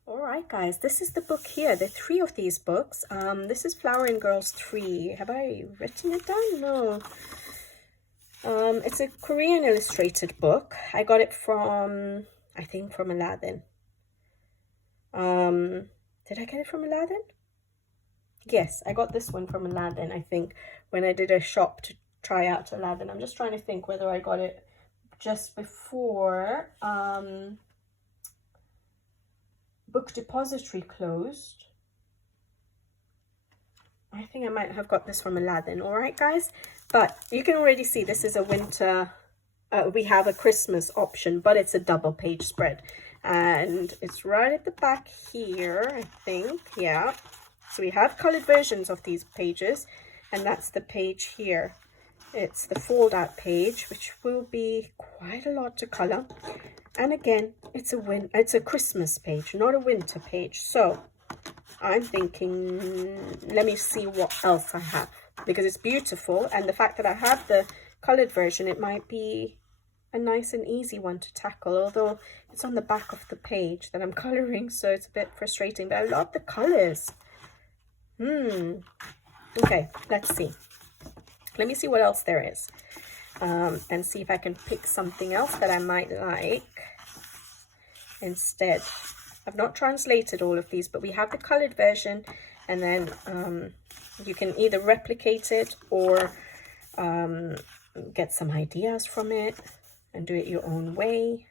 All right, guys, this is the book here. There are 3 of these books. This is Flower and Girls 3. Have I written it down? No. It's a Korean illustrated book. I got it from, I think, from Aladdin. Did I get it from Aladdin? Yes, I got this one from Aladdin, I think, when I did a shop to try out Aladdin. I'm just trying to think whether I got it just before Book Depository closed. I think I might have got this from Aladdin. All right, guys, but you can already see this is a winter. We have a Christmas option, but it's a double page spread, and it's right at the back here, I think. Yeah, so we have colored versions of these pages, and that's the page here. It's the fold out page, which will be quite a lot to color. And again, it's a Christmas page, not a winter page. So I'm thinking, let me see what else I have, because it's beautiful, and the fact that I have the colored version, it might be a nice and easy one to tackle, although it's on the back of the page that I'm coloring, so it's a bit frustrating, but I love the colors. Okay, let's see. Let me see what else there is, and see if I can pick something else that I might like instead. I've not translated all of these, but we have the colored version, and then you can either replicate it or get some ideas from it and do it your own way.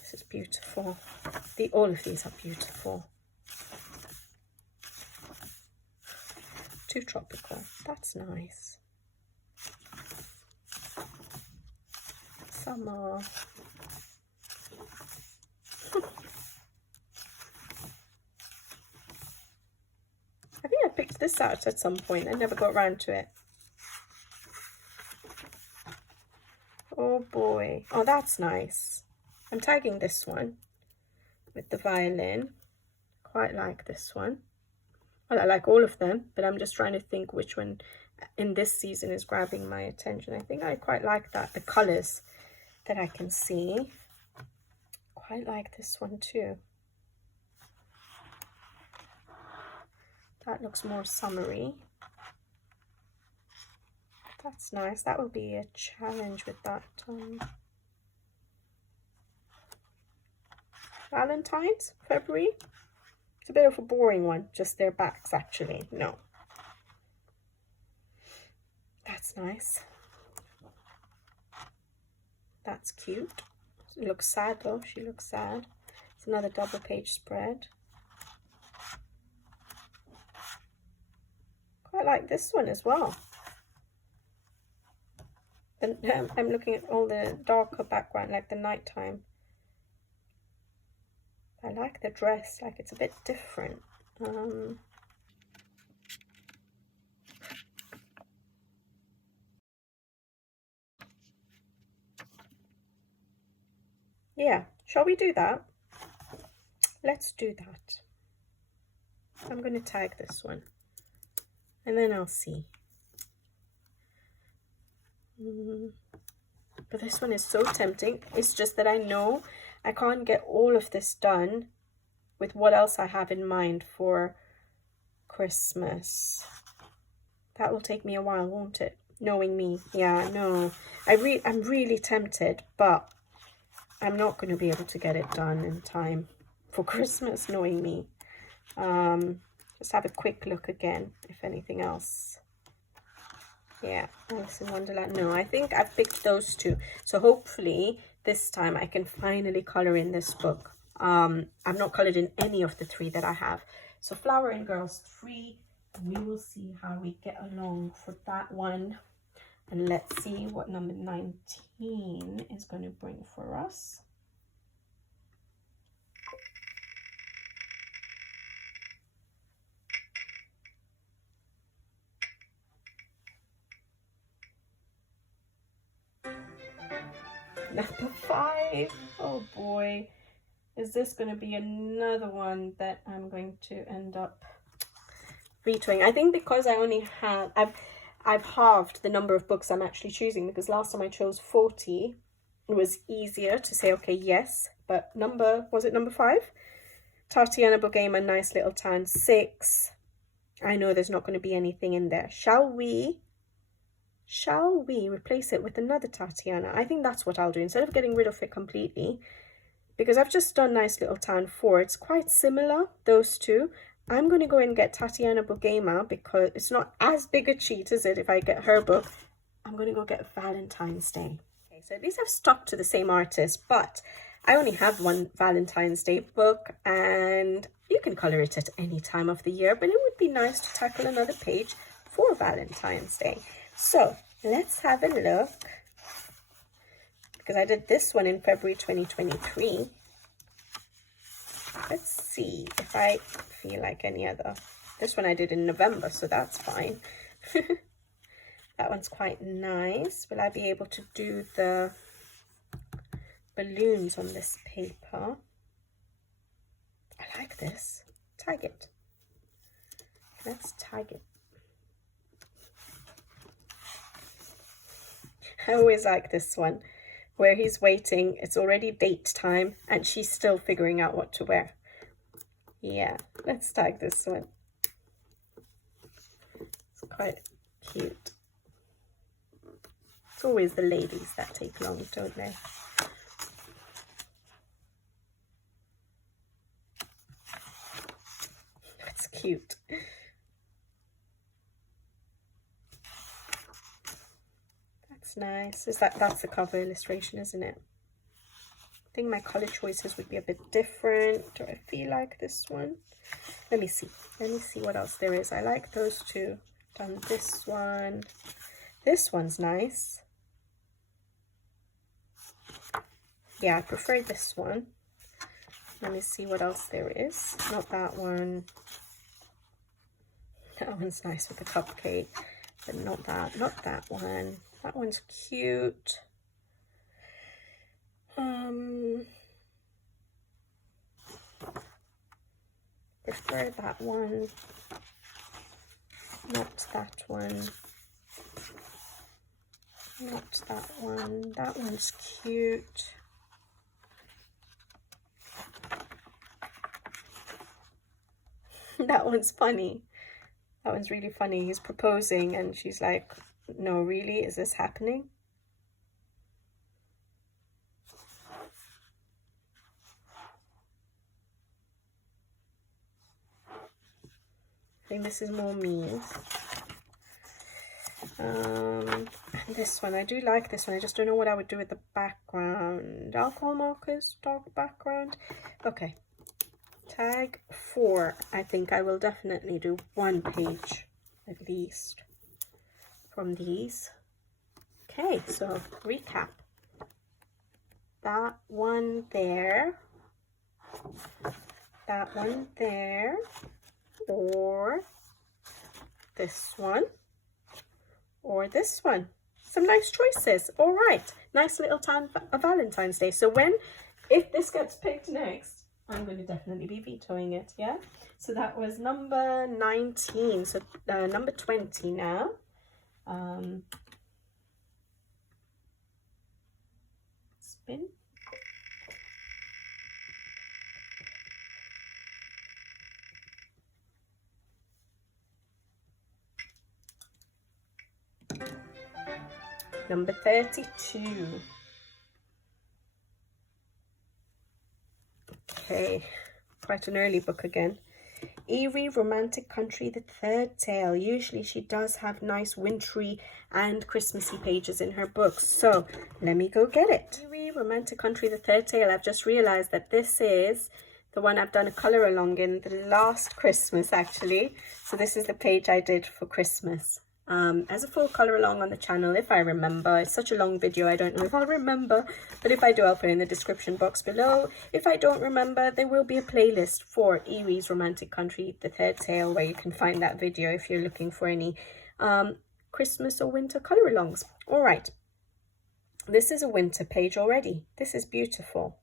This is beautiful. All of these are beautiful. Too tropical. That's nice. Summer. I think I picked this out at some point. I never got around to it. Oh boy. Oh, that's nice. I'm tagging this one with the violin. Quite like this one. Well, I like all of them, but I'm just trying to think which one in this season is grabbing my attention. I think I quite like that. The colors that I can see. Quite like this one too. That looks more summery. That's nice. That will be a challenge with that. Valentine's, February. It's a bit of a boring one, just their backs actually. No. That's nice. That's cute. It looks sad though, she looks sad. It's another double page spread. Quite like this one as well. And I'm looking at all the darker background, like the nighttime. I like the dress, like it's a bit different. Yeah, shall we do that? Let's do that. I'm going to tag this one and then I'll see. But this one is so tempting. It's just that I know I can't get all of this done with what else I have in mind for Christmas. That will take me a while, won't it? Knowing me. Yeah, no. I'm really tempted, but I'm not going to be able to get it done in time for Christmas, knowing me. Just have a quick look again, if anything else. Yeah, Alice in Wonderland. No, I think I've picked those two. So hopefully this time I can finally colour in this book. I've not coloured in any of the three that I have. So Flowering Girls 3, we will see how we get along for that one. And let's see what number 19 is going to bring for us. Number 5. Oh boy. Is this going to be another one that I'm going to end up vetoing? I think because I only have... I've halved the number of books I'm actually choosing, because last time I chose 40. It was easier to say, okay, yes. But was it number 5? Tatiana Bogema, Nice Little Town, 6. I know there's not going to be anything in there. Shall we replace it with another Tatiana? I think that's what I'll do, instead of getting rid of it completely, because I've just done Nice Little Town 4. It's quite similar, those two. I'm going to go and get Tatiana Bogema, because it's not as big a cheat, is it, if I get her book. I'm going to go get Valentine's Day. Okay, so at least I've stuck to the same artist, but I only have one Valentine's Day book, and you can colour it at any time of the year, but it would be nice to tackle another page for Valentine's Day. So let's have a look, because I did this one in February 2023. Let's see if I feel like any other. This one I did in November, so that's fine. That one's quite nice. Will I be able to do the balloons on this paper? I like this. Tag it. Let's tag it. I always like this one, where he's waiting. It's already date time and she's still figuring out what to wear. Yeah, let's tag this one. It's quite cute. It's always the ladies that take long, don't they? That's cute. Nice. That's the cover illustration, isn't it? I think my color choices would be a bit different. Do I feel like this one? Let me see what else there is. I like those two. Done this one. This one's nice. Yeah, I prefer this one. Let me see what else there is. Not that one. That one's nice with the cupcake, but not that one. That one's cute. Prefer that one. Not that one. Not that one. That one's cute. That one's funny. That one's really funny. He's proposing and she's like, no, really? Is this happening? think this is more me. And this one, I do like this one. I just don't know what I would do with the background. Alcohol markers, dark background. Okay. Tag 4. I think I will definitely do 1 page at least from these. Okay, so recap. That one there. That one there. Or this one. Or this one. Some nice choices. All right. Nice little time for a Valentine's Day. So if this gets picked next, I'm going to definitely be vetoing it. Yeah. So that was number 19. So number 20 now. Spin. Number 32. Okay, quite an early book again. Eerie Romantic Country, the third tale. Usually she does have nice wintry and Christmassy pages in her books. So let me go get it. Eerie Romantic Country, the third tale. I've just realized that this is the one I've done a colour along in the last Christmas actually. So this is the page I did for Christmas. As a full colour along on the channel, if I remember. It's such a long video, I don't know if I'll remember, but if I do, I'll put it in the description box below. If I don't remember, there will be a playlist for Eerie's Romantic Country, the third tale, where you can find that video if you're looking for any Christmas or winter colour alongs. All right, this is a winter page already. This is beautiful.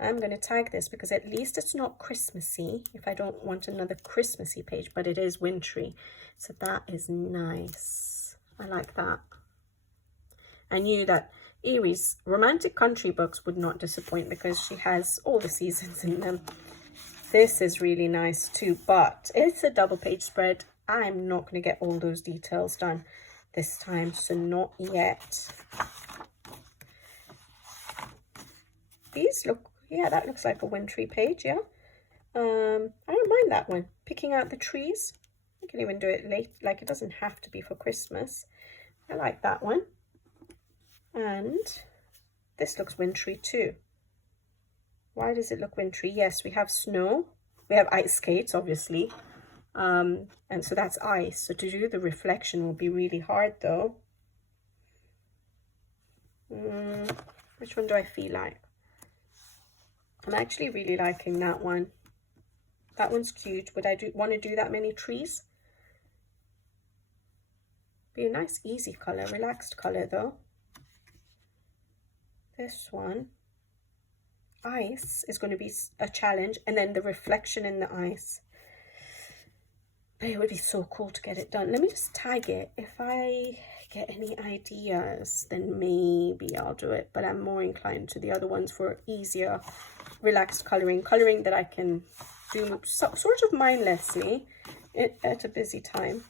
I'm going to tag this because at least it's not Christmassy, if I don't want another Christmassy page, but it is wintry. So that is nice. I like that. I knew that Eerie's Romantic Country books would not disappoint because she has all the seasons in them. This is really nice too, but it's a double page spread. I'm not going to get all those details done this time, so not yet. These look, yeah, that looks like a wintry page, yeah. I don't mind that one. Picking out the trees. I can even do it late, like it doesn't have to be for Christmas. I like that one. And this looks wintry too. Why does it look wintry? Yes, we have snow. We have ice skates, obviously. And so that's ice. So to do the reflection will be really hard though. Which one do I feel like? I'm actually really liking that one. That one's cute. Would I want to do that many trees? Be a nice easy color, relaxed color though. This one, ice, is going to be a challenge, and then the reflection in the ice. But it would be so cool to get it done. Let me just tag it. If I get any ideas, then maybe I'll do it, but I'm more inclined to the other ones for easier, relaxed coloring that I can do sort of mindlessly at a busy time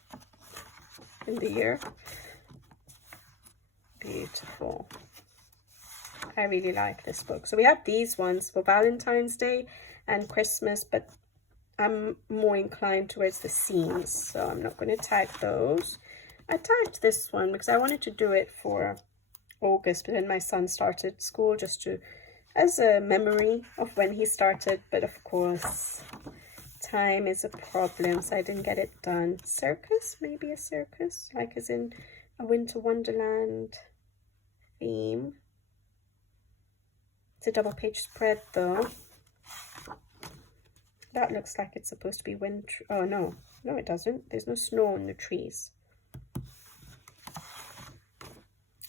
in the year. Beautiful. I really like this book. So we have these ones for Valentine's Day and Christmas, but I'm more inclined towards the scenes, so I'm not going to tag those. I tagged this one because I wanted to do it for August, but then my son started school just to, as a memory of when he started, but of course time is a problem, so I didn't get it done. Circus, maybe a circus, like as in a winter wonderland theme. It's a double page spread though. That looks like it's supposed to be winter. Oh no, no it doesn't. There's no snow on the trees.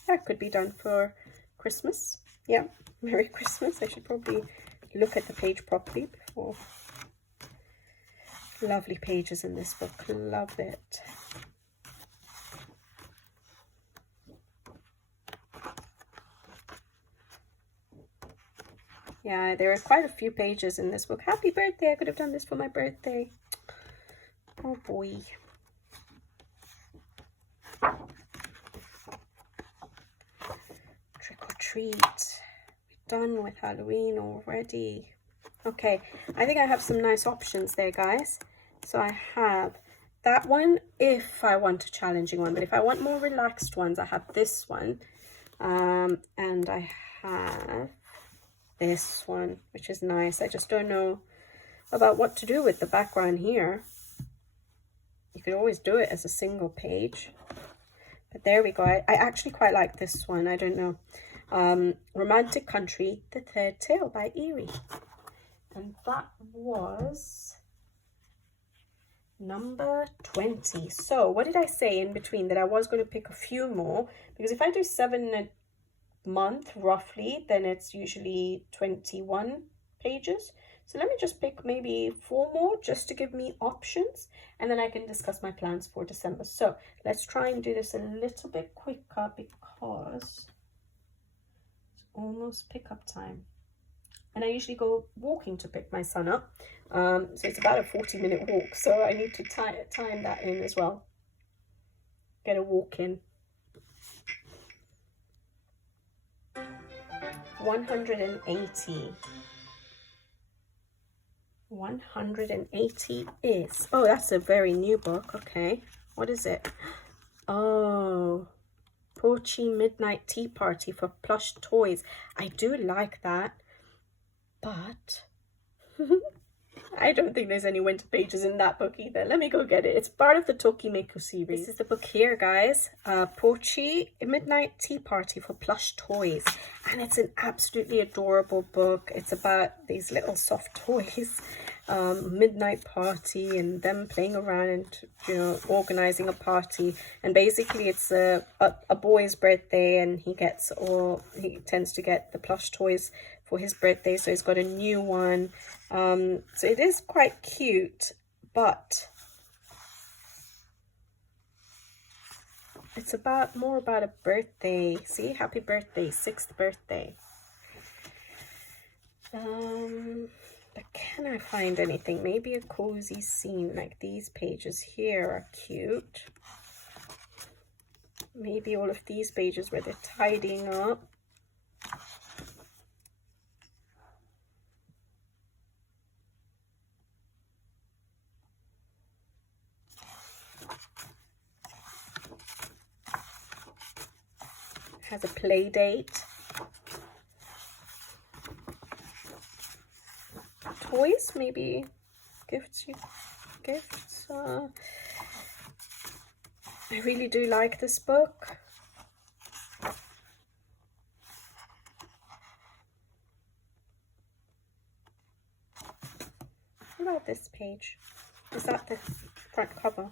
That could be done for Christmas. Yeah, Merry Christmas. I should probably look at the page properly before. Lovely pages in this book. Love it. Yeah, there are quite a few pages in this book. Happy birthday. I could have done this for my birthday. Oh boy. Trick or treat. We're done with Halloween already. Okay, I think I have some nice options there, guys. So I have that one if I want a challenging one, but if I want more relaxed ones, I have this one. And I have this one, which is nice. I just don't know about what to do with the background here. You could always do it as a single page. But there we go. I actually quite like this one. I don't know. Romantic Country, The Third Tale by Eerie. And that was number 20. So what did I say in between? That I was going to pick a few more, because if I do 7 a month roughly, then it's usually 21 pages. So let me just pick maybe 4 more just to give me options, and then I can discuss my plans for December. So let's try and do this a little bit quicker because it's almost pickup time. And I usually go walking to pick my son up. So it's about a 40-minute walk. So I need to time that in as well. Get a walk in. 180. 180 is... Oh, that's a very new book. Okay. What is it? Oh, Porchy Midnight Tea Party for Plush Toys. I do like that. But I don't think there's any winter pages in that book either. Let me go get it. It's part of the Tokimeku series. This is the book here, guys. Porchy Midnight Tea Party for Plush Toys. And it's an absolutely adorable book. It's about these little soft toys. Midnight party and them playing around and, you know, organizing a party. And basically it's a boy's birthday, and he tends to get the plush toys for his birthday, so he's got a new one. So it is quite cute, but it's more about a birthday. See, happy birthday, 6th birthday. But can I find anything? Maybe a cozy scene, like these pages here are cute. Maybe all of these pages where they're tidying up. Has a play date. Toys, maybe gifts. I really do like this book. What about this page? Is that the front cover?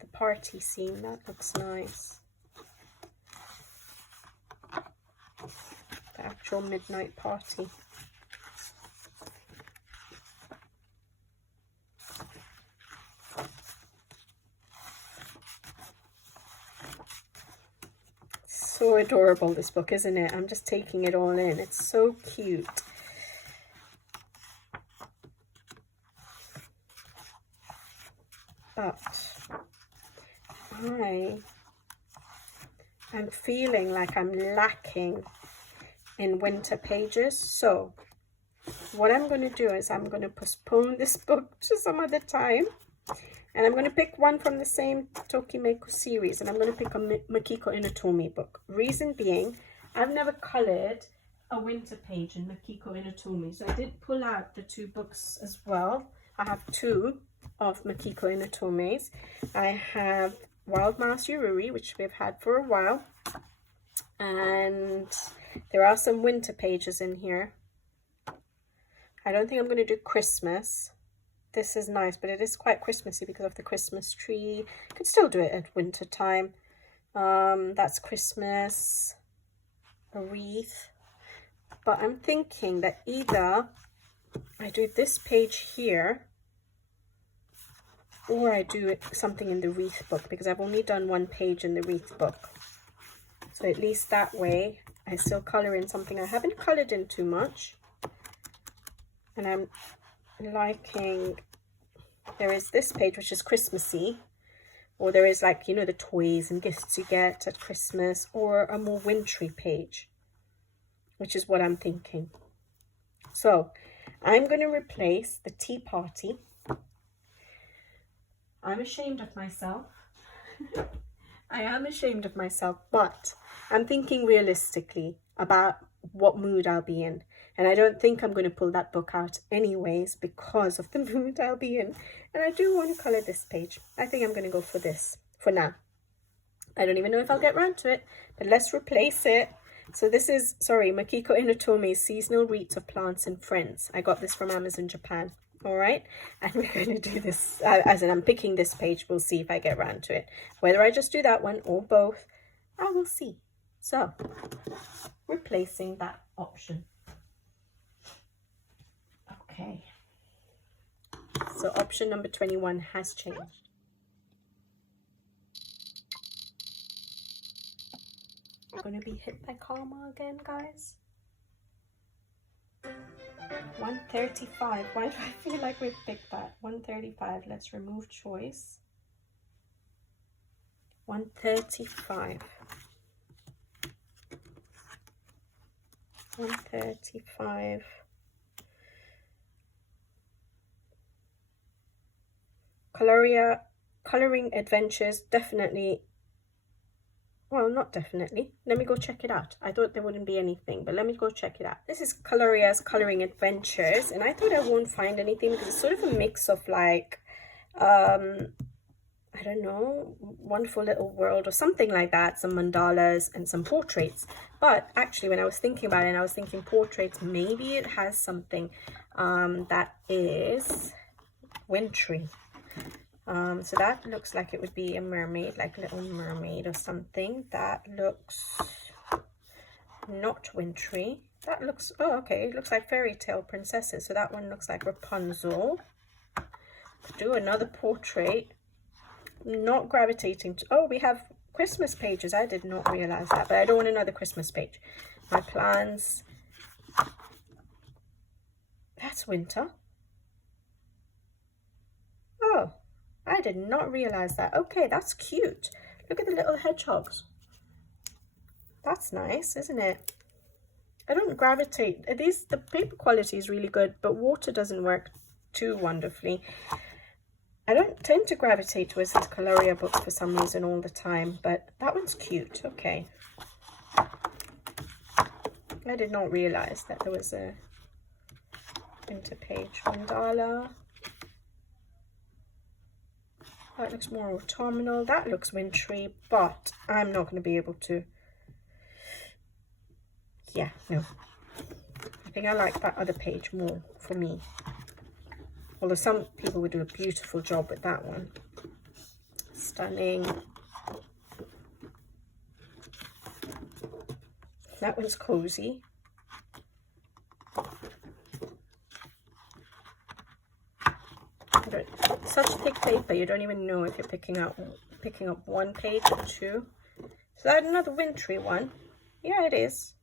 The party scene, that looks nice. The actual midnight party. So adorable, this book, isn't it? I'm just taking it all in. It's so cute. But I'm feeling like I'm lacking in winter pages. So what I'm going to do is I'm going to postpone this book to some other time. And I'm going to pick one from the same Tokimeku series. And I'm going to pick a Makiko In A book. Reason being, I've never colored a winter page in Makiko In A. So I did pull out the 2 books as well. I have 2 of Makiko In A. I have Wild Mouse Yururi, which we've had for a while. And there are some winter pages in here. I don't think I'm going to do Christmas. This is nice, but it is quite Christmassy because of the Christmas tree. Could still do it at winter time. That's Christmas, a wreath. But I'm thinking that either I do this page here, or I do something in the wreath book, because I've only done 1 page in the wreath book. So at least that way I still color in something I haven't colored in too much. And I'm liking, there is this page which is Christmassy, or there is, like, you know, the toys and gifts you get at Christmas, or a more wintry page, which is what I'm thinking. So I'm going to replace the tea party I'm ashamed of myself. I am ashamed of myself, but I'm thinking realistically about what mood I'll be in. And I don't think I'm going to pull that book out anyways because of the mood I'll be in. And I do want to colour this page. I think I'm going to go for this for now. I don't even know if I'll get round to it, but let's replace it. So this is, sorry, Makiko In A Seasonal Wreaths of Plants and Friends. I got this from Amazon Japan. All right, and we're going to do this, as in I'm picking this page. We'll see if I get round to it. Whether I just do that one or both, I will see. So, replacing that option. Okay. So option number 21 has changed. I'm going to be hit by karma again, guys. 135. Why do I feel like we've picked that? 135. Let's remove choice. 135. 135. Coloring Adventures, definitely. Well, not definitely. Let me go check it out. I thought there wouldn't be anything, but let me go check it out. This is Caloria's Coloring Adventures, and I thought I won't find anything because it's sort of a mix of like, I don't know, Wonderful Little World or something like that, some mandalas and some portraits. But actually, when I was thinking about it, and I was thinking portraits, maybe it has something that is wintry. So that looks like it would be a mermaid, like a Little Mermaid or something. That looks not wintry. That looks, oh, okay, it looks like fairy tale princesses. So that one looks like Rapunzel. Do another portrait. Not gravitating to, oh, we have Christmas pages. I did not realize that, but I don't want another Christmas page. My plans. That's winter. Oh. I did not realize that. Okay, that's cute. Look at the little hedgehogs. That's nice, isn't it? I don't gravitate. The paper quality is really good, but water doesn't work too wonderfully. I don't tend to gravitate towards these Caloria books for some reason all the time, but that one's cute. Okay. I did not realize that there was a winter page. Mandala. That looks more autumnal. That looks wintry, but I'm not going to be able to. Yeah, no. I think I like that other page more for me. Although some people would do a beautiful job with that one. Stunning. That one's cozy. Such thick paper, you don't even know if you're picking up one page or two. So that's another wintry one. Yeah, it is.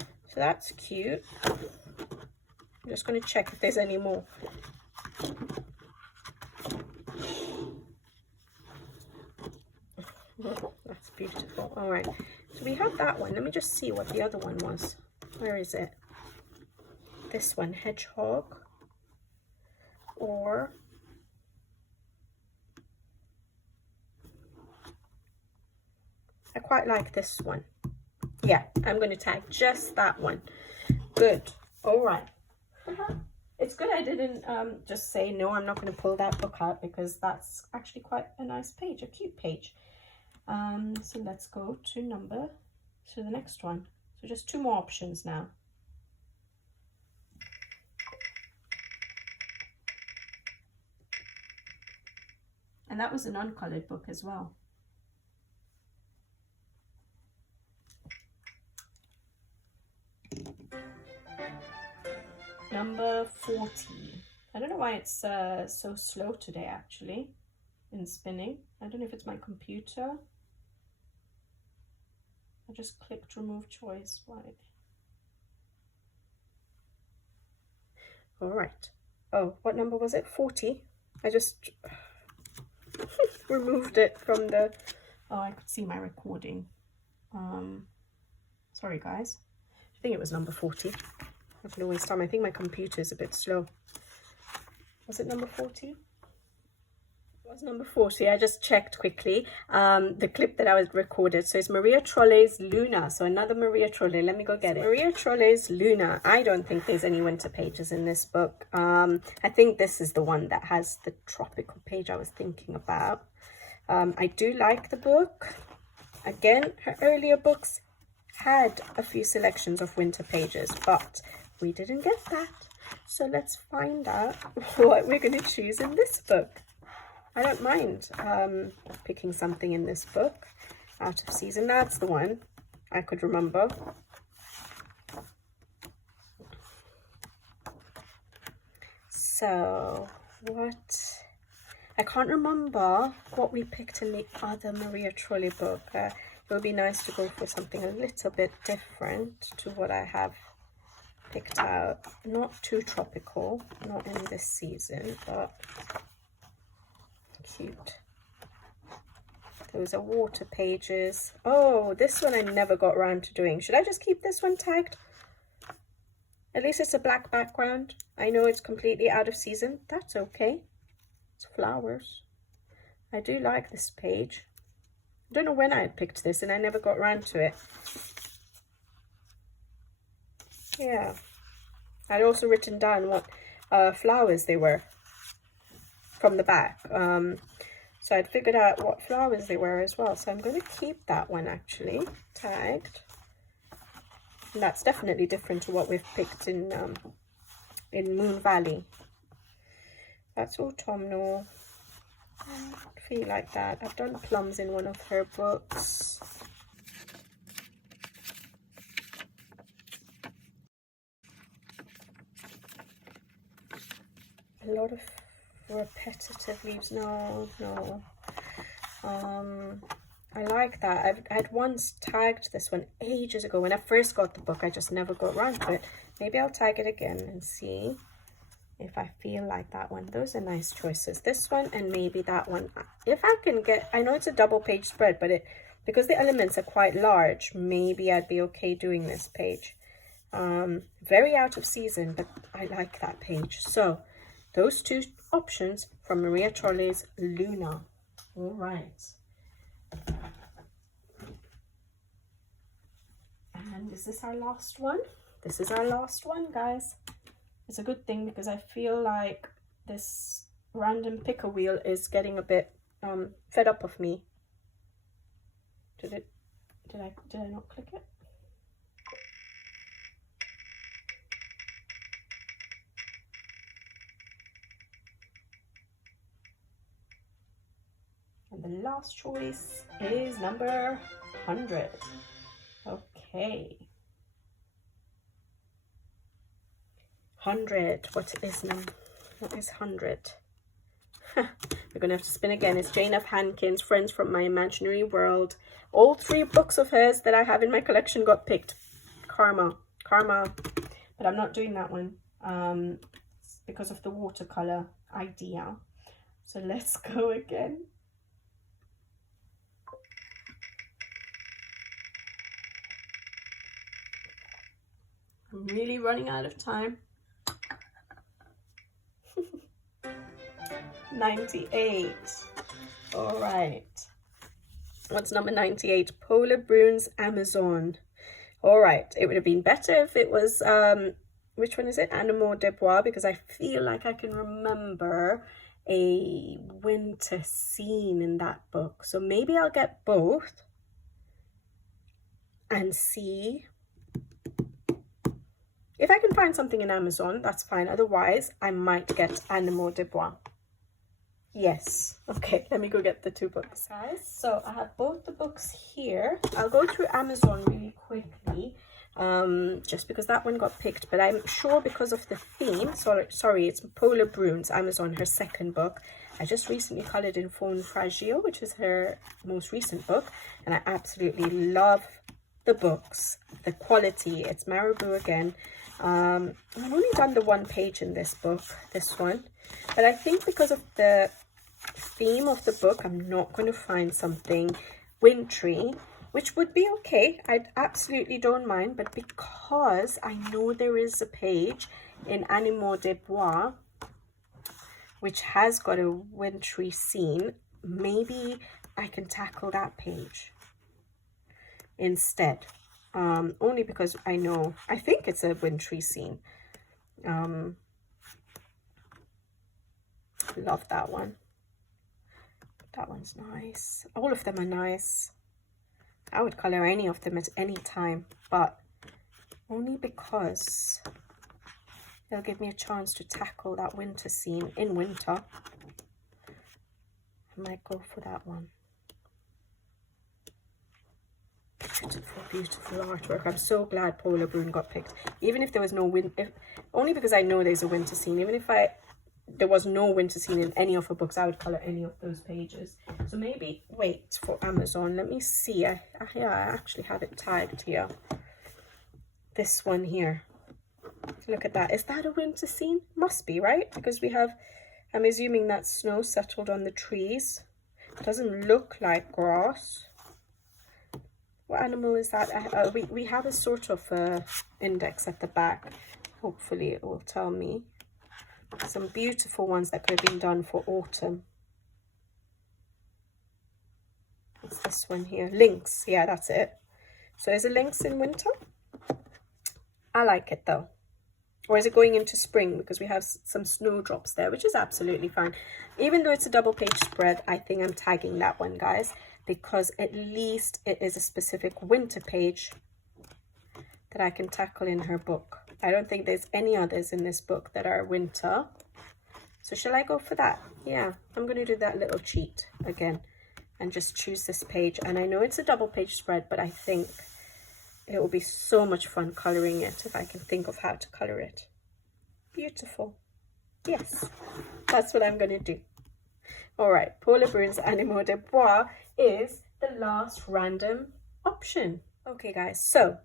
So that's cute. I'm just going to check if there's any more. That's beautiful. All right. So we have that one. Let me just see what the other one was. Where is it? This one, hedgehog. Or I quite like this one. Yeah, I'm going to tag just that one. Good. All right. It's good I didn't just say, no, I'm not going to pull that book out, because that's actually quite a nice page, a cute page. So let's go to the next one. So just two more options now. And that was an uncolored book as well. Number 40. I don't know why it's so slow today, actually, in spinning. I don't know if it's my computer. I just clicked remove choice. Right. All right. Oh, what number was it? 40. I just removed it from the, oh, I could see my recording. Sorry guys, I think it was number 40. I'm gonna waste time. I think my computer is a bit slow. Was it number 40? Was number 40. I just checked quickly the clip that I was recorded. So it's Maria Trolle's Luna. So another Maria Trolle. Let me go get it. Maria Trolle's Luna. I don't think there's any winter pages in this book. I think this is the one that has the tropical page I was thinking about. I do like the book. Again, her earlier books had a few selections of winter pages, but we didn't get that. So let's find out what we're going to choose in this book. I don't mind picking something in this book. Out of season, that's the one I could remember. So, I can't remember what we picked in the other Maria Trolle book. It would be nice to go for something a little bit different to what I have picked out. Not too tropical, not in this season, but cute. Those are water pages. Oh, this one I never got around to doing. Should I just keep this one tagged? At least it's a black background. I know it's completely out of season. That's okay. It's flowers. I do like this page. I don't know when I had picked this and I never got around to it. Yeah. I'd also written down what flowers they were from the back. So I'd figured out what flowers they were as well. So I'm going to keep that one actually tagged. And that's definitely different to what we've picked in Moon Valley. That's autumnal. I feel like that. I've done plums in one of her books. A lot of repetitive leaves. No. I like that. I'd once tagged this one ages ago when I first got the book. I just never got around to it. Maybe I'll tag it again and see if I feel like that one. Those are nice choices. This one and maybe that one. If I can get, I know it's a double page spread, but because the elements are quite large, maybe I'd be okay doing this page. Very out of season, but I like that page. So those two options from Maria Trolle's Luna. All right. And is this our last one? This is our last one, guys. It's a good thing because I feel like this random picker wheel is getting a bit fed up of me. Did I not click it? And the last choice is number 100. Okay. 100. What is 100? We're gonna have to spin again. It's Janf Henkins, Friends from My Imaginary World. All 3 books of hers that I have in my collection got picked. Karma. But I'm not doing that one because of the watercolor idea. So let's go again. I'm really running out of time. 98. All right. What's number 98? Polar Bruins Amazon. All right. It would have been better if it was, which one is it? Animaux de Bois, because I feel like I can remember a winter scene in that book. So maybe I'll get both and see. If I can find something in Amazon, that's fine. Otherwise, I might get Animaux de Bois. Yes. Okay, let me go get the 2 books, guys. So I have both the books here. I'll go through Amazon really quickly, just because that one got picked. But I'm sure because of the theme, sorry, it's Polar Bruins, Amazon, her 2nd book. I just recently colored in Faune Fragile, which is her most recent book. And I absolutely love the books, the quality. It's Marabou again. I've only done the 1 page in this book, this one, but I think because of the theme of the book, I'm not going to find something wintry, which would be okay. I absolutely don't mind, but because I know there is a page in Animaux de Bois which has got a wintry scene. Maybe I can tackle that page instead. Only because I think it's a wintry scene. Love that one. That one's nice. All of them are nice. I would color any of them at any time, but only because it'll give me a chance to tackle that winter scene in winter. I might go for that one. Beautiful, beautiful artwork. I'm so glad Polar Brune got picked. Even if there was no only because I know there's a winter scene. Even if there was no winter scene in any of her books, I would color any of those pages. So maybe wait for Amazon. Let me see. I actually have it tagged here. This one here. Look at that. Is that a winter scene? Must be, right? Because we have, I'm assuming that snow settled on the trees. It doesn't look like grass. What animal is that? We have a sort of index at the back. Hopefully it will tell me. Some beautiful ones that could have been done for autumn. What's this one here? Lynx. Yeah, that's it. So is a lynx in winter? I like it though. Or is it going into spring? Because we have some snowdrops there, which is absolutely fine. Even though it's a double page spread, I think I'm tagging that one, guys, because at least it is a specific winter page that I can tackle in her book. I don't think there's any others in this book that are winter. So shall I go for that? Yeah, I'm going to do that little cheat again and just choose this page. And I know it's a double page spread, but I think it will be so much fun coloring it if I can think of how to color it. Beautiful. Yes, that's what I'm going to do. All right, Polar Brune's Animaux de Bois is the last random option. Okay, guys, so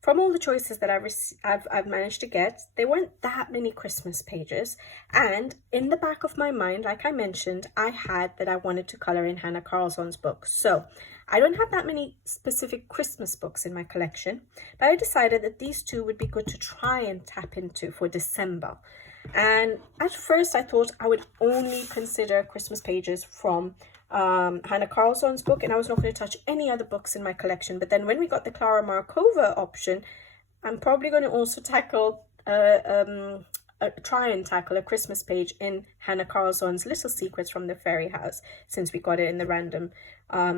from all the choices that I've managed to get, there weren't that many Christmas pages. And in the back of my mind, like I mentioned, I had that I wanted to color in Hannah Carlson's book. So I don't have that many specific Christmas books in my collection, but I decided that these two would be good to try and tap into for December. And at first I thought I would only consider Christmas pages from Hannah Carlson's book, and I was not going to touch any other books in my collection. But then when we got the Klara Markova option, I'm probably going to also tackle try and tackle a Christmas page in Hannah Carlson's Little Secrets from the Fairy House, since we got it in the random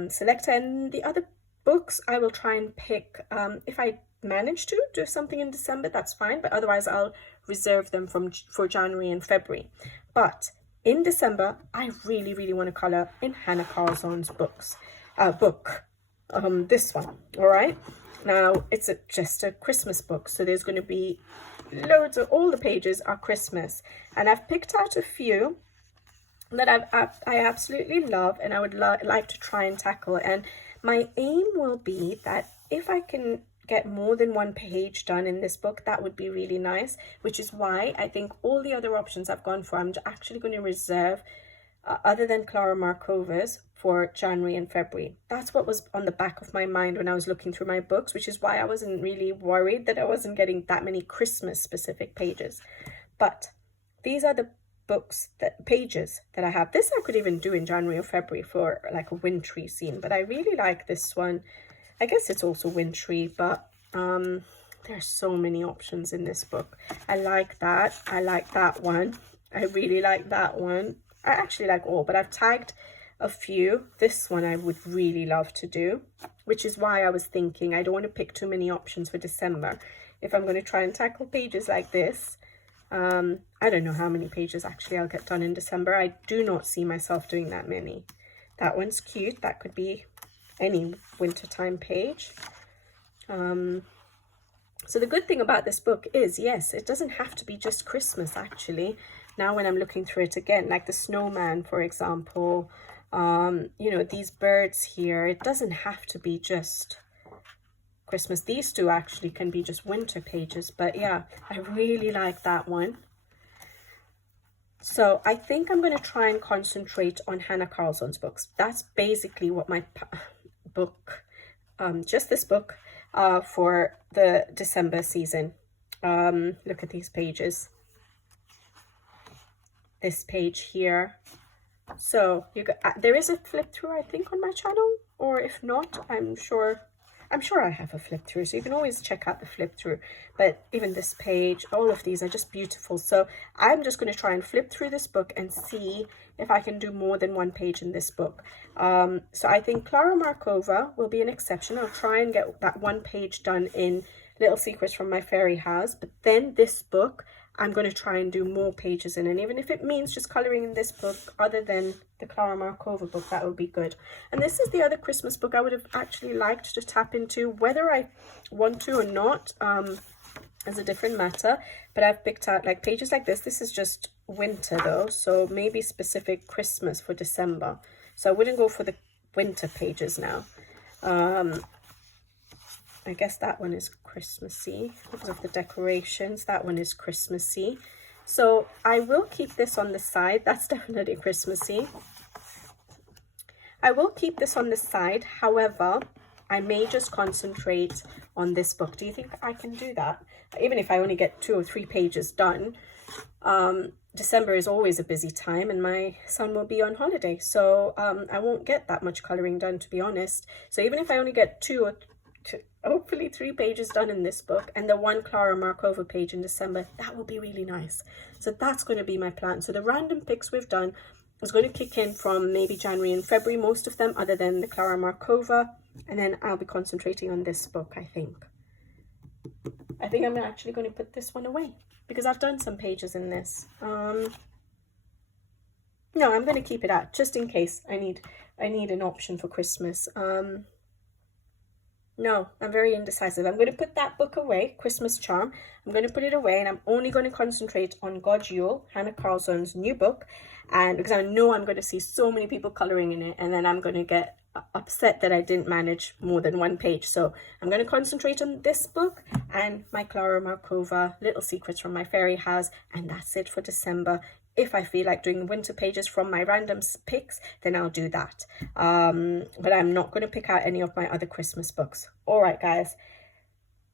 selector. And the other books I will try and pick, if I manage to do something in December, that's fine, but otherwise I'll reserve them for January and February. But in December, I really want to color in Hannah Carlson's book. This one, all right? Now, it's just a Christmas book, so there's going to be loads of, all the pages are Christmas. And I've picked out a few that I absolutely love and I would like to try and tackle. And my aim will be that if I can get more than one page done in this book, that would be really nice, which is why I think all the other options I've gone for, I'm actually going to reserve, other than Klara Markova's, for January and February. That's what was on the back of my mind when I was looking through my books, which is why I wasn't really worried that I wasn't getting that many Christmas specific pages. But these are the pages that I have. This I could even do in January or February for like a wintry scene, but I really like this one. I guess it's also wintry, but there's so many options in this book. I like that. I like that one. I really like that one. I actually like all, but I've tagged a few. This one I would really love to do, which is why I was thinking I don't want to pick too many options for December. If I'm going to try and tackle pages like this, I don't know how many pages actually I'll get done in December. I do not see myself doing that many. That one's cute. That could be any wintertime page. So the good thing about this book is, yes, it doesn't have to be just Christmas actually. Now when I'm looking through it again, like the snowman, for example, you know, these birds here, it doesn't have to be just Christmas. These two actually can be just winter pages, but yeah, I really like that one. So I think I'm going to try and concentrate on Hannah Carlson's books. That's basically what my book, just this book, for the December season. Look at these pages. this page here. So you got, there is a flip through, I think, on my channel, or if not, I'm sure I have a flip through, so you can always check out the flip through. But even this page, all of these are just beautiful. So I'm just going to try and flip through this book and see if I can do more than one page in this book. So I think Klara Markova will be an exception. I'll try and get that one page done in Little Secrets from My Fairy House. But then this book, I'm going to try and do more pages in, and even if it means just colouring in this book other than the Klara Markova book, that would be good. And this is the other Christmas book I would have actually liked to tap into. Whether I want to or not is a different matter, but I've picked out like pages like this. This is just winter though, so maybe specific Christmas for December. So I wouldn't go for the winter pages now. I guess that one is Christmassy because of the decorations. That one is Christmassy. So I will keep this on the side. That's definitely Christmassy. I will keep this on the side. However, I may just concentrate on this book. Do you think I can do that? Even if I only get 2 or 3 pages done. December is always a busy time and my son will be on holiday. So I won't get that much colouring done, to be honest. So even if I only get 2 or hopefully 3 pages done in this book and the one Klara Markova page in December, that will be really nice. So that's going to be my plan. So the random picks we've done is going to kick in from maybe January and February, most of them, other than the Klara Markova, and then I'll be concentrating on this book. I think I'm actually going to put this one away because I've done some pages in this. No, I'm going to keep it out just in case I need an option for Christmas. No, I'm very indecisive. I'm going to put that book away, Christmas Charm. I'm going to put it away and I'm only going to concentrate on God's Yule, Hannah Carlson's new book. And because I know I'm going to see so many people colouring in it and then I'm going to get upset that I didn't manage more than 1 page. So I'm going to concentrate on this book and my Klara Markova, Little Secrets from My Fairy House. And that's it for December. If I feel like doing winter pages from my random picks, then I'll do that. But I'm not going to pick out any of my other Christmas books. All right, guys,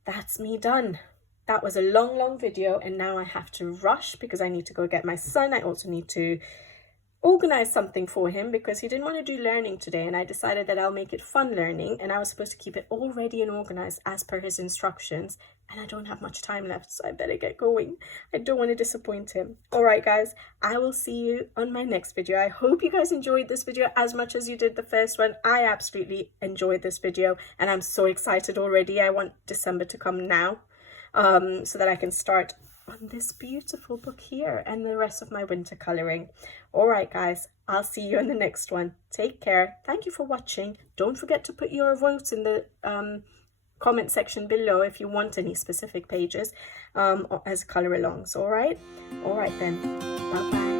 that's me done. That was a long video, and now I have to rush because I need to go get my son. I also need to organize something for him because he didn't want to do learning today, and I decided that I'll make it fun learning, and I was supposed to keep it all ready and organized as per his instructions, and I don't have much time left, so I better get going. I don't want to disappoint him. All right, guys, I will see you on my next video. I hope you guys enjoyed this video as much as you did the first one. I absolutely enjoyed this video, and I'm so excited already. I want December to come now so that I can start on this beautiful book here and the rest of my winter colouring. All right, guys, I'll see you in the next one. Take care. Thank you for watching. Don't forget to put your votes in the comment section below if you want any specific pages as colour alongs. All right then, bye bye.